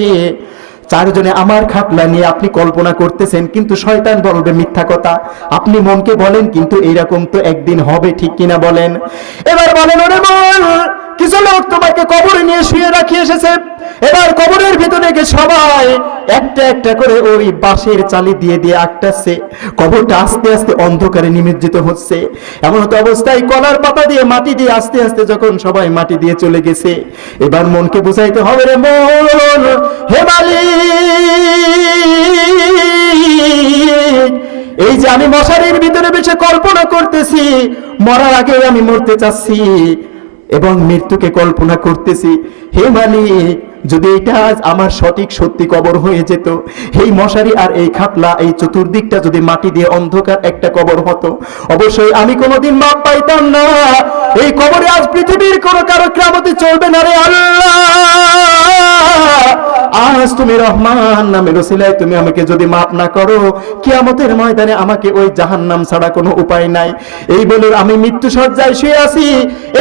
চারজনে আমার খাটলা নিয়ে আপনি কল্পনা করতেছেন, কিন্তু শয়তান বলবে মিথ্যা কথা। আপনি মনকে বলেন, কিন্তু এইরকম তো একদিন হবে, ঠিক কিনা বলেন? এবার বলেন, ওরে মন, কিছু লোক তোমাকে কবরে নিয়ে শুয়ে রাখি এসেছে। এবার কবরের ভিতরে গিয়ে সবাই একটা একটা করে ওই বাঁশের চালি দিয়ে দিয়ে আটটাচ্ছে। কবরটা আস্তে আস্তে অন্ধকারে নিমজ্জিত হচ্ছে। এমন তো অবস্থায় কলার পাতা দিয়ে মাটি দিয়ে আস্তে আস্তে যখন সবাই মাটি দিয়ে চলে গেছে, এবার মনকে বুঝাইতে হবে, রে মন, হে মালিক, এই যে আমি মশারির ভিতরে বসে কল্পনা করতেছি, মরার আগে আমি মরতে চাচ্ছি এবং মৃত্যুকে কল্পনা করতেছি, হে মালিক, যদি এটা আজ আমার সঠিক সত্যি কবর হয়ে যেত, এই মশারি আর এই খাটলা, এই চতুর্দিকটা যদি মাটি দিয়ে অন্ধকার একটা কবর হতো, অবশ্যই আমি কোনোদিন মাপ পাইতাম না। এই কবরে আজ পৃথিবীর কোনো কারো কিয়ামতে চলবে না। রে আল্লাহ, আজ তুমি রহমান নামের ওসিলায় তুমি আমাকে যদি মাপ না করো, কিয়ামতের ময়দানে আমাকে ওই জাহান্নাম ছাড়া কোনো উপায় নাই। এই বলে আমি মৃত্যু সজ্জায় শুয়ে আছি,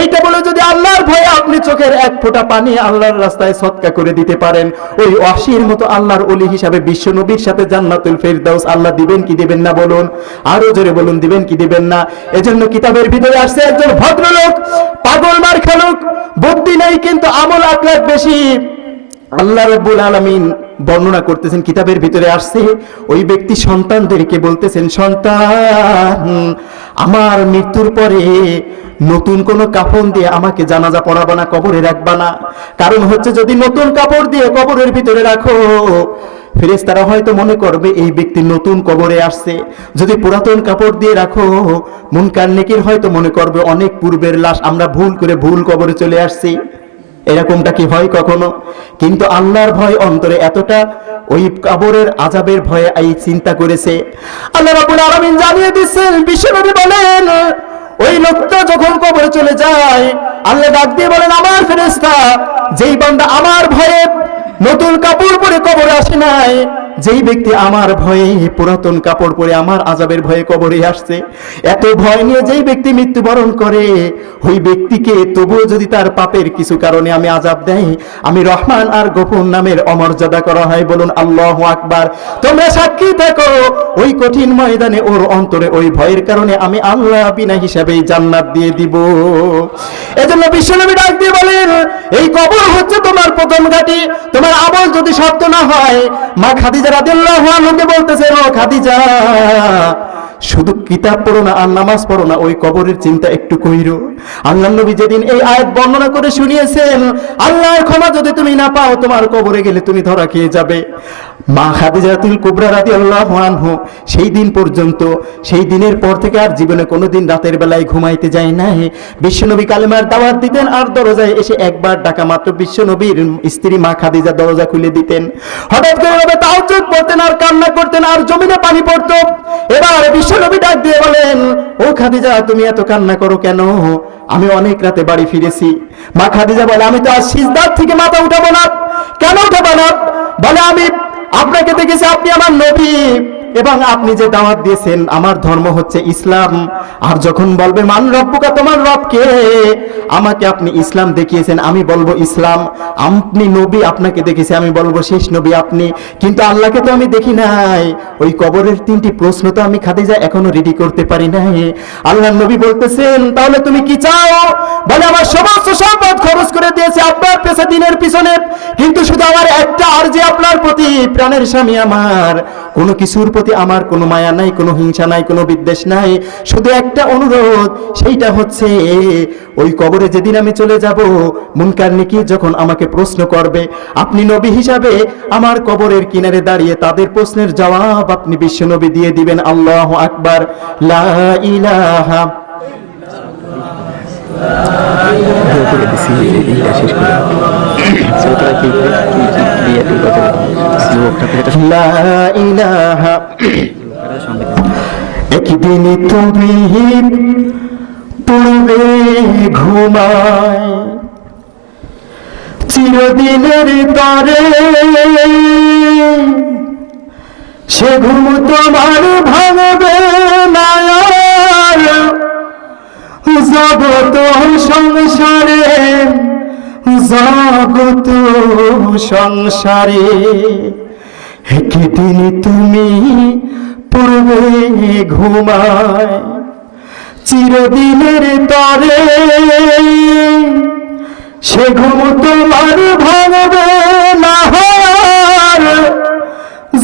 এইটা বলে যদি আল্লাহর ভয়ে আপনি চোখের এক ফোঁটা পানি আল্লাহর রাস্তায় সদকা করে দিতে পারেন, ওই ওয়াসির মতো আল্লাহর ওলি হিসাবে বিশ্ব নবীর সাথে জান্নাতুল ফেরদাউস আল্লাহ দিবেন কি দিবেন না বলুন? আরো জোরে বলুন, দিবেন কি দিবেন না? এজন্য কিতাবের ভিতরে আসছে একজন ভদ্রলোক, পাগল মার খেলোক, বুদ্ধি নাই কিন্তু আমল আকলাক বেশি। আল্লাহ রাব্বুল আলামিন বর্ণনা করতেছেন, কিতাবের ভিতরে আসছে, ওই ব্যক্তি সন্তানদেরকে বলতেছেন, সন্তান, আমার মৃত্যুর পরে নতুন কোন কাফন দিয়ে আমাকে জানাজা পড়াবা না, কবরে রাখবা না। কারণ হচ্ছে, যদি নতুন কাপড় দিয়ে কবরের ভিতরে রাখো, ফেরেশতারা হয়তো মনে করবে এই ব্যক্তি নতুন কবরে আসছে। যদি পুরাতন কাপড় দিয়ে রাখো, মুনকার নেকির হয়তো মনে করবে অনেক পূর্বের লাশ, আমরা ভুল করে ভুল কবরে চলে আসছি। এরকমটা কি হয় কখনো? কিন্তু আল্লাহর ভয় অন্তরে এতটা ওই কবরের আযাবের ভয়ে এই চিন্তা করেছে। আল্লাহ রাব্বুল আলামিন জানিয়ে দিচ্ছেন, বিশ্বনবী বলেন, ওই লোকটা যখন কবরে চলে যায়, আল্লাহ ডাক দিয়ে বলেন, আমার ফেরেশতা, যেই বান্দা আমার ভয়ে নতুন কাপড় পরে কবরে আসে নাই, যেই ব্যক্তি আমার ভয়ে পুরাতন কাপড় পরে আমার আযাবের ভয়ে কবরে আসছে, এত ভয় নিয়ে যেই ব্যক্তি মৃত্যুবরণ করে, ওই ব্যক্তিকে তবুও যদি তার পাপের কিছু কারণে আমি আযাব দেই, আমি রহমান আর গফুর নামের অমর্যাদা করা হয়। বলুন আল্লাহু আকবার। তোমরা সাক্ষী থাকো, ওই কঠিন ময়দানে ওর অন্তরে ওই ভয়ের কারণে আমি আল্লাহ বিনা হিসাবে জান্নাত দিয়ে দিব। এজন্য বিশ্বনবী ডাক দিয়ে বলেন, এই কবর হচ্ছে তোমার প্রথম ঘাঁটি। তোমার আমল যদি সত্য না হয়, মা খাদিজা রাদিয়াল্লাহু আনহাকে বলতেছেন, ও খাদিজা, শুধু কিতাব পড়ো না আর নামাজ পড়ো না, ওই কবরের চিন্তা একটু কইরো। আল্লাহর নবী যেদিন এই আয়াত বর্ণনা করে শুনিয়েছেন, আল্লাহর ক্ষমা যদি তুমি না পাও, তোমার কবরে গেলে তুমি ধরা খেয়ে যাবে। মা খাদিজাতুল কুবরা রাদিয়াল্লাহু আনহা সেই দিন পর্যন্ত, সেই দিনের পর থেকে আর জীবনে কোনোদিন রাতের বেলায় ঘুমাইতে যায় নাই। বিশ্বনবী কালেমার দাওয়াত দিতেন আর দরজায় এসে একবার ডাকা মাত্র বিশ্বনবীর স্ত্রী মা খাদিজা দরজা খুলে দিতেন। হঠাৎ করে এভাবে তাহাজ্জুদ পড়তেন আর কান্না করতেন আর জমিনে পানি পড়তো। এবার বিশ্বনবী ডাক দিয়ে বলেন, ও খাদিজা, তুমি এত কান্না করো কেন? আমি অনেক রাতে বাড়ি ফিরেছি। মা খাদিজা বলে, আমি তো আজ সিজদার থেকে মাথা উঠাবো না। কেন উঠাবো না? বলে, আমি আপনাকে দেখেছি, আপনি আমার নবী, এবং আপনি যে দাওয়াত দিয়েছেন, আমার ধর্ম হচ্ছে ইসলাম। আর যখন বলবে মান রব্বুকা, তোমার রব কে, আমাকে আপনি ইসলাম দেখিয়েছেন, আমি বলবো ইসলাম। আপনি নবী, আপনাকে দেখেছি, আমি বলবো শেষ নবী আপনি, কিন্তু আল্লাহকে তো আমি দেখি নাই। ওই কবরের 3টি প্রশ্ন তো আমি খাদিজা এখনো রেডি করতে পারি নাই। আল্লাহর নবী বলতেছেন, তাহলে তুমি কি চাও? বলে, আমার সমস্ত সম্পদ খরচ করে দিয়েছে আপনার পেছনে, দিনের পিছনে, কিন্তু শুধু আমার একটা আরজি আপনার প্রতি, প্রাণের স্বামী আমার, কোনো কিছুর প্রতি আমার কোনো মায়া নাই, কোনো হিংসা নাই, কোনো বিদ্বেষ নাই, শুধু একটা অনুরোধ, সেইটা হচ্ছে ওই কবরে যেদিন আমি চলে যাব, মুনকার নাকির যখন আমাকে প্রশ্ন করবে, আপনি নবী হিসাবে আমার কবরের কিনারে দাঁড়িয়ে তাদের প্রশ্নের জবাব আপনি বিশ্বনবী দিয়ে দিবেন। আল্লাহু আকবার। লা ইলাহা একদিন তুমি পূর্বে ঘুমায়, চিরদিনের তরে সে ঘুম তোমার ভাঙবে না। জগত সংসারে, জগত সংসারে একদিন তুমি পূর্বে ঘুমায়, চিরদিনের তরে সে ঘুম তোমার ভাঙবে না।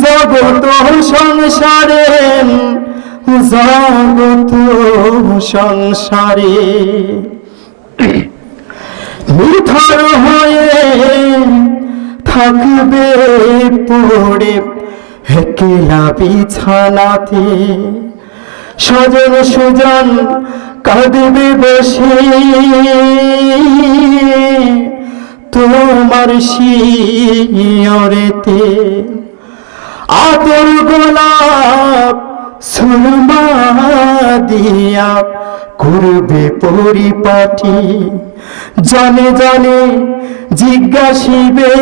জগত সংসারে, জগত সংসারে নিথর হয়ে থাকবে পড়ে একলা বিছানাতে, স্বজন সুজন কাঁদবে বসে তোমার শিয়রেতে। আতর গোলাপ সুরমা দিয়া করবে পরিপাটি, জনে জনে জিজ্ঞাসিবে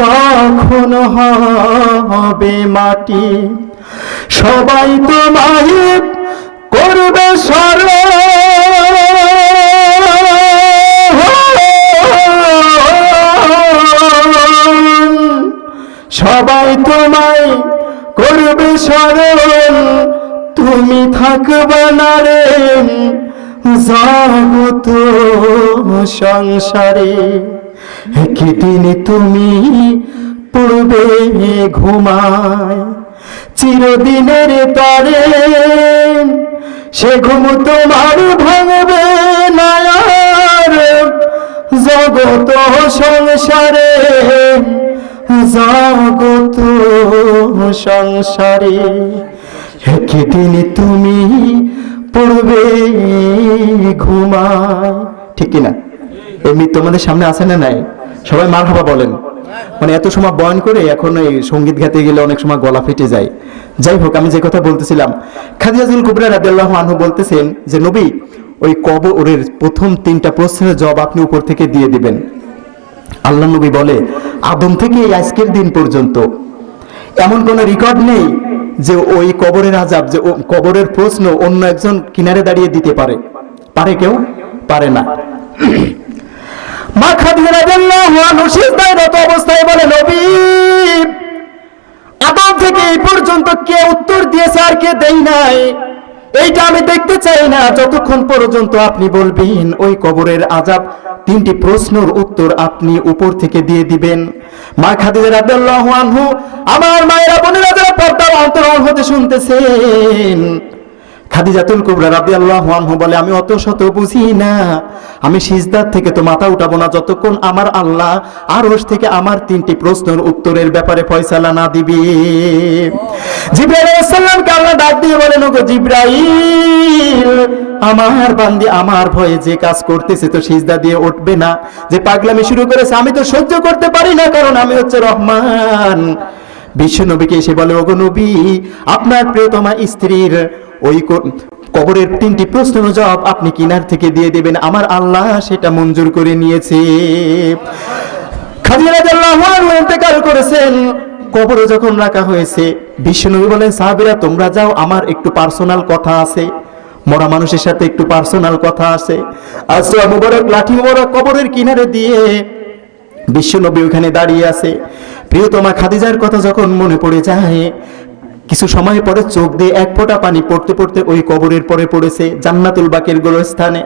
কখন হবে মাটি। সবাই তোমায় করবে স্মরণ, সবাই তোমায় করবে স্মরণ, তুমি থাকবে না রে জগত সংসারে। একদিন তুমি পূর্বে ঘুমায়, চিরদিনের তরে সে ঘুম তোমার ভাঙবে না। জগত সংসারে, জগত সংসারে একদিন তুমি পূর্বে ঘুমায়, ঠিক কিনা? এই মৃত্যু আমাদের সামনে আছে না নাই? সবাই মারহাবা বলেন। মানে এত সময় বয়ান করে এখন এই সঙ্গীত গাইতে গেলে অনেক সময় গলা ফেটে যায়। যাই হোক, আমি যে কথা বলতেছিলাম, খাদিজাতুল কুবরা রাদিয়াল্লাহু আনহু বলতেছেন যে নবী, ওই কবরের প্রথম 3টা প্রশ্নের জবাব আপনি উপর থেকে দিয়ে দিবেন। আল্লাহ নবী বলে, আদম থেকে এই আজকের দিন পর্যন্ত এমন কোন রেকর্ড নেই যে ওই কবরের আযাব, যে কবরের প্রশ্ন অন্য একজন কিনারে দাঁড়িয়ে দিতে পারে। পারে কেউ? পারে না। মা খাদিজা রাদিয়াল্লাহু আনহা সিজদায়রত অবস্থায় বলে, নবী, আদম থেকে এই পর্যন্ত কে উত্তর দিয়েছে আর কে দেই নাই, এইটা আমি দেখতে চাই না, যতক্ষণ পর্যন্ত আপনি বলবেন ওই কবরের আযাব 3টি প্রশ্নের উত্তর আপনি উপর থেকে দিয়ে দিবেন। মা খাদিজা রাদিয়াল্লাহু আনহা, আমার মায়েরা বোনেরা যারা পর্দার অন্তরাল হতে শুনতেছেন, খাদিজাতুল কুবরা রাদিয়াল্লাহু আনহা বলে, আমি অত শত বুঝি না, আমি সিজদার থেকে তো মাথা উঠাবো না যতক্ষণ আমার আল্লাহ আরশ থেকে আমার 3টি প্রশ্নের উত্তরের ব্যাপারে ফয়সালা না দিবে। জিবরাইল আলাইহিস সালামকে আল্লাহ ডাক দিয়ে বলেন, ওগো জিবরাইল, আমার বান্দি আমার ভয়ে যে কাজ করতেছে তো সিজদা দিয়ে উঠবে না, যে পাগলামি শুরু করেছে আমি তো সহ্য করতে পারি না, কারণ আমি হচ্ছে রহমান। বিশ্ব নবীকে এসে বলে, ওগো নবী, আপনার প্রিয়তমা স্ত্রীর ওই কবরের 3টি প্রশ্নের জবাব আপনি কিনার থেকে দিয়ে দেবেন, আমার আল্লাহ সেটা মঞ্জুর করে নিয়েছে। খাদিজা রাদিয়াল্লাহু আনহা ইন্তেকাল করেছেন, কবরে যখন রাখা হয়েছে, বিশ্বনবী বলেন, সাহাবীরা তোমরা যাও, আমার একটু পার্সোনাল কথা আছে, মরা মানুষের সাথে একটু পার্সোনাল কথা আছে। আসওয়া মুবারক, লাঠি মুবারক কবরের কিনারে দিয়ে বিশ্বনবী ওখানে দাঁড়িয়ে আছে। প্রিয়তমা খাদিজার কথা যখন মনে পড়ে যায়, কিছু সময় পরে চোখ দিয়ে এক ফোঁটা পানি পড়তে পড়তে ওই কবরের পরে পড়েছে জান্নাতুল বাকির গোরস্থানে।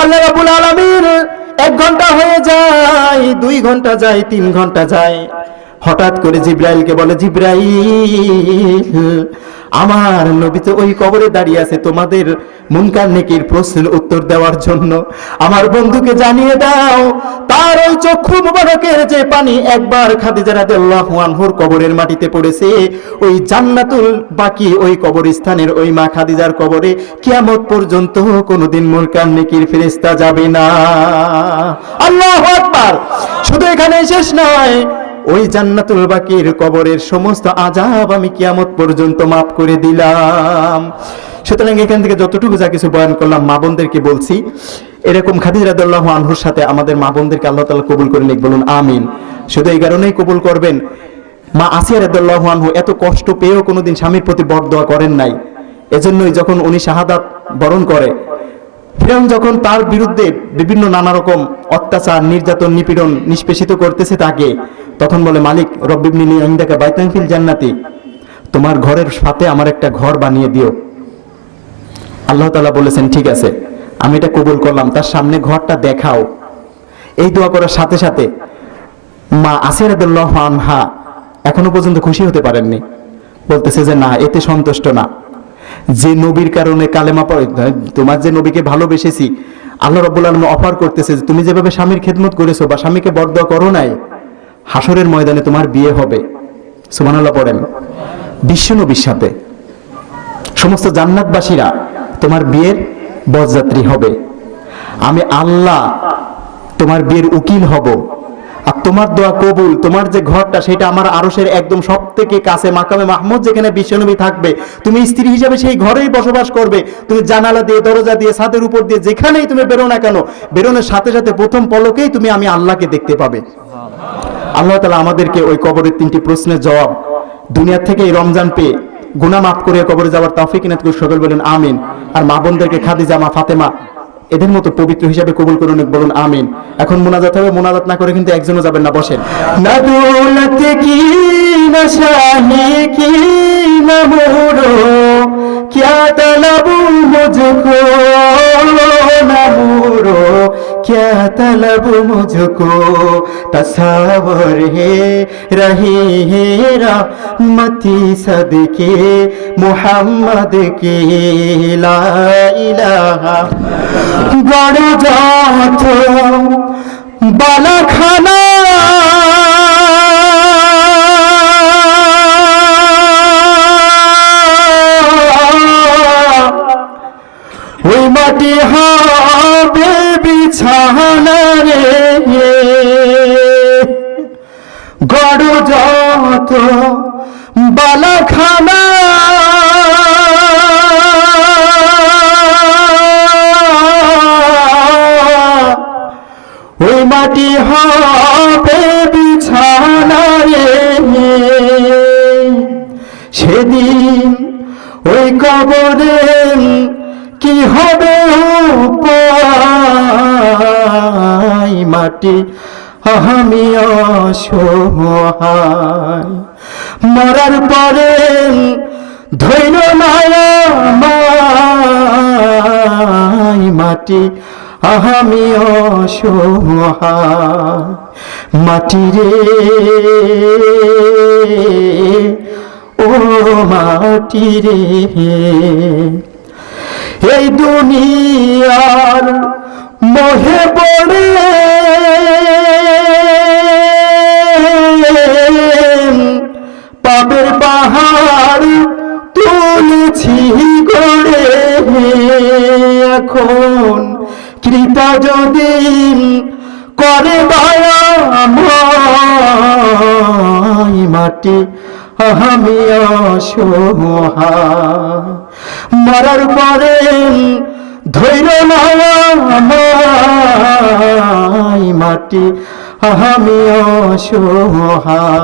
আল্লাহ রাব্বুল আলামিন 1 ঘন্টা হয়ে যায়, 2 ঘন্টা যায়, 3 ঘন্টা যায়, হঠাৎ করে জিবরাইলকে বলে, জিবরাইল, আমার নবী তো ওই কবরে দাঁড়িয়ে আছে তোমাদের মুনকার নেকির প্রশ্নের উত্তর দেওয়ার জন্য, আমার বন্ধুকে জানিয়ে দাও তার ওই চক্ষু মুবারকের যে পানি একবার খাদিজা রাদিয়াল্লাহু আনহার কবরের মাটিতে পড়েছে, ওই জান্নাতুল বাকি ওই কবরস্থানের ওই মা খাদিজার কবরে কিয়ামত পর্যন্ত কোনোদিন মুনকার নেকির ফেরেশতা যাবে না। আল্লাহু আকবার। শুধু এখানে শেষ নয়, ওই জান্নাতুল বাকির কবরের সমস্ত আযাব আমি কিয়ামত পর্যন্ত মাফ করে দিলাম। সুতরাং এখান থেকে যতটুকু যা কিছু বয়ান করলাম মা বোনদেরকে বলছি, এরকম খাদিজা রাদিয়াল্লাহু আনহার সাথে আমাদের মা বোনদেরকে আল্লাহ তাআলা কবুল করে নিক, বলুন আমিন। শুধু এই কারণেই কবুল করবেন, মা আসিয়া রাদিয়াল্লাহু আনহা এত কষ্ট পেয়েও কোনোদিন স্বামীর প্রতি বরদোয়া করেন নাই। এজন্যই যখন উনি শাহাদাত বরণ করে, ফিরআউন যখন তার বিরুদ্ধে বিভিন্ন নানা রকম অত্যাচার, নির্যাতন, নিপীড়ন নিষ্পেষিত করতেছে তাকে, তখন বলে, মালিক রব্বিবনিলি ইনদাকা বাইতান ফিল জান্নাতি, তোমার ঘরের সাথে আমার একটা ঘর বানিয়ে দিও। আল্লাহ তাআলা বলেছেন, ঠিক আছে, আমি এটা কবুল করলাম, তার সামনে ঘরটা দেখাও। এই দোয়া করার সাথে সাথে মা আসিয়া রাদিয়াল্লাহু আনহা এখনো পর্যন্ত খুশি হতে পারেননি, বলতেছে যে না, এতে সন্তুষ্ট না। যে নবীর কারণে কালেমা পড়ে, তোমার যে নবীকে ভালোবেসেছি, আল্লাহ রাব্বুল আলামিন অফার করতেছে যে তুমি যেভাবে স্বামীর খেদমত করেছো বা স্বামীকে বরদোয়া করো নাই, হাসরের ময়দানে তোমার বিয়ে হবে। সুবহানাল্লাহ পড়েন। বিশ্ব নবীর সাথে সমস্ত জান্নাতবাসীরা তোমার বিয়ের বরযাত্রী হবে, আমি আল্লাহ তোমার বিয়ের উকিল হব, আর তোমার দোয়া কবুল, তোমার যে ঘরটা সেটা আমার আরশের একদম সবথেকে কাছে মাকামে মাহমুদ, যেখানে বিশ্বনবী থাকবে, তুমি স্ত্রী হিসেবে সেই ঘরেই বসবাস করবে। তুমি জানালা দিয়ে, দরজা দিয়ে, ছাদের উপর দিয়ে যেখানেই তুমি বেরো না কেন, বেরোনোর সাথে সাথে প্রথম পলকেই তুমি আমি আল্লাহকে দেখতে পাবে। আল্লাহ তাআলা আমাদেরকে ওই কবরের 3টি প্রশ্নের জবাব দুনিয়া থেকে এই রমজান পেয়ে গুনাহ মাফ করে কবরে যাওয়ার তৌফিক ইনাত করে সকল বলেন আমিন। আর মা বোনদেরকে খাদিজা, মা ফাতেমা এদের মতো পবিত্র হিসাবে কবুল করুন, বলুন আমিন। এখন মুনাজাত হবে, মুনাজাত না করে কিন্তু একজনও যাবেন না, বসেন। না দৌলত কি না শাহি কি না মোরো, क्या तलब मुझको ना मोरो, क्या तलब मुझको, तसव्वुर है रही है रहमती सदके मुहम्मद की ला इलाहा। गड़ जात बाला खाना মাটি হবে বিছানা রে গড় যত বালাখানা ওই মাটি হবে বিছানা রে সেদিন ওই কবরে কি হবে উপায় মাটি আমি অসহায় মরার পরে ধৈর্য মায় মাটি আমি অসহায় মাটি রে ও মাটি রে এই দুনিয়ার মোহে পড়ে পাপের পাহাড় তুলেছি গড়ে এখন কৃপা যদি করে দয়াময় মাটি আমি অসহায় মরার পরে ধৈর্য মাটি আমি অসহায়